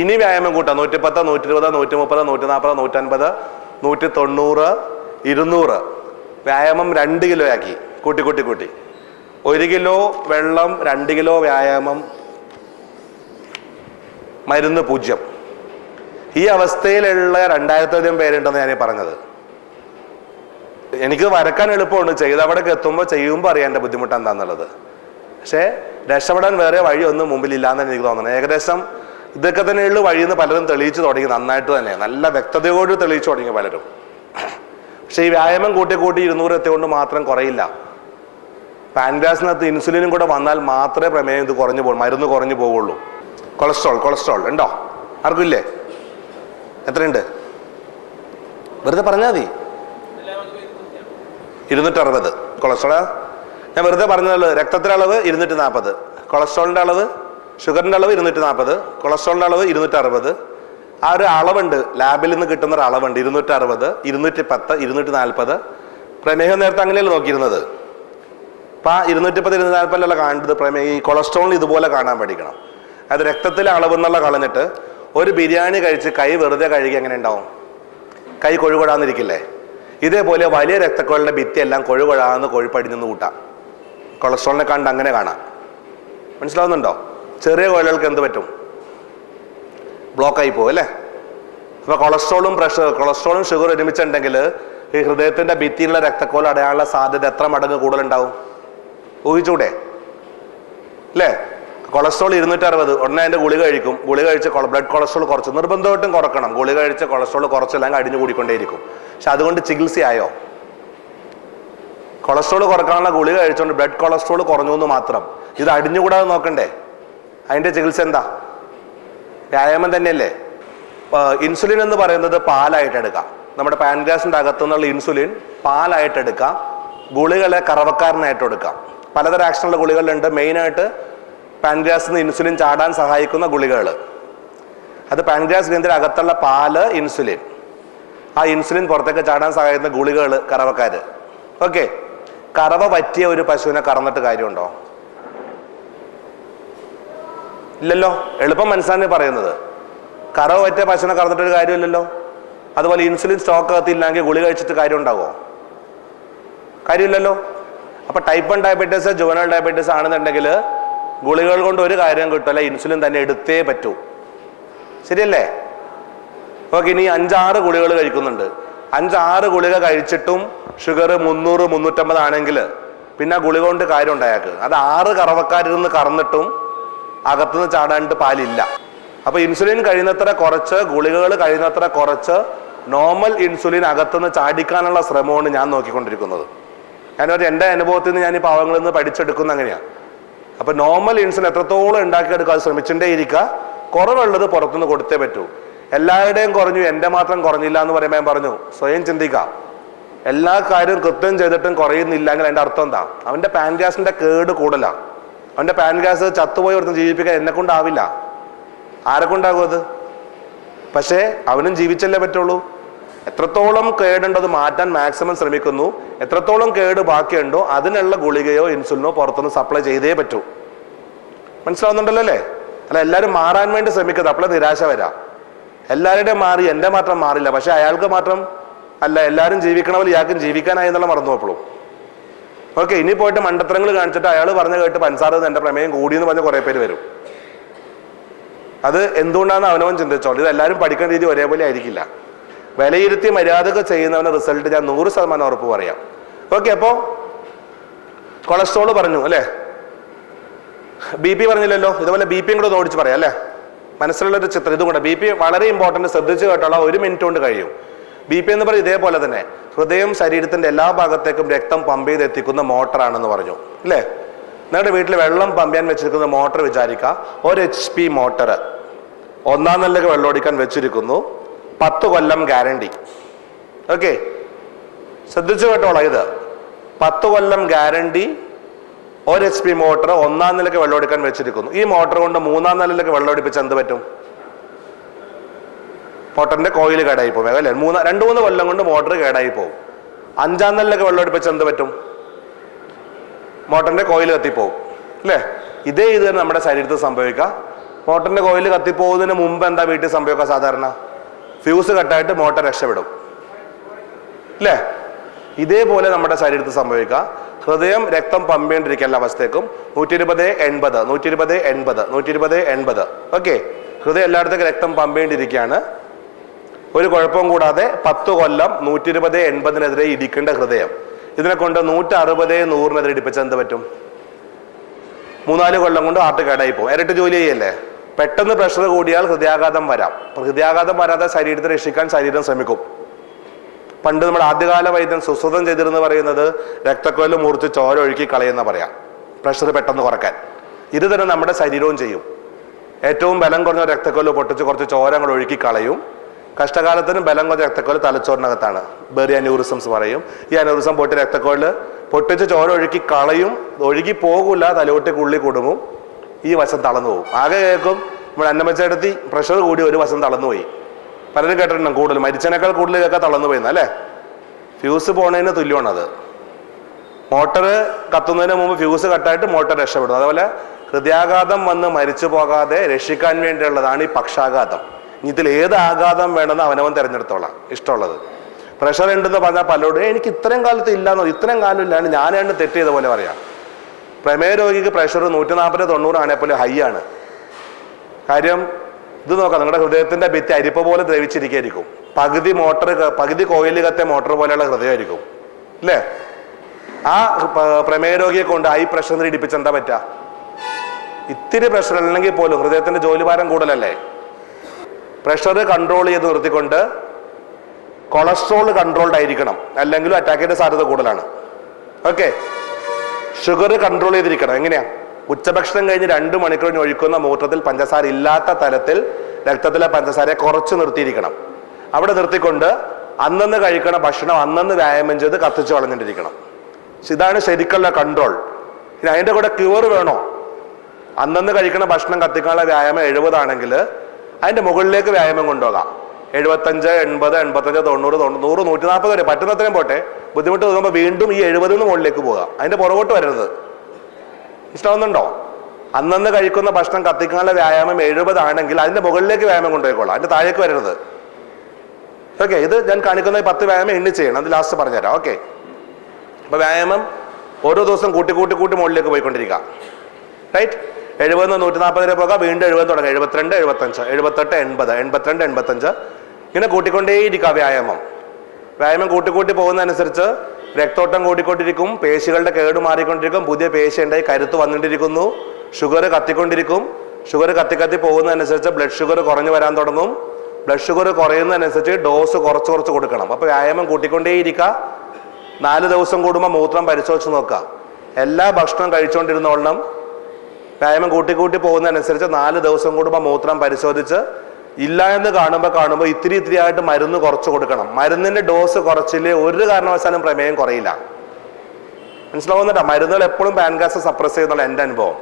ഇനി വ്യായാമം കൂട്ടാം 110, 120, 130, 140, 150, 190, 200. വ്യായാമം 2 കിലോ ആക്കി കൂട്ടി 1 കിലോ വെള്ളം, 2 കിലോ വ്യായാമം, മരുന്ന് 0. ഈ അവസ്ഥയിലുള്ള 2000 പേരുണ്ടെന്ന് ഞാൻ പറഞ്ഞത്. എനിക്ക് വരക്കാൻ എളുപ്പമുണ്ട്, ചെയ്ത് അവിടേക്ക് എത്തുമ്പോൾ ചെയ്യുമ്പോൾ അറിയാൻ എൻ്റെ ബുദ്ധിമുട്ട് എന്താണെന്നുള്ളത്. പക്ഷേ രക്ഷപ്പെടാൻ വേറെ വഴിയൊന്നും മുമ്പിലില്ലാന്ന് എനിക്ക് തോന്നുന്നത്. ഏകദേശം ഇതൊക്കെ തന്നെയുള്ള വഴിയെന്ന് പലരും തെളിയിച്ചു തുടങ്ങി, നന്നായിട്ട് തന്നെ, നല്ല വ്യക്തതയോട് തെളിയിച്ചു തുടങ്ങി പലരും. പക്ഷെ ഈ വ്യായാമം കൂട്ടി 200 എത്തിക്കൊണ്ട് മാത്രം കുറയില്ല. പാൻക്രിയാസിനകത്ത് ഇൻസുലിനും കൂടെ വന്നാൽ മാത്രമേ പ്രമേയം ഇത് കുറഞ്ഞു പോകും, മരുന്ന് കുറഞ്ഞു പോവുള്ളൂ. കൊളസ്ട്രോൾ ഉണ്ടോ? ആർക്കും ഇല്ലേ? എത്രയുണ്ട്? വെറുതെ പറഞ്ഞാൽ മതി. 260 കൊളസ്ട്രോൾ. ഞാൻ വെറുതെ പറഞ്ഞതല്ലോ. രക്തത്തിൻ്റെ അളവ് 240, കൊളസ്ട്രോളിൻ്റെ അളവ്, ഷുഗറിൻ്റെ അളവ് 240, കൊളസ്ട്രോളിൻ്റെ അളവ് 260. ആ ഒരു അളവുണ്ട്, ലാബിൽ നിന്ന് കിട്ടുന്ന ഒരു അളവുണ്ട്. 260, 210, 240. പ്രമേഹം നേരത്തെ അങ്ങനെയല്ല നോക്കിയിരുന്നത്. അപ്പം ആ 210, 240 കാണേണ്ടത് പ്രമേഹം. ഈ കൊളസ്ട്രോളിന് ഇതുപോലെ കാണാൻ പഠിക്കണം. അത് രക്തത്തിലെ അളവ് എന്നുള്ള കളഞ്ഞിട്ട് ഒരു ബിരിയാണി കഴിച്ച് കൈ വെറുതെ കഴുകി എങ്ങനെ ഉണ്ടാവും? കൈ കൊഴുകൊഴാന്നിരിക്കില്ലേ? ഇതേപോലെ വലിയ രക്തക്കൊഴലിൻ്റെ ഭിത്തിയെല്ലാം കൊഴുകൊഴാന്ന് കൊഴുപ്പടിഞ്ഞെന്ന് കൂട്ടാം. കൊളസ്ട്രോളിനെ കണ്ട് അങ്ങനെ കാണാം. മനസ്സിലാവുന്നുണ്ടോ? ചെറിയ കുഴലുകൾക്ക് എന്ത് പറ്റും? ബ്ലോക്കായി പോകും അല്ലേ? അപ്പോൾ കൊളസ്ട്രോളും ഷുഗർ ഒരുമിച്ചുണ്ടെങ്കിൽ ഈ ഹൃദയത്തിൻ്റെ ഭിത്തിയിലുള്ള രക്തക്കോൾ അടയാനുള്ള സാധ്യത എത്ര മടങ്ങ് കൂടുതലുണ്ടാവും? ഊഹിച്ചൂടെ അല്ലേ? കൊളസ്ട്രോൾ 260, ഉടനെ അതിൻ്റെ ഗുളിക കഴിക്കും. ഗുളിക കഴിച്ച് ബ്ലഡ് കൊളസ്ട്രോൾ കുറച്ച്, നിർബന്ധമായിട്ടും കുറക്കണം. ഗുളിക കഴിച്ച് കൊളസ്ട്രോൾ കുറച്ചെല്ലാം അടിഞ്ഞു കൂടിക്കൊണ്ടേയിരിക്കും. പക്ഷെ അതുകൊണ്ട് ചികിത്സയായോ? കൊളസ്ട്രോൾ കുറക്കാനുള്ള ഗുളിക കഴിച്ചുകൊണ്ട് ബ്ലഡ് കൊളസ്ട്രോൾ കുറഞ്ഞു എന്ന് മാത്രം. ഇത് അടിഞ്ഞുകൂടാതെ നോക്കണ്ടേ? അതിൻ്റെ ചികിത്സ എന്താ? വ്യായാമം തന്നെയല്ലേ? ഇൻസുലിൻ എന്ന് പറയുന്നത് പാലായിട്ട് എടുക്കാം. നമ്മുടെ പാൻക്രിയാസിൻ്റെ അകത്തുനിന്നുള്ള ഇൻസുലിൻ പാലായിട്ട് എടുക്കാം. ഗുളികളെ കറവക്കാരനായിട്ട് എടുക്കാം. പലതരം ആക്ഷനുള്ള ഗുളികളുണ്ട്. മെയിനായിട്ട് പാൻക്രിയാസിൽ നിന്ന് ഇൻസുലിൻ ചാടാൻ സഹായിക്കുന്ന ഗുളികൾ. അത് പാൻക്രിയാസ് ഗ്രന്ഥിയുടെ അകത്തുള്ള പാല്, ഇൻസുലിൻ. ആ ഇൻസുലിൻ പുറത്തേക്ക് ചാടാൻ സഹായിക്കുന്ന ഗുളികൾ കറവക്കാർ. ഓക്കെ, കറവ പറ്റിയ ഒരു പശുവിനെ കറന്നിട്ട് കാര്യമുണ്ടോ? ഇല്ലല്ലോ. എളുപ്പം മനസ്സിലാണ് പറയുന്നത്. കറവ പറ്റിയ പശുവിനെ കറന്നിട്ടൊരു കാര്യമില്ലല്ലോ. അതുപോലെ ഇൻസുലിൻ സ്റ്റോക്ക് അകത്തില്ലെങ്കിൽ ഗുളി കഴിച്ചിട്ട് കാര്യം ഉണ്ടാകുമോ? കാര്യമില്ലല്ലോ. അപ്പൊ ടൈപ്പ് 1 ഡയബറ്റീസ്, ജുവനൽ ഡയബറ്റീസ് ആണെന്നുണ്ടെങ്കിൽ ഗുളികൾ കൊണ്ട് ഒരു കാര്യം കിട്ടില്ല, ഇൻസുലിൻ തന്നെ എടുത്തേ പറ്റൂ. ശരിയല്ലേ? ഓക്കെ, ഇനി 5-6 ഗുളികൾ കഴിക്കുന്നുണ്ട്. 5-6 ഗുളിക കഴിച്ചിട്ടും ഷുഗർ 300, 350 ആണെങ്കിൽ പിന്നെ ഗുളിക കൊണ്ട് കാര്യം ഉണ്ടായാക്ക്. അത് 6 കറവക്കാരിരുന്ന് കറന്നിട്ടും അകത്തുനിന്ന് ചാടാനിട്ട് പാലില്ല. അപ്പൊ ഇൻസുലിൻ കഴിയുന്നത്ര കുറച്ച്, ഗുളികകൾ കഴിയുന്നത്ര കുറച്ച് നോർമൽ ഇൻസുലിൻ അകത്തുനിന്ന് ചാടിക്കാനുള്ള ശ്രമമാണ് ഞാൻ നോക്കിക്കൊണ്ടിരിക്കുന്നത്. എൻ്റെ അനുഭവത്തിൽ നിന്ന് ഞാൻ ഈ പാവങ്ങളിൽ നിന്ന് പഠിച്ചെടുക്കുന്ന അങ്ങനെയാണ്. അപ്പൊ നോർമൽ ഇൻസുലിൻ എത്രത്തോളം ഉണ്ടാക്കിയെടുക്കാൻ ശ്രമിച്ചിട്ടേ ഇരിക്കുക. കുറവുള്ളത് പുറത്തുനിന്ന് കൊടുത്തേ പറ്റൂ. എല്ലാവരുടെയും കുറഞ്ഞു, എൻ്റെ മാത്രം കുറഞ്ഞില്ല എന്ന് പറയുമ്പോൾ ഞാൻ പറഞ്ഞു, സ്വയം ചിന്തിക്കാം. എല്ലാ കാര്യവും കൃത്യം ചെയ്തിട്ടും കുറയുന്നില്ലെങ്കിൽ അതിൻ്റെ അർത്ഥം എന്താ? അവൻ്റെ പാൻഗ്യാസിൻ്റെ കേട് കൂടുതലാണ്. അവൻ്റെ പാൻഗ്യാസ് ചത്തുപോയി ഒരുത്തും ജീവിപ്പിക്കാൻ എന്നെ കൊണ്ടാവില്ല. ആരെ കൊണ്ടാകും അത്? പക്ഷേ അവനും ജീവിച്ചല്ലേ പറ്റുള്ളൂ. എത്രത്തോളം കേടുണ്ടോ മാറ്റാൻ മാക്സിമം ശ്രമിക്കുന്നു. എത്രത്തോളം കേട് ബാക്കിയുണ്ടോ അതിനുള്ള ഗുളികയോ ഇൻസുലിനോ പുറത്തുനിന്ന് സപ്ലൈ ചെയ്തേ പറ്റൂ. മനസ്സിലാവുന്നുണ്ടല്ലോ അല്ലേ? അല്ല, എല്ലാവരും മാറാൻ വേണ്ടി ശ്രമിക്കുന്നത്, അപ്പോഴേ നിരാശ വരാം. എല്ലാവരുടെയും മാറി, എൻ്റെ മാത്രം മാറില്ല. പക്ഷെ അയാൾക്ക് മാത്രം അല്ല, എല്ലാവരും ജീവിക്കണമല്ലോ, ഇയാൾക്കും ജീവിക്കാനായി എന്നുള്ള മറന്നു പോയപ്പോഴും. ഓക്കെ, ഇനി പോയിട്ട് മണ്ടത്തരങ്ങൾ കാണിച്ചിട്ട് അയാൾ പറഞ്ഞു കേട്ട് പൻസാറ് എൻ്റെ പ്രമേയം കൂടിയെന്ന് പറഞ്ഞ കുറേ പേര് വരും. അത് എന്തുകൊണ്ടാണ് അവനവൻ ചിന്തിച്ചോളൂ. ഇത് എല്ലാവരും പഠിക്കുന്ന രീതി ഒരേപോലെ ആയിരിക്കില്ല. വിലയിരുത്തി മര്യാദകൾ ചെയ്യുന്നവന്റെ റിസൾട്ട് ഞാൻ 100% ഉറപ്പ് പറയാം. ഓക്കെ, അപ്പോൾ കൊളസ്ട്രോൾ പറഞ്ഞു അല്ലേ, BP പറഞ്ഞില്ലല്ലോ. ഇതുപോലെ BP കൂടെ ഒന്ന് ഓടിച്ച് പറയാം അല്ലേ, മനസ്സിലുള്ളൊരു ചിത്രം. ഇതും കൂടെ BP വളരെ ഇമ്പോർട്ടൻറ്റ്, ശ്രദ്ധിച്ച് കേട്ടോളാം. 1 മിനിറ്റ് കൊണ്ട് കഴിയും. BP എന്ന് പറയും ഇതേപോലെ തന്നെ ഹൃദയം ശരീരത്തിന്റെ എല്ലാ ഭാഗത്തേക്കും രക്തം പമ്പ് ചെയ്ത് എത്തിക്കുന്ന മോട്ടറാണെന്ന് പറഞ്ഞു അല്ലേ. നിങ്ങളുടെ വീട്ടിൽ വെള്ളം പമ്പ് ചെയ്യാൻ വെച്ചിരിക്കുന്ന മോട്ടർ വിചാരിക്കുക. 1 HP മോട്ടർ 1-ാം നിലയ്ക്ക് വെള്ളം ഓടിക്കാൻ വെച്ചിരിക്കുന്നു. 10 കൊല്ലം ഗ്യാരണ്ടി. ഓക്കെ, ശ്രദ്ധിച്ചു കേട്ടോളാം. ഇത് 10 കൊല്ലം ഗ്യാരണ്ടി. 1 HP മോട്ടർ 1-ാം നിലയ്ക്ക് വെള്ളം ഓടിക്കാൻ വെച്ചിരിക്കുന്നു. ഈ മോട്ടർ കൊണ്ട് 3-ാം നിലയിലേക്ക് വെള്ളം ഓടിപ്പിച്ച് എന്ത് പറ്റും? മോട്ടറിന്റെ കോയിൽ കേടായി പോകും അല്ലേ. 2-3 കൊല്ലം കൊണ്ട് മോട്ടർ കേടായി പോകും. 5-ാം നിലയിലേക്ക് വെള്ളം ഓടിപ്പിച്ച് എന്ത് പറ്റും? മോട്ടറിന്റെ കോയിൽ കത്തിപ്പോവും അല്ലേ. ഇത് തന്നെ നമ്മുടെ ശരീരത്തിൽ സംഭവിക്കുക. മോട്ടറിന്റെ കോയിൽ കത്തിപ്പോകുന്നതിന് മുമ്പ് എന്താ വീട്ടിൽ സംഭവിക്കുക? സാധാരണ ഫ്യൂസ് കട്ടായിട്ട് മോട്ടർ രക്ഷപ്പെടും അല്ലേ. ഇതേപോലെ നമ്മുടെ ശരീരത്തിൽ സംഭവിക്കുക. ഹൃദയം രക്തം പമ്പ് ചെയ്യേണ്ടിരിക്കുന്ന അവസ്ഥയ്ക്കും 120/80 120/80 120/80. ഓക്കെ, ഹൃദയം എല്ലായിടത്തേക്കും രക്തം പമ്പ് ചെയ്യേണ്ടിരിക്കുകയാണ്. ഒരു കുഴപ്പവും കൂടാതെ 10 കൊല്ലം 120/80-നെതിരെ ഇടിക്കേണ്ട ഹൃദയം ഇതിനെ കൊണ്ട് 160/100-നെതിരെ ഇടിപ്പിച്ചാൽ എന്ത് പറ്റും? 3-4 കൊല്ലം കൊണ്ട് ഹാർട്ട് കേടായി പോകും. ഇരട്ടി ജോലി ചെയ്യല്ലേ. പെട്ടെന്ന് പ്രഷർ കൂടിയാൽ ഹൃദയാഘാതം വരാം. ഹൃദയാഘാതം വരാതെ ശരീരത്തെ രക്ഷിക്കാൻ ശരീരം ശ്രമിക്കും. പണ്ട് നമ്മുടെ ആദ്യകാല വൈദ്യൻ സുശ്രുതം ചെയ്തിരുന്നു പറയുന്നത് രക്തക്കൊഴല് മുറിച്ച് ചോര ഒഴുക്കി കളയുന്ന പറയാം, പ്രഷർ പെട്ടെന്ന് കുറയ്ക്കാൻ. ഇത് തന്നെ നമ്മുടെ ശരീരവും ചെയ്യും. ഏറ്റവും ബലം കുറഞ്ഞ രക്തക്കൊഴല് പൊട്ടിച്ച് കുറച്ച് ചോര അങ്ങോട്ട് ഒഴുക്കി കളയും. കഷ്ടകാലത്തിന് ബലം കുറഞ്ഞ രക്തക്കൊഴല് തലച്ചോറിനകത്താണ്, ബേറി അന്യൂറിസംസ് പറയും. ഈ അന്യൂറിസം പൊട്ടി രക്തക്കൊഴല് പൊട്ടിച്ച് ചോര ഒഴുക്കി കളയും. ഒഴുകി പോകില്ല, തലയോട്ടേക്ക് ഉള്ളി കൊടുങ്ങും. ഈ വശം തളർന്നു പോകും. ആകെ കേൾക്കും നമ്മുടെ അന്നമ്മച്ചേടത്തി പ്രഷർ കൂടി ഒരു വശം തളർന്നുപോയി. പലരും കേട്ടിട്ടുണ്ടാകും, കൂടുതൽ മരിച്ചതിനേക്കാൾ കൂടുതൽ കേൾക്കാൻ തളർന്നു പോയിന്ന് അല്ലേ. ഫ്യൂസ് പോണതിന് തുല്യമാണത്. മോട്ടർ കത്തുന്നതിന് മുമ്പ് ഫ്യൂസ് കട്ടായിട്ട് മോട്ടർ രക്ഷപ്പെടും. അതുപോലെ ഹൃദയാഘാതം വന്ന് മരിച്ചു പോകാതെ രക്ഷിക്കാൻ വേണ്ടിയുള്ളതാണ് ഈ പക്ഷാഘാതം. ഇതിൽ ഏത് ആഘാതം വേണമെന്ന് അവനവൻ തിരഞ്ഞെടുത്തോളാം ഇഷ്ടമുള്ളത്. പ്രഷർ ഉണ്ടെന്ന് പറഞ്ഞാൽ പലരോടും എനിക്ക് ഇത്രയും കാലത്ത് ഇല്ലാന്നോ, ഇത്രയും കാലം ഇല്ലാണ്ട് ഞാനാണ് തെറ്റ് ചെയ്ത പോലെ പറയാം. പ്രമേയ രോഗിക്ക് പ്രഷർ 140/90 ആണെങ്കിൽ ഹൈ ആണ്. കാര്യം ഇത് നോക്കാം, നിങ്ങളുടെ ഹൃദയത്തിന്റെ ഭിത്തി അരിപ്പ പോലെ ദ്രവിച്ചിരിക്കും. പകുതി കോയിൽ കത്തിയ മോട്ടർ പോലെയുള്ള ഹൃദയമായിരിക്കും അല്ലേ. ആ പ്രമേയ രോഗിയെ കൊണ്ട് ഹൈ പ്രഷറിൽ ഇടിപ്പിച്ച് എന്താ പറ്റുക? ഇത്തിരി പ്രഷർ അല്ലെങ്കിൽ പോലും ഹൃദയത്തിന്റെ ജോലിഭാരം കൂടുതലല്ലേ. പ്രഷർ കൺട്രോൾ ചെയ്ത് നിർത്തിക്കൊണ്ട് കൊളസ്ട്രോൾ കൺട്രോൾഡ് ആയിരിക്കണം, അല്ലെങ്കിലും അറ്റാക്കിന്റെ സാധ്യത കൂടുതലാണ്. ഓക്കെ, ഷുഗർ കൺട്രോൾ ചെയ്തിരിക്കണം. എങ്ങനെയാ? ഉച്ചഭക്ഷണം കഴിഞ്ഞ് 2 മണിക്കൂറിന് ഒഴിക്കുന്ന മൂത്രത്തിൽ പഞ്ചസാര ഇല്ലാത്ത തരത്തിൽ രക്തത്തിലെ പഞ്ചസാരയെ കുറച്ച് നിർത്തിയിരിക്കണം. അവിടെ നിർത്തിക്കൊണ്ട് അന്നന്ന് കഴിക്കണ ഭക്ഷണം അന്നന്ന് വ്യായാമം ചെയ്ത് കത്തിച്ച് കളഞ്ഞിട്ടിരിക്കണം. ഇതാണ് ശരിക്കുള്ള കൺട്രോൾ. ഇനി അതിൻ്റെ കൂടെ ക്യൂർ വേണോ? അന്നന്ന് കഴിക്കണ ഭക്ഷണം കത്തിക്കാനുള്ള വ്യായാമം 70 ആണെങ്കിൽ അതിൻ്റെ മുകളിലേക്ക് വ്യായാമം കൊണ്ടുപോകാം. 75, 80, 85, 90, 100, 140 വരെ പറ്റുന്നത്രയും പോട്ടെ. ബുദ്ധിമുട്ട് തോന്നുമ്പോൾ വീണ്ടും ഈ 70 മുകളിലേക്ക് പോകാം. അതിൻ്റെ പുറകോട്ട് വരരുത്. ഇഷ്ടമാവുന്നുണ്ടോ? അന്നന്ന് കഴിക്കുന്ന ഭക്ഷണം കത്തിക്കാനുള്ള വ്യായാമം 70 ആണെങ്കിൽ അതിൻ്റെ മുകളിലേക്ക് വ്യായാമം കൊണ്ടുപോയിക്കോളാം, അതിൻ്റെ താഴേക്ക് വരരുത്. ഓക്കെ, ഇത് ഞാൻ കാണിക്കുന്ന 10 വ്യായാമം എണ്ണി ചെയ്യണം, അത് ലാസ്റ്റ് പറഞ്ഞുതരാം. ഓക്കെ, അപ്പോൾ വ്യായാമം ഓരോ ദിവസം കൂട്ടി മുകളിലേക്ക് പോയിക്കൊണ്ടിരിക്കുക. റൈറ്റ്, 70 നിന്ന് 140 വരെ പോകാം, വീണ്ടും 70 തുടങ്ങാം. 72, 75, 78, 80, 82, 85 ഇങ്ങനെ കൂട്ടിക്കൊണ്ടേയിരിക്കുക വ്യായാമം കൂട്ടി പോകുന്നതനുസരിച്ച് രക്തോട്ടം കൂടിക്കൊണ്ടിരിക്കും, പേശികളുടെ കേട് മാറിക്കൊണ്ടിരിക്കും, പുതിയ പേശി ഉണ്ടായി കരുത്ത് വന്നിട്ടിരിക്കുന്നു, ഷുഗർ കത്തിക്കൊണ്ടിരിക്കും. ഷുഗർ കത്തി പോകുന്നതനുസരിച്ച് ബ്ലഡ് ഷുഗർ കുറഞ്ഞു വരാൻ തുടങ്ങും. ബ്ലഡ് ഷുഗർ കുറയുന്നതനുസരിച്ച് ഡോസ് കുറച്ച് കൊടുക്കണം. അപ്പോൾ വ്യായാമം കൂട്ടിക്കൊണ്ടേയിരിക്കുക. 4 ദിവസം കൂടുമ്പോൾ മൂത്രം പരിശോധിച്ച് നോക്കുക. എല്ലാ ഭക്ഷണം കഴിച്ചുകൊണ്ടിരുന്നോളണം. വ്യായാമം കൂട്ടി പോകുന്നതനുസരിച്ച് 4 ദിവസം കൂടുമ്പോൾ മൂത്രം പരിശോധിച്ച് ഇല്ല എന്ന് കാണുമ്പോൾ ഇത്തിരി ആയിട്ട് മരുന്ന് കുറച്ച് കൊടുക്കണം. മരുന്നിന്റെ ഡോസ് കുറച്ചില്ലേ ഒരു കാരണവശാലും പ്രമേയം കുറയില്ല. മനസ്സിലാവുന്നുണ്ടോ? മരുന്നുകൾ എപ്പോഴും പാൻക്രിയാസ് സപ്രസ് ചെയ്യുന്നുള്ള എൻ്റെ അനുഭവം.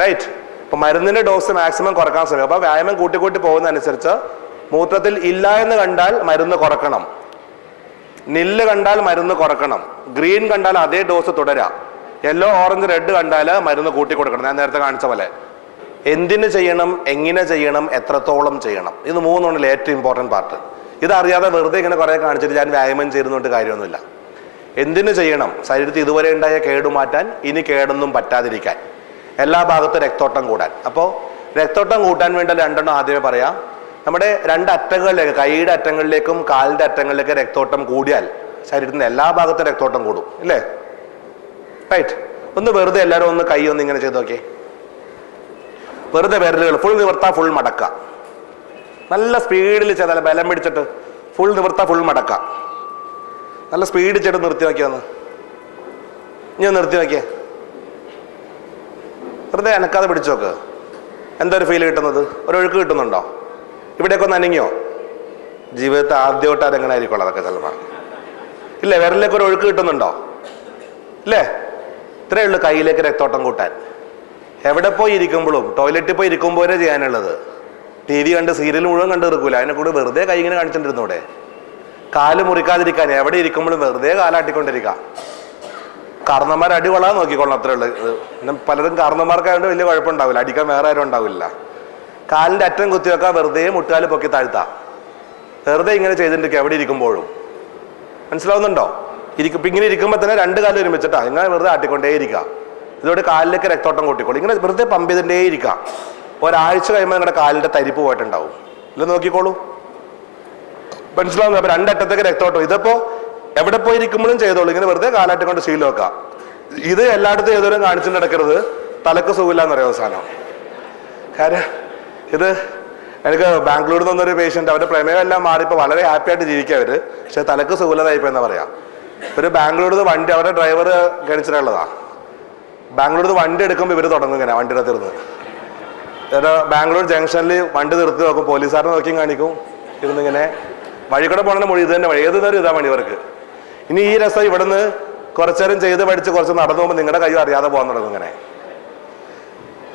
റൈറ്റ്. അപ്പൊ മരുന്നിന്റെ ഡോസ് മാക്സിമം കുറക്കാൻ ശ്രമിക്കും. അപ്പൊ വ്യായാമം കൂട്ടി പോകുന്നതനുസരിച്ച് മൂത്രത്തിൽ ഇല്ല എന്ന് കണ്ടാൽ മരുന്ന് കുറക്കണം, നില്ല് കണ്ടാൽ മരുന്ന് കുറക്കണം, ഗ്രീൻ കണ്ടാൽ അതേ ഡോസ് തുടരാം, യെല്ലോ ഓറഞ്ച് റെഡ് കണ്ടാൽ മരുന്ന് കൂട്ടി കൊടുക്കണം. ഞാൻ നേരത്തെ കാണിച്ച പോലെ എന്തിന് ചെയ്യണം, എങ്ങനെ ചെയ്യണം, എത്രത്തോളം ചെയ്യണം, ഇത് മൂന്നാണല്ലോ ഏറ്റവും ഇമ്പോർട്ടൻറ്റ് പാർട്ട്. ഇതറിയാതെ വെറുതെ ഇങ്ങനെ കുറെ കാണിച്ചിട്ട് ഞാൻ വ്യായാമം ചെയ്യുന്നതുകൊണ്ട് കാര്യമൊന്നുമില്ല. എന്തിനു ചെയ്യണം? ശരീരത്തിൽ ഇതുവരെ ഉണ്ടായ കേടുമാറ്റാൻ, ഇനി കേടൊന്നും പറ്റാതിരിക്കാൻ, എല്ലാ ഭാഗത്തും രക്തോട്ടം കൂടാൻ. അപ്പോൾ രക്തോട്ടം കൂട്ടാൻ വേണ്ട രണ്ടെണ്ണം ആദ്യമേ പറയാം. നമ്മുടെ രണ്ട് അറ്റങ്ങളിലേക്ക്, കൈയുടെ അറ്റങ്ങളിലേക്കും കാലിന്റെ അറ്റങ്ങളിലേക്ക് രക്തോട്ടം കൂടിയാൽ ശരീരത്തിന്റെ എല്ലാ ഭാഗത്തും രക്തോട്ടം കൂടും, ഇല്ലേ? റൈറ്റ്. ഒന്ന് വെറുതെ എല്ലാവരും ഒന്ന് കൈ ഒന്ന് ഇങ്ങനെ ചെയ്ത് നോക്കിയേ. വെറുതെ വിരലുകൾ ഫുൾ നിവർത്താ, ഫുൾ മടക്ക. നല്ല സ്പീഡിൽ ചെയ്താൽ ബലം പിടിച്ചിട്ട് ഫുൾ നിവർത്താ, ഫുൾ മടക്ക. നല്ല സ്പീഡിൽ ചെയ്തിട്ട് നിർത്തി നോക്കിയൊന്ന്. ഇനി നിർത്തി നോക്കിയേ. വെറുതെ അനക്കാതെ പിടിച്ചു നോക്ക്. എന്താ ഒരു ഫീൽ കിട്ടുന്നത്? ഒരൊഴുക്ക് കിട്ടുന്നുണ്ടോ? ഇവിടെയൊക്കെ ഒന്ന് അനങ്ങിയോ? ജീവിതത്തെ ആദ്യമായിട്ട് അതെങ്ങനെ ആയിരിക്കുള്ളൂ അതൊക്കെ ചിലപ്പോൾ. ഇല്ലേ? വിരലിലേക്ക് ഒരു ഒഴുക്ക് കിട്ടുന്നുണ്ടോ? ഇല്ലേ? ഇത്രയേ ഉള്ളൂ കയ്യിലേക്ക് രക്തോട്ടം കൂട്ടാൻ. എവിടെ പോയി ഇരിക്കുമ്പോഴും, ടോയ്ലറ്റിൽ പോയി ഇരിക്കുമ്പോഴേ ചെയ്യാനുള്ളത്. TV കണ്ട് സീരിയൽ മുഴുവൻ കണ്ട് തീർക്കൂല. അതിനെ കൂടെ വെറുതെ കൈ ഇങ്ങനെ കാണിച്ചിട്ടിരുന്നൂടെ? കാല് മുറിക്കാതിരിക്കാൻ എവിടെ ഇരിക്കുമ്പോഴും വെറുതെ കാലാട്ടിക്കൊണ്ടിരിക്കാം. കാരണന്മാർ അടി കൊള്ളാൻ നോക്കിക്കൊള്ളണം, അത്രേ ഉള്ളൂ. പിന്നെ പലരും കാരണന്മാർക്കായതുകൊണ്ട് വലിയ കുഴപ്പമുണ്ടാവില്ല, അടിക്കാൻ വേറെ ആരും ഉണ്ടാവില്ല. കാലിന്റെ അറ്റം കുത്തിവെക്കാൻ വെറുതെ മുട്ടുകാല് പൊക്കി താഴ്ത്താം. വെറുതെ ഇങ്ങനെ ചെയ്തിട്ടിരിക്കുക എവിടെ ഇരിക്കുമ്പോഴും. മനസ്സിലാവുന്നുണ്ടോ? ഇങ്ങനെ ഇരിക്കുമ്പോൾ തന്നെ രണ്ട് കാലം ഒരുമിച്ചിട്ടാ ഇങ്ങനെ വെറുതെ ആട്ടിക്കൊണ്ടേ ഇരിക്കുക. ഇതോടെ കാലിലേക്ക് രക്തോട്ടം കൂട്ടിക്കോളൂ. ഇങ്ങനെ വെറുതെ പമ്പ് ചെയ്തിട്ടേ ഇരിക്കാം. ഒരാഴ്ച കഴിയുമ്പോൾ നിങ്ങളുടെ കാലിന്റെ തരിപ്പ് പോയിട്ടുണ്ടാവും. ഇല്ല, നോക്കിക്കോളൂ. മനസ്സിലാവുന്നു? അപ്പൊ രണ്ടറ്റത്തേക്ക് രക്തോട്ടം. ഇതിപ്പോ എവിടെ പോയി ഇരിക്കുമ്പോഴും ചെയ്തോളൂ. ഇങ്ങനെ വെറുതെ കാലാട്ടി കൊണ്ട് ശീലം വെക്കാം. ഇത് എല്ലായിടത്തും ഏതോരും കാണിച്ചിട്ട് നടക്കരുത്. തലക്ക് സുഖമില്ലാന്ന് പറയുന്ന സാധനം. കാര്യം ഇത് എനിക്ക് ബാംഗ്ലൂരിൽ നിന്നൊരു പേഷ്യന്റ്, അവരുടെ പ്രമേയം എല്ലാം മാറി ഇപ്പൊ വളരെ ഹാപ്പി ആയിട്ട് ജീവിക്കുക അവര്. പക്ഷെ തലക്ക് സുഖമില്ലാതായിപ്പോ എന്നാ പറയാ. ഒരു ബാംഗ്ലൂരിൽ നിന്ന് വണ്ടി, അവരുടെ ഡ്രൈവർ ഗണിച്ചിട്ടുള്ളതാ. ബാംഗ്ലൂരിൽ നിന്ന് വണ്ടി എടുക്കുമ്പോൾ ഇവര് തുടങ്ങും ഇങ്ങനെ വണ്ടിയുടെ തീർന്ന്. ബാംഗ്ലൂർ ജംഗ്ഷനിൽ വണ്ടി നിർത്തി നോക്കും, പോലീസുകാരനെ നോക്കിയും കാണിക്കും. ഇരുന്നിങ്ങനെ വഴി കൂടെ പോകണ മൊഴി ഇത് തന്നെ വഴി, ഏത് നേരം ഇതാ മണി ഇവർക്ക്. ഇനി ഈ രസം ഇവിടുന്ന് കുറച്ചേരം ചെയ്ത് പഠിച്ച് കുറച്ച് നടന്നു പോകുമ്പോൾ നിങ്ങളുടെ കൈ അറിയാതെ പോകാൻ തുടങ്ങും ഇങ്ങനെ.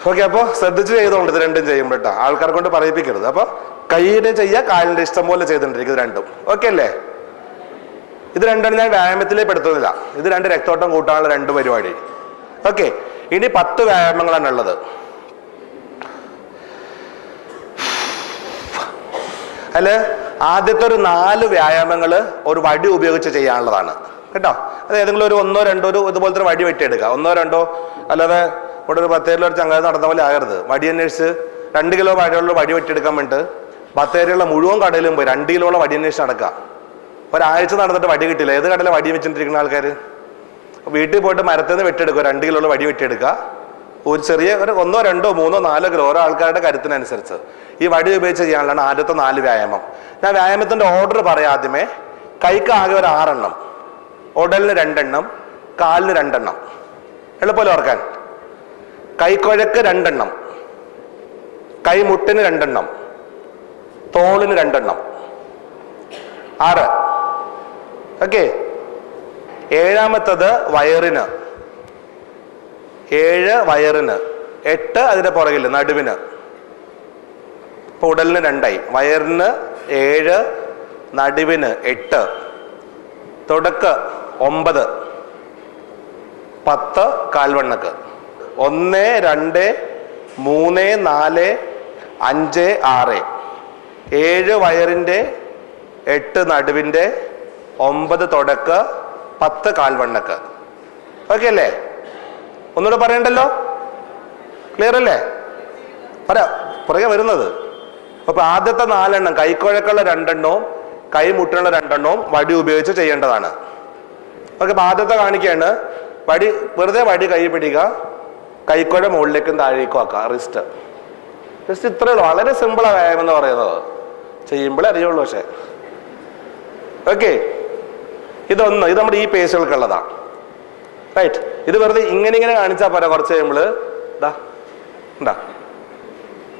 ഓക്കെ, അപ്പോൾ ശ്രദ്ധിച്ച് ചെയ്തോണ്ട് ഇത് രണ്ടും ചെയ്യുമ്പോൾ കേട്ടോ, ആൾക്കാരെ കൊണ്ട് പറയിപ്പിക്കരുത്. അപ്പൊ കൈയുടെ ചെയ്യുക, കാലിന്റെ ഇഷ്ടം പോലെ ചെയ്തിട്ടിരിക്കും. ഇത് രണ്ടും ഓക്കെ അല്ലേ? ഇത് രണ്ടാണ് ഞാൻ വ്യായാമത്തിലേ പെടുത്തുന്നില്ല. ഇത് രണ്ട് രക്തോട്ടം കൂട്ടാനുള്ള രണ്ട് പരിപാടി. ഓക്കെ, ഇനി 10 വ്യായാമങ്ങളാണ് ഉള്ളത്. അല്ലെ ആദ്യത്തെ ഒരു 4 വ്യായാമങ്ങൾ ഒരു വടി ഉപയോഗിച്ച് ചെയ്യാനുള്ളതാണ് കേട്ടോ. അത് ഏതെങ്കിലും ഒരു 1 2 ഒരു ഇതുപോലത്തെ ഒരു വടി വെട്ടിയെടുക്കുക. 1 2 അല്ലാതെ ഇവിടെ ഒരു 10 ഒരു ചങ്ങാതി നടന്ന പോലെ ആകരുത്. വടി അന്വേഷിച്ച് 2 കിലോ വടിയുള്ള വടി വെട്ടിയെടുക്കാൻ വേണ്ടിട്ട് 10 മുഴുവൻ കടയിലും പോയി 2 കിലോളം വടി അന്വേഷിച്ച് നടക്കുക. ഒരാഴ്ച നടന്നിട്ട് വടി കിട്ടില്ല. ഏത് കടയിലെ വടി വെച്ചിട്ടിരിക്കുന്ന ആൾക്കാർ? വീട്ടിൽ പോയിട്ട് മരത്തിൽ നിന്ന് വെട്ടിയെടുക്കുക, 2 കിലോളം വടി വെട്ടിയെടുക്കുക. ഒരു ചെറിയ ഒരു 1 2 3 4 കിലോ ഓരോ ആൾക്കാരുടെ കരുത്തിനനുസരിച്ച് ഈ വടി ഉപയോഗിച്ച് ചെയ്യാനുള്ളതാണ് ആദ്യത്തെ 4 വ്യായാമം. ഞാൻ വ്യായാമത്തിന്റെ ഓർഡർ പറയാം. ആദ്യമേ കൈക്ക് ആകെ ഒരു 6 എണ്ണം, ഉടലിന് 2 എണ്ണം, കാലിന് 2 എണ്ണം. എളുപ്പമല്ലോ ഓർക്കാൻ. കൈക്കുഴക്ക് 2 എണ്ണം, കൈമുട്ടിന് 2 എണ്ണം, തോളിന് 2 എണ്ണം, 6. ഓക്കെ. 7ാമത്തത് വയറിന്, 7 വയറിന്, 8 അതിന്റെ പുറകില് നടുവിന്. ഇപ്പൊ ഉടലിന് 2ആയി. വയറിന് 7, നടുവിന് 8, തുടക്ക് 9, 10 കാൽവണ്ണക്ക്. 1 2 3 4 5 6. 7 വയറിന്റെ, 8 നടുവിന്റെ, 9 തുടക്ക്, 10 കാൽവണ്ണക്ക്. ഓക്കെ അല്ലേ? ഒന്നുകൂടെ പറയണ്ടല്ലോ? ക്ലിയർ അല്ലേ? പറയാ പുറകെ വരുന്നത്. അപ്പൊ ആദ്യത്തെ 4 എണ്ണം കൈക്കുഴക്കുള്ള 2 എണ്ണവും കൈമുട്ടിനുള്ള 2 എണ്ണവും വടി ഉപയോഗിച്ച് ചെയ്യേണ്ടതാണ്. ഓക്കെ, അപ്പൊ ആദ്യത്തെ കാണിക്കുകയാണ്. വടി വെറുതെ വടി കൈ പിടിക്കുക, കൈക്കുഴ മുകളിലേക്കും താഴേക്കും ആക്കുക. റിസ്റ്റ് ഇത്രയേ ഉള്ളൂ. വളരെ സിമ്പിളാ വ്യായാമം എന്ന് പറയുന്നത്. ചെയ്യുമ്പോഴേ അറിയുള്ളൂ. പക്ഷെ ഓക്കെ, ഇത് നമ്മുടെ ഈ പേശികൾക്കുള്ളതാ. റൈറ്റ്. ഇത് വെറുതെ ഇങ്ങനെ കാണിച്ചാൽ പോരാ. കുറച്ച് കഴിയുമ്പോൾ ഇതാ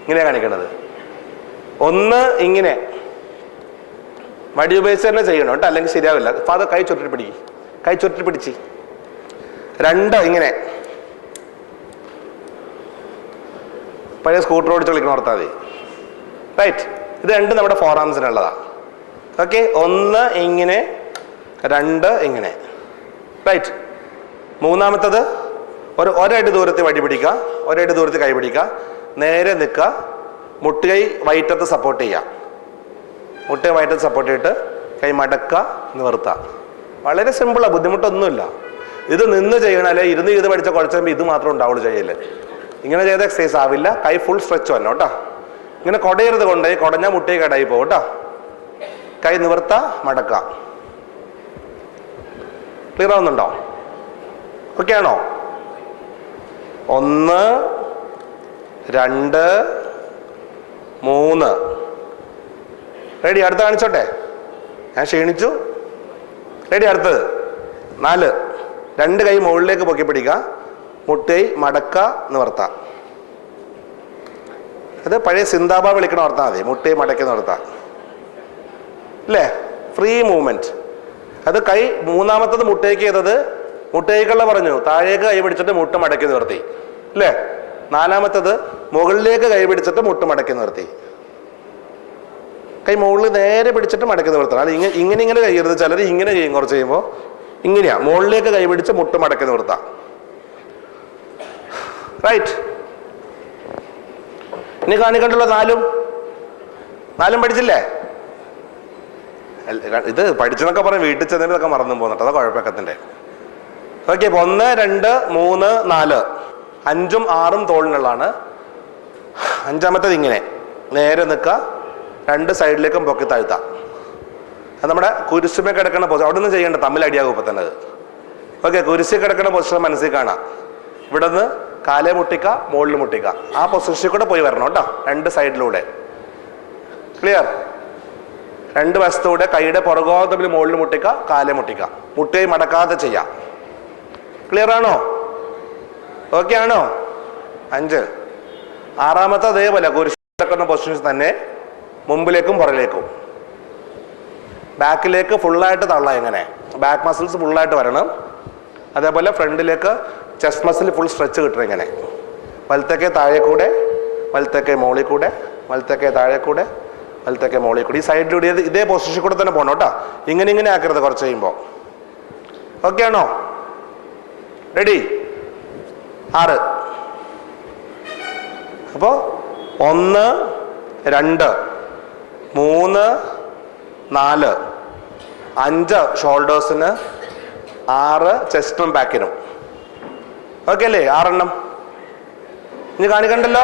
ഇങ്ങനെയാ കാണിക്കേണ്ടത്. ഒന്ന് ഇങ്ങനെ വടി ഉപയോഗിച്ച് തന്നെ ചെയ്യണം കേട്ടോ, അല്ലെങ്കിൽ ശരിയാവില്ല. ഫാദർ കൈ ചുരുട്ടി പിടിക്കും, കൈ ചുരുട്ടി പിടിച്ച്. 2 ഇങ്ങനെ, പഴയ സ്കൂട്ടർ ഓടിച്ച് കളിക്കണം ഓർത്താൽ മതി. റൈറ്റ്, ഇത് 2 നമ്മുടെ ഫോർ ആംസിനുള്ളതാണ്. ഓക്കെ, 1 ഇങ്ങനെ, 2 ഇങ്ങനെ. റൈറ്റ്, മൂന്നാമത്തത് ഒരടി ദൂരത്തിൽ വടി പിടിക്കുക, ഒരടി ദൂരത്തിൽ കൈ പിടിക്കുക, നേരെ നിൽക്കുക, മുട്ടുകൈ വയറ്റത്ത് സപ്പോർട്ട് ചെയ്യുക, മുട്ടുകൈ വയറ്റത്ത് സപ്പോർട്ട് ചെയ്തിട്ട് കൈ മടക്കുക, നിവർത്തുക. വളരെ സിമ്പിളാണ്, ബുദ്ധിമുട്ടൊന്നുമില്ല. ഇത് നിന്ന് ചെയ്യണം, അല്ലെ ഇരുന്ന് ചെയ്ത് പഠിച്ച കുറച്ച് കഴിയുമ്പോൾ ഇത് മാത്രം ഉണ്ടാവുള്ളൂ ചെയ്യല്. ഇങ്ങനെ ചെയ്ത എക്സസൈസ് ആവില്ല. കൈ ഫുൾ സ്ട്രെച്ച് വരണം കേട്ടോ. ഇങ്ങനെ കൊടയരുത്, കൊണ്ടുപോയി കൊടഞ്ഞാൽ മുട്ടേ കടായി പോകും കേട്ടോ. കൈ നിവർത്ത, മടക്കുക. ക്ലിയർ ആവുന്നുണ്ടോ? ഓക്കെ ആണോ? 1 2 3. റെഡി? അടുത്ത കാണിച്ചോട്ടെ, ഞാൻ ക്ഷീണിച്ചു. റെഡി? അടുത്തത് 4. 2 കൈ മുകളിലേക്ക് പൊക്കി പിടിക്കുക, മുട്ടൈ മടക്ക, നിവർത്ത. അത് പഴയ സിന്താബ വിളിക്കണ ഓർത്താൽ മതി, മുട്ടൈ മടക്കി നിവർത്ത. അല്ലേ? Free movement. അത് കൈ മൂന്നാമത്തത് മുട്ടേക്ക് ചെയ്തത് മുട്ടേക്കുള്ള പറഞ്ഞു, താഴേക്ക് കൈ പിടിച്ചിട്ട് മുട്ട മടക്കി നിർത്തി. അല്ലേ? 4മത്തത് മുകളിലേക്ക് കൈ പിടിച്ചിട്ട് മുട്ട മടക്കി നിർത്തി. കൈ മുകളിൽ നേരെ പിടിച്ചിട്ട് മടക്കി നിർത്തണം. അത് ഇങ്ങനെ ഇങ്ങനെ കൈയരുത്. ചിലർ ഇങ്ങനെ ചെയ്യും, കുറച്ച് ചെയ്യുമ്പോൾ ഇങ്ങനെയാ, മുകളിലേക്ക് കൈ പിടിച്ച് മുട്ട മടക്കി നിർത്താം. റൈറ്റ്, ഇനി കാണിക്കണ്ടല്ലോ 4 പഠിച്ചില്ലേ? ഇത് പഠിച്ചെന്നൊക്കെ പറയും, വീട്ടിൽ ചെന്നതൊക്കെ മറന്നും പോകുന്നുണ്ട്, അതാ കുഴപ്പക്കത്തിൻ്റെ. ഓക്കെ, 1 2 3 4 5ഉം 6ഉം തോളിനുള്ളതാണ്. 5മത്തേത് ഇങ്ങനെ നേരെ നിൽക്കുക, 2 സൈഡിലേക്കും പൊക്കി താഴ്ത്താം. അത് നമ്മുടെ കുരിശുമേ കിടക്കുന്ന പൊസിഷൻ. അവിടെ നിന്ന് ചെയ്യേണ്ട, തമ്മിൽ അടിയാകും ഇപ്പം തന്നെ. ഓക്കെ, കുരിശിൽ കിടക്കുന്ന പൊസിഷൻ മനസ്സിൽ കാണാം. ഇവിടെ നിന്ന് കാലേ മുട്ടിക്ക, മുകളിൽ മുട്ടിക്ക, ആ പൊസിഷനിൽ കൂടെ പോയി വരണം കേട്ടോ, 2 സൈഡിലൂടെ. ക്ലിയർ? 2 വശത്തൂടെ കൈയുടെ പുറകോളം തമ്മിൽ മുകളിൽ മുട്ടിക്ക, കാലേ മുട്ടിക്ക, മുട്ടയെ മടക്കാതെ ചെയ്യാം. ക്ലിയർ ആണോ? ഓക്കെ ആണോ? 5. 6മത്തെ അതേപോലെ കുരിശ് കിടക്കുന്ന പൊസിഷൻസ് തന്നെ, മുമ്പിലേക്കും പുറകിലേക്കും. ബാക്കിലേക്ക് ഫുള്ളായിട്ട് തള്ളാം, ഇങ്ങനെ ബാക്ക് മസിൽസ് ഫുള്ളായിട്ട് വരണം. അതേപോലെ ഫ്രണ്ടിലേക്ക് ചെസ്റ്റ് മസിൽ ഫുൾ സ്ട്രെച്ച് കിട്ടണം. ഇങ്ങനെ വലത്തേക്കേ താഴെ കൂടെ, വലത്തേക്കേ മോളിൽ കൂടെ, വലത്തേക്കേ താഴെ കൂടെ, വലത്തേക്കേ മോളിൽ കൂടെ. ഈ സൈഡിലൂടെ ഇതേ പൊസിഷൻ കൂടെ തന്നെ പോകണം കേട്ടോ. ഇങ്ങനെ ആക്കരുത് കുറച്ച് കഴിയുമ്പോൾ. ഓക്കെ ആണോ? റെഡി? 6. അപ്പോൾ 1 2 3 4 5 ഷോൾഡേഴ്സിന്, 6 ചെസ്റ്റും ബാക്കിനും. ഓക്കെ അല്ലേ? 6 എണ്ണം ഇനി കാണിക്കണ്ടല്ലോ.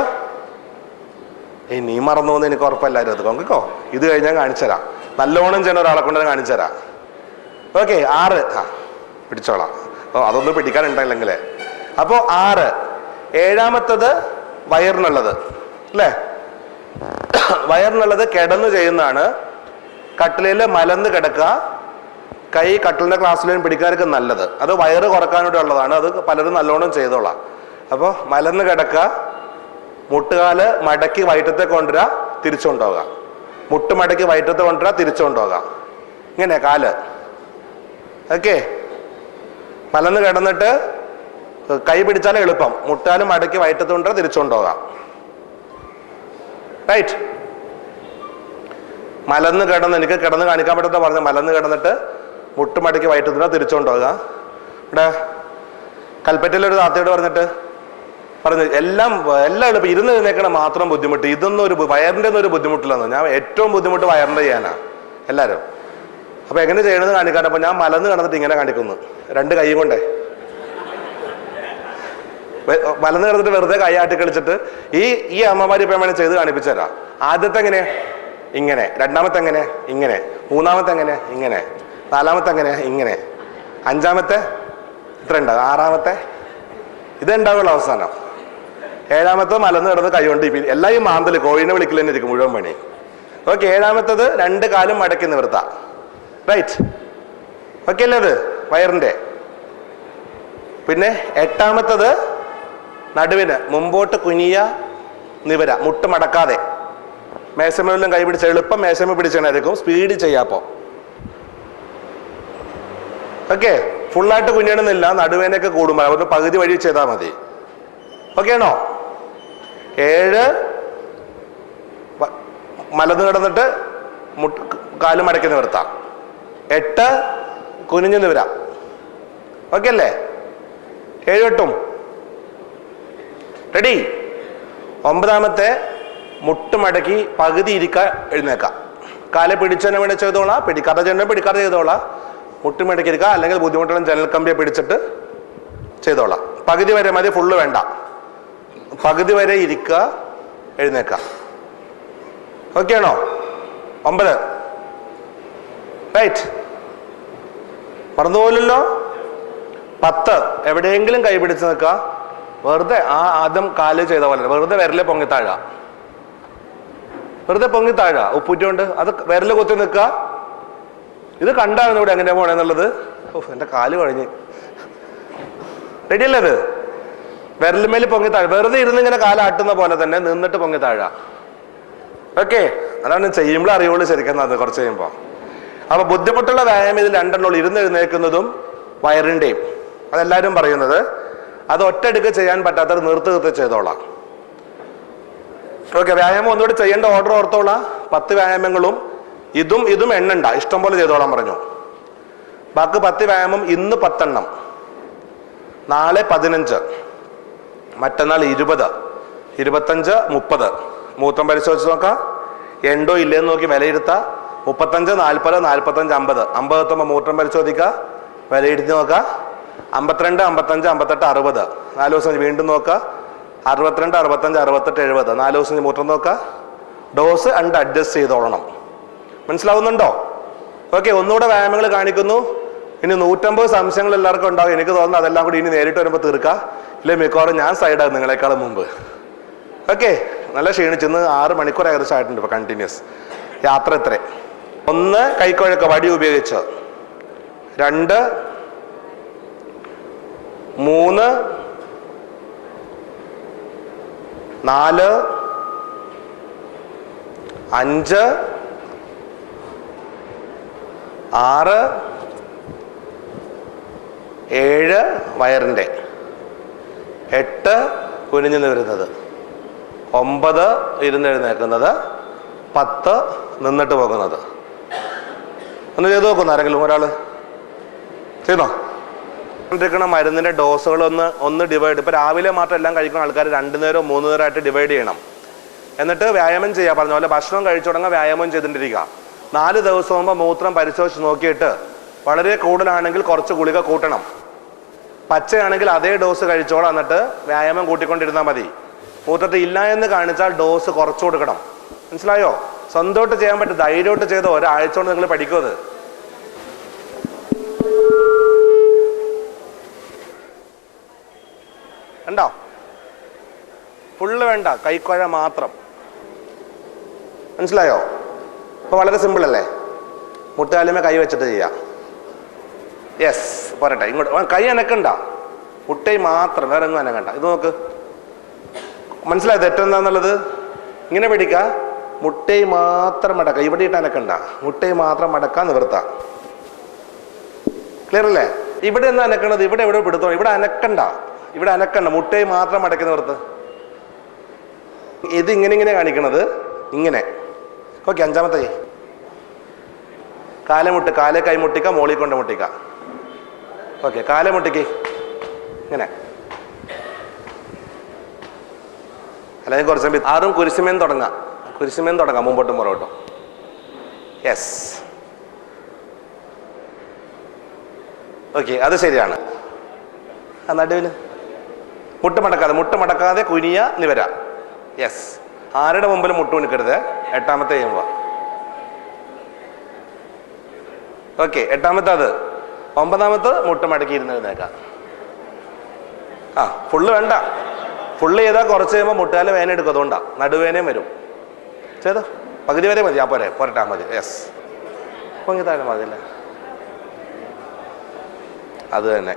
നീ മറന്നു പോകുന്ന എനിക്ക് ഉറപ്പല്ലായിരുന്നു. അത് നോക്കിക്കോ, ഇത് കഴിഞ്ഞാൽ കാണിച്ചു തരാം. നല്ലോണം ചെയ്യുന്ന ഒരാളെ കൊണ്ട് കാണിച്ചു തരാം. ഓക്കെ, 6 പിടിച്ചോളാം. അതൊന്നും പിടിക്കാനുണ്ടല്ലെങ്കിലേ. അപ്പോൾ 6. 7മത്തത് വയറിനുള്ളത്. അല്ലേ? വയറിനുള്ളത് കിടന്ന് ചെയ്യുന്നതാണ്. കട്ടിലിൽ മലന്ന് കിടക്കുക, കൈ കട്ടിലിന്റെ ക്ലാസ്സിലും പിടിക്കാനൊക്കെ നല്ലത്. അത് വയറ് കുറക്കാനൂടെ ഉള്ളതാണ്. അത് പലരും നല്ലോണം ചെയ്തോളാം. അപ്പോൾ മലന്ന് കിടക്കുക, മുട്ടുകാല് മടക്കി വയറ്റത്തെ കൊണ്ടുവരിക, തിരിച്ചുകൊണ്ടുപോകുക. മുട്ട് മടക്കി വയറ്റത്തെ കൊണ്ടുവരിക, തിരിച്ചുകൊണ്ടുപോകുക. ഇങ്ങനെ കാല്. ഓക്കെ, മലന്ന് കിടന്നിട്ട് കൈ പിടിച്ചാലും എളുപ്പം. മുട്ടാലും മടക്കി വയറ്റത്ത് കൊണ്ടുവരിക, തിരിച്ചുകൊണ്ടുപോകാം. റൈറ്റ്? മലന്ന് കിടന്ന്, എനിക്ക് കിടന്ന് കാണിക്കാൻ പറ്റാത്ത പറഞ്ഞു, മലന്ന് കിടന്നിട്ട് മുട്ട് മടക്കി വയറ്റത്തിനോ തിരിച്ചുകൊണ്ടുപോകുക. ഇവിടെ കൽപ്പറ്റയിലൊരു താത്തയോട് പറഞ്ഞു എല്ലാം എളുപ്പം, ഇരുന്ന് എഴുന്നേക്കണം മാത്രം ബുദ്ധിമുട്ട്, ഇതൊന്നും ഒരു വയറിൻ്റെ ഒന്നും ഒരു ബുദ്ധിമുട്ടില്ലെന്ന്. ഞാൻ ഏറ്റവും ബുദ്ധിമുട്ട് വയറിൻ്റെ ചെയ്യാനാ എല്ലാവരും. അപ്പൊ എങ്ങനെ ചെയ്യണമെന്ന് കാണിക്കാൻ. അപ്പൊ ഞാൻ മലന്ന് കിടന്നിട്ട് ഇങ്ങനെ കാണിക്കുന്നു, 2 കൈ കൊണ്ടേ മലന്ന് കിടന്നിട്ട് വെറുതെ കൈ ആട്ടി കളിച്ചിട്ട് ഈ അമ്മമാരി ഇപ്പം വേണേൽ ചെയ്ത് കാണിപ്പിച്ചു തരാം. ആദ്യത്തെ എങ്ങനെ? ഇങ്ങനെ. 2മത്തെ എങ്ങനെ? ഇങ്ങനെ. 3മത്തെ എങ്ങനെ? ഇങ്ങനെ. 4മത്തെ എങ്ങനെ? ഇങ്ങനെ. 5മത്തെ ഇത്ര ഉണ്ടാവും. 6മത്തെ ഇതുണ്ടാവുള്ള അവസാനം. 7മത്തെ മലന്ന് കിടന്ന് കൈകൊണ്ട് എല്ലാം ഈ മാന്തല് കോഴിനെ വിളിക്കൽ തന്നെ ഇരിക്കും മുഴുവൻ പണി. ഓക്കെ, 7മത്തത് 2 കാലും മടക്കി നിവർത്താം. റൈറ്റ്? ഓക്കെ അല്ലേ? അത് വയറിന്റെ. പിന്നെ 8മത്തത് നടുവിന് മുമ്പോട്ട് കുനിയ, നിവര, മുട്ട് മടക്കാതെ. മേശമേലും കൈ പിടിച്ച് എളുപ്പം മേശമ പിടിച്ചായിരിക്കും, സ്പീഡ് ചെയ്യാപ്പോൾ. ഓക്കെ, ഫുള്ളായിട്ട് കുനിയണമെന്നില്ല, നടുവേനൊക്കെ കൂടുമ്പോൾ അവരുടെ പകുതി വഴി ചെയ്താൽ മതി. ഓക്കെ ആണോ? 7 മലന്ന് കിടന്നിട്ട് കാല് മടക്കി നിവർത്താം. 8 കുനിഞ്ഞു നിവരാം. ഓക്കെ അല്ലേ? 7 8 റെഡി. 9 മുട്ട് മടക്കി പകുതി ഇരിക്കാൻ എഴുന്നേക്കാം. കാലെ പിടിച്ചതിനെ വേണ്ടി ചെയ്തോളാം, പിടിക്കാതെ ചെയ്യണ പിടിക്കാതെ ചെയ്തോളാം. മുട്ട് മടക്കി ഇരിക്കുക, അല്ലെങ്കിൽ ബുദ്ധിമുട്ടുള്ള ജനൽ കമ്പിയെ പിടിച്ചിട്ട് ചെയ്തോളാം. പകുതി വരെ മതി, ഫുള്ള് വേണ്ട. പകുതി വരെ ഇരിക്കുക, എഴുന്നേക്കാം. ഓക്കെ ആണോ? 9 റൈറ്റ്. മറന്നുപോലല്ലോ. 10 എവിടെയെങ്കിലും കൈ പിടിച്ച് നിൽക്കുക. വെറുതെ ആദ്യം കാല് ചെയ്ത പോലെ വെറുതെ വിരലെ പൊങ്ങിത്താഴ, വെറുതെ പൊങ്ങിത്താഴ ഉപ്പൂറ്റുകൊണ്ട് അത് വിരല് കുത്തി നിൽക്കുക. ഇത് കണ്ടായിരുന്നു ഇവിടെ എങ്ങനെ പോണെന്നുള്ളത്. എന്റെ കാല് കഴിഞ്ഞ്. റെഡിയല്ലേ? ഇത് വിരലുമേൽ പൊങ്ങിത്താഴ, വെറുതെ ഇരുന്ന് ഇങ്ങനെ കാലാട്ടുന്ന പോലെ തന്നെ നിന്നിട്ട് പൊങ്ങിത്താഴ. ഓക്കെ, അതാണ് ചെയ്യുമ്പോൾ അറിയുള്ളൂ ശരിക്കും. അത് കുറച്ച് കഴിയുമ്പോൾ. അപ്പൊ ബുദ്ധിമുട്ടുള്ള വ്യായാമം ഇതിൽ 2 ഇരുന്ന് എഴുന്നേൽക്കുന്നതും വയറിന്റെയും. അതെല്ലാവരും പറയുന്നത്. അത് ഒറ്റയടിക്ക് ചെയ്യാൻ പറ്റാത്തവർ നിർത്തി ചെയ്തോളാം. ഓക്കെ, വ്യായാമം ഒന്നുകൂടി ചെയ്യേണ്ട ഓർഡർ ഓർത്തോളാം. 10 വ്യായാമങ്ങളും ഇതും എണ്ണണ്ട, ഇഷ്ടം പോലെ ചെയ്തോളാൻ പറഞ്ഞു. ബാക്കി 10 വ്യായാമം ഇന്ന് 10 എണ്ണം, നാളെ 15, മറ്റന്നാൾ 20, 25, 30. മൂത്രം പരിശോധിച്ച് നോക്കാം, എണ്ടോ ഇല്ലേന്ന് നോക്കി വിലയിരുത്താം. 35, 40, 45, 50. 50 എത്തുമ്പോൾ മൂത്രം പരിശോധിക്കുക, വിലയിരുത്തി നോക്കുക. 52, 55, 58, 60. 4 ദിവസം വീണ്ടും നോക്കുക. 62, 65, 68, 70. 4 ദിവസം മൂത്രം നോക്കുക. ഡോസ് അഡ്ജസ്റ്റ് ചെയ്തോളണം. മനസ്സിലാവുന്നുണ്ടോ? ഓക്കെ, ഒന്നുകൂടെ വ്യായാമങ്ങൾ കാണിക്കുന്നു. ഇനി 150 സംശയങ്ങൾ എല്ലാവർക്കും ഉണ്ടാവും. എനിക്ക് തോന്നുന്നു അതെല്ലാം കൂടി ഇനി നേരിട്ട് വരുമ്പോൾ തീർക്കുക. ഇല്ലേ മിക്കവാറും ഞാൻ സൈഡാകും നിങ്ങളെക്കാളും മുമ്പ്. ഓക്കെ, നല്ല ക്ഷീണിച്ചെന്ന് 6 മണിക്കൂർ ഏകദേശം ആയിട്ടുണ്ട് ഇപ്പൊ കണ്ടിന്യൂസ് യാത്ര. എത്ര? 1 കൈക്കുഴക്ക വടി ഉപയോഗിച്ച്, 2 3 4 5 6 7 വയറിന്റെ, 8 കുനിഞ്ഞു നിവരുന്നത്, 9 ഇരുന്നെഴുന്നേക്കുന്നത്, 10 നിന്നിട്ട് പോകുന്നത്. ഒന്ന് ചെയ്തു നോക്കുന്നു ആരെങ്കിലും ഒരാള് ചെയ്തോ? മരുന്നിന്റെ ഡോസുകൾ ഒന്ന് ഡിവൈഡ്. ഇപ്പൊ രാവിലെ മാത്രം എല്ലാം കഴിക്കുന്ന ആൾക്കാർ 2 നേരമോ 3 നേരമായിട്ട് ഡിവൈഡ് ചെയ്യണം. എന്നിട്ട് വ്യായാമം ചെയ്യാൻ പറഞ്ഞ പോലെ ഭക്ഷണം കഴിച്ചു തുടങ്ങാൻ വ്യായാമം ചെയ്തിട്ടിരിക്കുക. 4 ദിവസം മുമ്പ് മൂത്രം പരിശോധിച്ച് നോക്കിയിട്ട് വളരെ കൂടുതലാണെങ്കിൽ കുറച്ച് ഗുളിക കൂട്ടണം. പച്ചയാണെങ്കിൽ അതേ ഡോസ് കഴിച്ചോളാം. എന്നിട്ട് വ്യായാമം കൂട്ടിക്കൊണ്ടിരുന്നാൽ മതി. മൂത്രത്തിൽ ഇല്ല എന്ന് കാണിച്ചാൽ ഡോസ് കുറച്ചു കൊടുക്കണം. മനസ്സിലായോ? സ്വന്തമായിട്ട് ചെയ്യാൻ പറ്റും. ധൈര്യമായിട്ട് ചെയ്തോ. ഒരാഴ്ച കൊണ്ട് നിങ്ങൾ പഠിക്കുമത്. ഉണ്ടോ? ഫുള്ള് വേണ്ട, കൈക്കുഴ മാത്രം. മനസ്സിലായോ? അപ്പൊ വളരെ സിമ്പിൾ അല്ലേ? മുട്ടുകാലുമേ കൈ വെച്ചിട്ട് ചെയ്യാം. യെസ്, പോരട്ടെ. ഇങ്ങോട്ട് കൈ അനക്കണ്ട, മുട്ടൈ മാത്രം, വേറെ എങ്ങും അനക്കണ്ട. ഇത് നോക്ക്, മനസ്സിലായത് തെറ്റെന്താന്നുള്ളത്? ഇങ്ങനെ പിടിക്ക, മുട്ടൈ മാത്രം മടക്ക. ഇവിടെ ഇട്ട് അനക്കണ്ട, മുട്ടൈ മാത്രം മടക്കാൻ നിവർത്താം. ക്ലിയർ അല്ലേ? ഇവിടെ എന്താ അനക്കണത്? ഇവിടെ എവിടെ പിടുത്തോ? ഇവിടെ അനക്കണ്ട, ഇവിടെ അനക്കണ്ട, മുട്ടൈ മാത്രം മടക്കി നിവർത്ത്. ഇത് ഇങ്ങനെ കാണിക്കണത് ഇങ്ങനെ. ഓക്കെ, 5ാമത്തെ കാലമുട്ട്, കാലെ കൈ മുട്ടിക്ക, മോളി കൊണ്ട് മുട്ടിക്ക. ഓക്കെ, കാലെ മുട്ടിക്ക് ഇങ്ങനെ. അല്ലെങ്കിൽ കുറച്ച് 6 കുരിശുമേന്ന് തുടങ്ങാം. കുരിശുമേന്ന് തുടങ്ങാം, മുമ്പോട്ടും പുറകോട്ടും. യെസ്, ഓക്കെ, അത് ശരിയാണ്. നടുവില് മുട്ട് മടക്കാതെ കുനിയ നിവര. യെസ്, ആരുടെ മുമ്പിൽ മുട്ട് കുണിക്കരുത്. 8ാമത്തെ ചെയ്യുമ്പോ. ഓക്കെ, 8ാമത്തെ അത്. 9ാമത്തെ മുട്ട് മടക്കി ഇരുന്ന് എഴുന്നേക്കാം. ഫുള്ള് വേണ്ട. ഫുള്ള് ചെയ്താൽ കുറച്ച് കഴിയുമ്പോൾ മുട്ടുകാല വേന എടുക്കും. അതുകൊണ്ടാ നടുവേനയും വരും. ചെയ്തോ, പകുതി വരെ മതി. പോരട്ടാ മതി. യെസ്, പൊങ്ങി താഴെ മതി അല്ലേ? അത് തന്നെ.